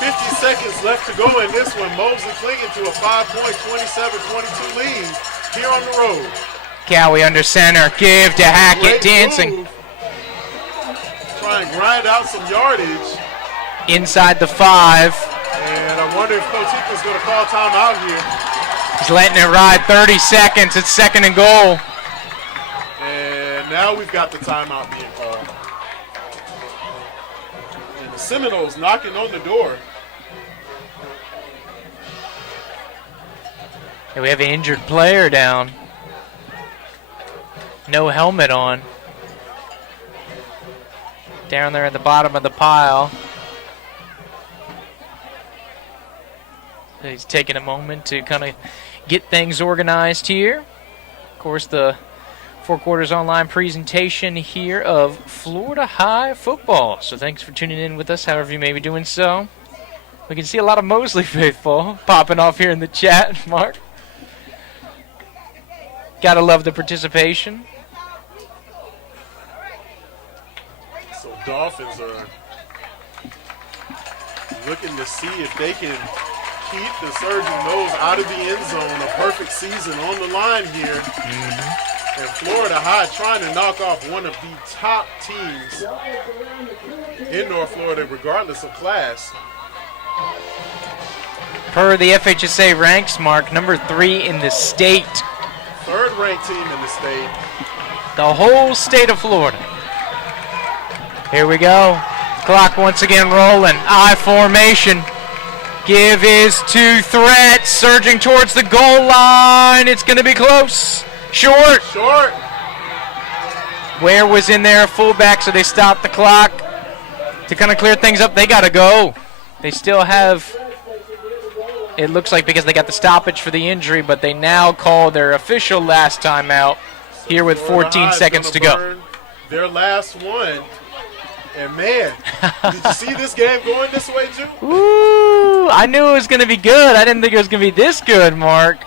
50 seconds left to go in this one. Mosley clinging to a 5-point, 27-22 lead here on the road. Cowie under center. Give to Hackett, dancing. Move. Try and grind out some yardage. Inside the 5. And I wonder if Coach Hickman's going to call timeout here. He's letting it ride. 30 seconds. It's 2nd and goal. And now we've got the timeout being called. And the Seminoles knocking on the door. And we have an injured player down. No helmet on. Down there at the bottom of the pile. He's taking a moment to kind of get things organized here. Of course, the 4 Quarters online presentation here of Florida High football. So thanks for tuning in with us, however you may be doing so. We can see a lot of Mosley faithful popping off here in the chat, Mark. Gotta love the participation. So Dolphins are looking to see if they can keep the surging Noles out of the end zone. A perfect season on the line here. And Florida High trying to knock off one of the top teams in North Florida, regardless of class. Per the FHSA ranks, Mark, number 3 in the state. Third-ranked team in the state. The whole state of Florida. Here we go. Clock once again rolling. I formation. Give is to threat. Surging towards the goal line. It's going to be close. Short. Short. Ware was in there, fullback, so they stopped the clock to kind of clear things up. They got to go. They still have, it looks like, because they got the stoppage for the injury, but they now call their official last timeout here with 14 seconds to go. Their last one. And man, did you see this game going this way, Ju? Ooh, I knew it was going to be good. I didn't think it was going to be this good, Mark.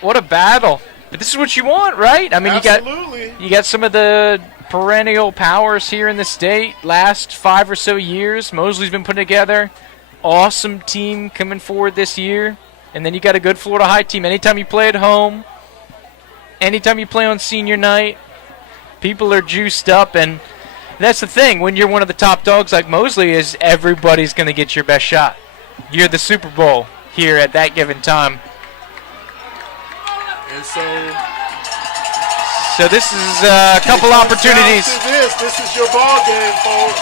What a battle. But this is what you want, right? I mean, you got some of the perennial powers here in the state. Last 5 or so years, Mosley's been put together. Awesome team coming forward this year. And then you got a good Florida High team. Anytime you play at home, anytime you play on senior night, people are juiced up. And that's the thing. When you're one of the top dogs like Mosley is, everybody's going to get your best shot. You're the Super Bowl here at that given time. And so this is a couple opportunities. This is your ball game, folks.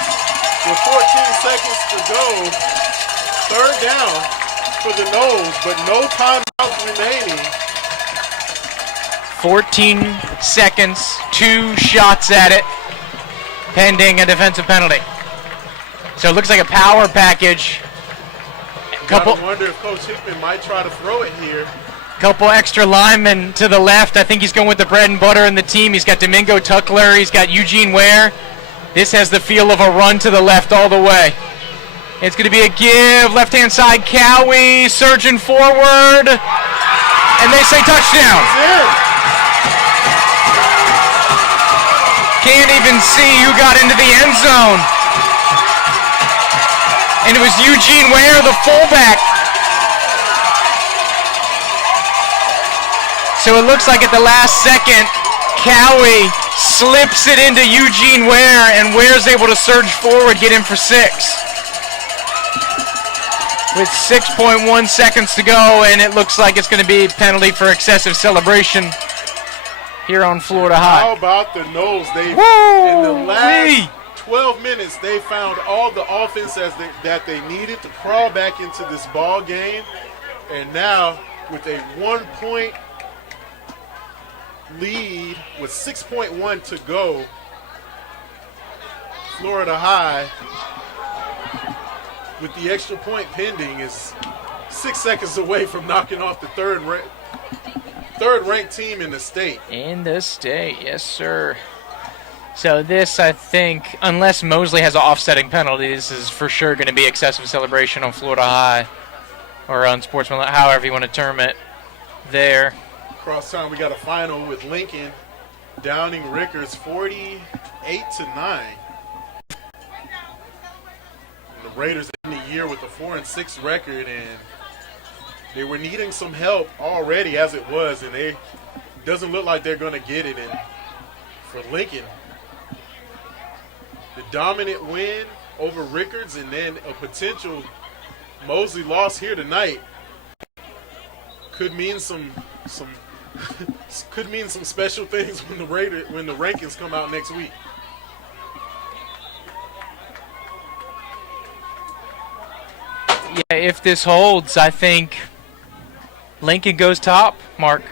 With 14 seconds to go, third down for the Noles, but no timeouts remaining. 14 seconds, 2 shots at it, pending a defensive penalty. So it looks like a power package. I wonder if Coach Hickman might try to throw it here. Couple extra linemen to the left. I think he's going with the bread and butter in the team. He's got Domingo Tuckler. He's got Eugene Ware. This has the feel of a run to the left all the way. It's going to be a give. Left-hand side, Cowie surging forward. And they say touchdown. Can't even see who got into the end zone. And it was Eugene Ware, the fullback. So it looks like at the last second, Cowie slips it into Eugene Ware, and Ware's able to surge forward, get in for 6. With 6.1 seconds to go, and it looks like it's going to be a penalty for excessive celebration here on Florida High. How about the Noles? In the last 12 minutes, they found all the offense that they needed to crawl back into this ball game. And now, with a 1-point lead with 6.1 to go, Florida High, with the extra point pending, is 6 seconds away from knocking off the third-ranked team in the state. In the state, yes, sir. So this, I think, unless Mosley has an offsetting penalty, this is for sure going to be excessive celebration on Florida High, or unsportsmanlike, however you want to term it, there. Cross town, we got a final with Lincoln downing Rickers 48-9. The Raiders end the year with a 4-6 record, and they were needing some help already as it was, and it doesn't look like they're going to get it. And for Lincoln, the dominant win over Rickards and then a potential Mosley loss here tonight could mean some could mean some special things when the rankings come out next week. Yeah, if this holds, I think Lincoln goes top, Mark.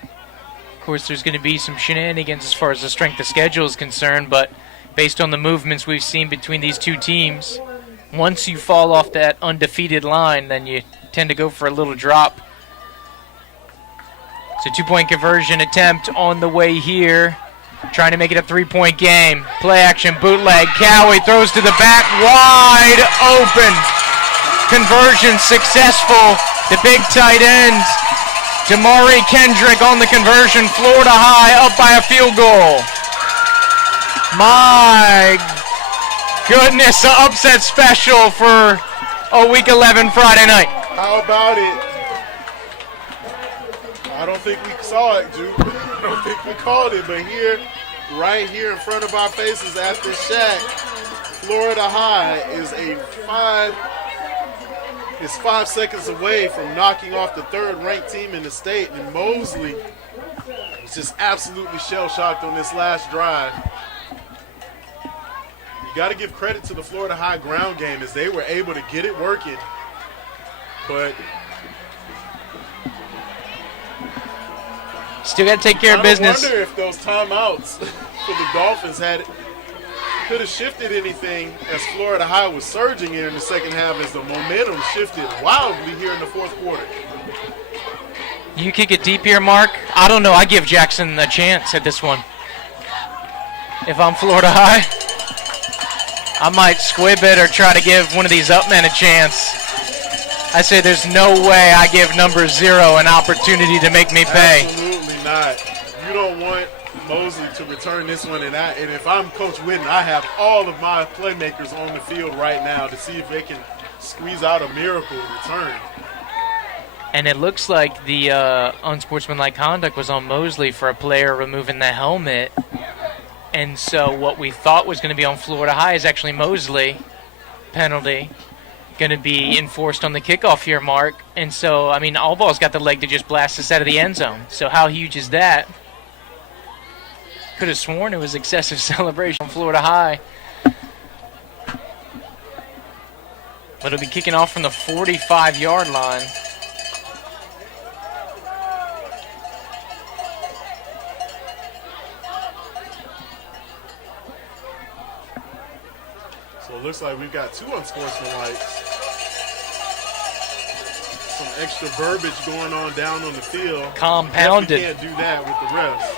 Of course, there's going to be some shenanigans as far as the strength of schedule is concerned, but based on the movements we've seen between these two teams, once you fall off that undefeated line, then you tend to go for a little drop. So 2-point conversion attempt on the way here. Trying to make it a 3-point game. Play action, bootleg. Cowie throws to the back, wide open. Conversion successful. The big tight end, Damari Kendrick on the conversion. Florida High up by a field goal. My goodness, an upset special for a Week 11 Friday night. How about it? I don't think we saw it, Juke. I don't think we called it, but here, right here in front of our faces at the shack, Florida High is 5 seconds away from knocking off the third-ranked team in the state, and Mosley is just absolutely shell-shocked on this last drive. You got to give credit to the Florida High ground game as they were able to get it working, but still got to take care of business. I wonder if those timeouts for the Dolphins could have shifted anything as Florida High was surging in the second half as the momentum shifted wildly here in the fourth quarter. You kick it deep here, Mark. I don't know. I give Jackson a chance at this one. If I'm Florida High, I might squib it or try to give one of these up men a chance. I say there's no way I give number 0 an opportunity to make me pay. Absolutely not. You don't want Mosley to return this one, and if I'm Coach Whitten, I have all of my playmakers on the field right now to see if they can squeeze out a miracle return. And it looks like the unsportsmanlike conduct was on Mosley for a player removing the helmet. And so what we thought was going to be on Florida High is actually Mosley penalty going to be enforced on the kickoff here, Mark. And so, I mean, Allball's got the leg to just blast this out of the end zone. So how huge is that? Could have sworn it was excessive celebration on Florida High. But it'll be kicking off from the 45-yard line. So it looks like we've got 2 unsportsmanlike. Some extra verbiage going on down on the field. Compounded. We can't do that with the refs.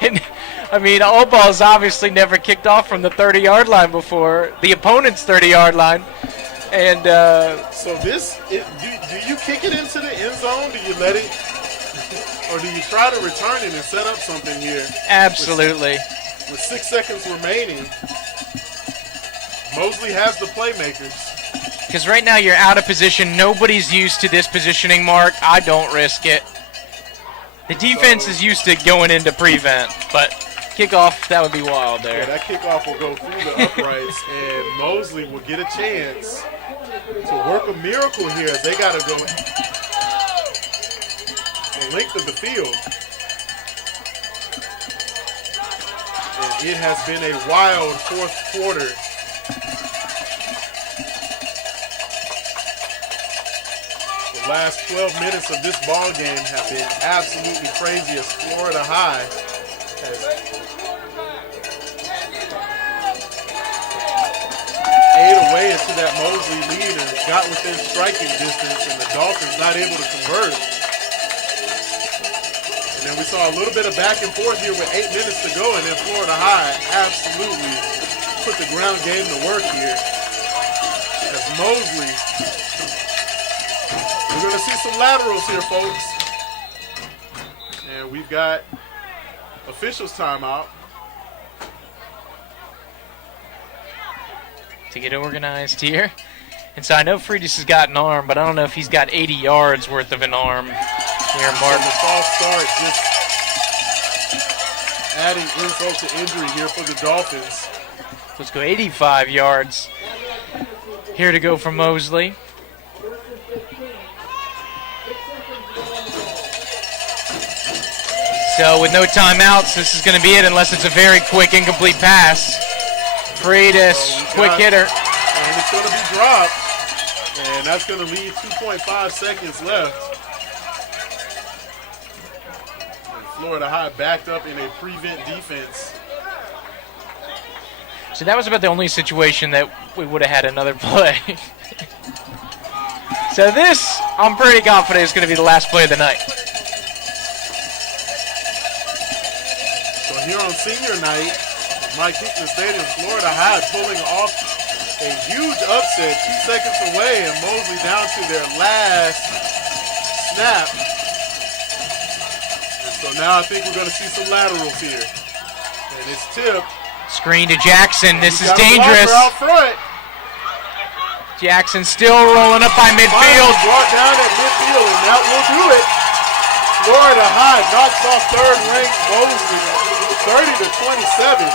And, I mean, Allball's obviously never kicked off from the 30-yard line before, the opponent's 30-yard line. And so this, do you kick it into the end zone? Do you let it, or do you try to return it and set up something here? Absolutely. With 6 seconds remaining, Mosley has the playmakers. Because right now you're out of position. Nobody's used to this positioning, Mark. I don't risk it. The defense is used to going into prevent, but kickoff, that would be wild there. Yeah, that kickoff will go through the uprights, and Mosley will get a chance to work a miracle here as they got to go the length of the field. And it has been a wild fourth quarter. The last 12 minutes of this ball game have been absolutely crazy as Florida High has ate away into that Mosley lead and got within striking distance, and the Dolphins not able to convert. And then we saw a little bit of back and forth here with 8 minutes to go, and then Florida High absolutely put the ground game to work here. As Mosley, we're going to see some laterals here, folks. And we've got officials timeout. To get organized here. And so I know Freitas has got an arm, but I don't know if he's got 80 yards worth of an arm here, Mark. The false start just adding insult to injury here for the Dolphins. Let's go 85 yards here to go for Mosley. So with no timeouts, this is going to be it unless it's a very quick incomplete pass. Freitas, quick hitter. And it's going to be dropped. And that's going to leave 2.5 seconds left. And Florida High backed up in a prevent defense. So that was about the only situation that we would have had another play. So this, I'm pretty confident, is going to be the last play of the night. So here on senior night, Mike Hickman Stadium, Florida High pulling off a huge upset, 2 seconds away, and Mosley down to their last snap. And so now I think we're going to see some laterals here. And it's tipped. Screen to Jackson. This is Got a dangerous. blocker out front. Jackson still rolling up by midfield. Finally brought down at midfield, and that will do it. Florida High knocks off third-ranked Mosley, 30-27.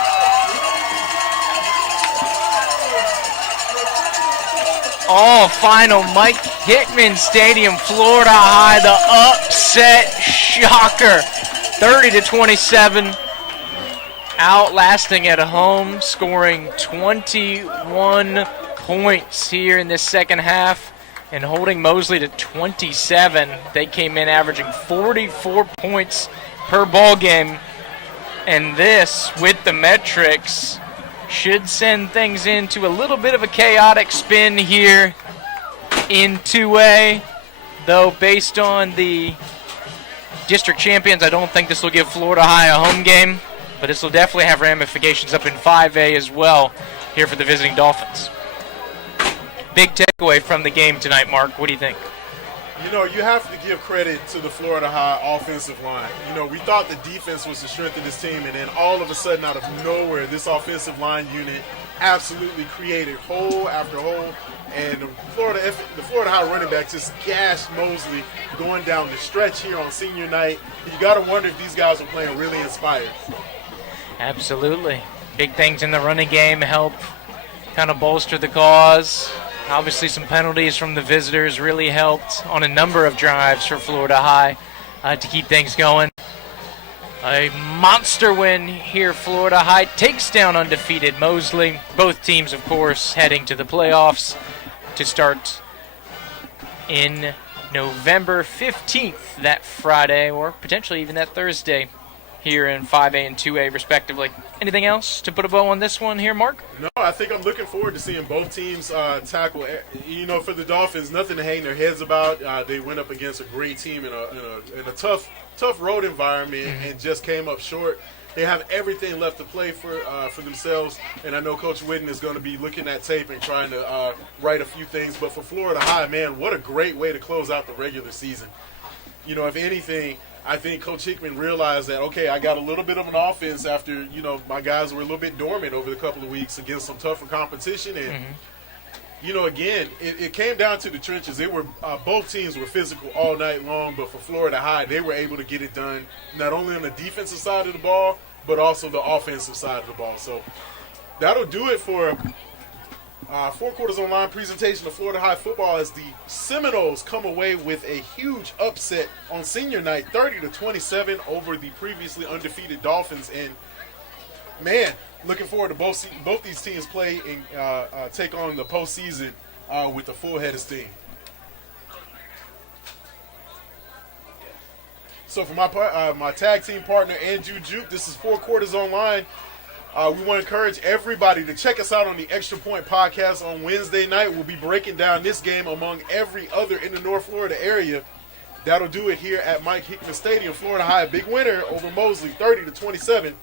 Oh, final Mike Hickman Stadium, Florida High, the upset shocker, 30-27. Outlasting at home, scoring 21 points here in this second half and holding Mosley to 27. They came in averaging 44 points per ball game. And this, with the metrics, should send things into a little bit of a chaotic spin here in 2A. Though based on the district champions, I don't think this will give Florida High a home game. But this will definitely have ramifications up in 5A as well here for the visiting Dolphins. Big takeaway from the game tonight, Mark. What do you think? You know, you have to give credit to the Florida High offensive line. You know, we thought the defense was the strength of this team, and then all of a sudden, out of nowhere, this offensive line unit absolutely created hole after hole. And the Florida High running back just gashed Mosley going down the stretch here on senior night. You got to wonder if these guys are playing really inspired. Absolutely. Big things in the running game help kind of bolster the cause. Obviously, some penalties from the visitors really helped on a number of drives for Florida High to keep things going. A monster win here. Florida High takes down undefeated Mosley. Both teams, of course, heading to the playoffs to start in November 15th, that Friday, or potentially even that Thursday, here in 5A and 2A, respectively. Anything else to put a bow on this one here, Mark? No, I think I'm looking forward to seeing both teams tackle. You know, for the Dolphins, nothing to hang their heads about. They went up against a great team in a tough road environment and just came up short. They have everything left to play for themselves, and I know Coach Whitten is going to be looking at tape and trying to right a few things. But for Florida High, man, what a great way to close out the regular season. You know, if anything, I think Coach Hickman realized that, okay, I got a little bit of an offense after, you know, my guys were a little bit dormant over the couple of weeks against some tougher competition. And, you know, again, it came down to the trenches. They were both teams were physical all night long, but for Florida High, they were able to get it done not only on the defensive side of the ball, but also the offensive side of the ball. So that'll do it for Four Quarters Online presentation of Florida High football as the Seminoles come away with a huge upset on senior night, 30-27 over the previously undefeated Dolphins. And man, looking forward to both these teams play and take on the postseason with a full head of steam. So for my tag team partner Andrew Juke, this is Four Quarters Online. We want to encourage everybody to check us out on the Extra Point podcast on Wednesday night. We'll be breaking down this game among every other in the North Florida area. That'll do it here at Mike Hickman Stadium. Florida High, a big winner over Mosley, 30-27.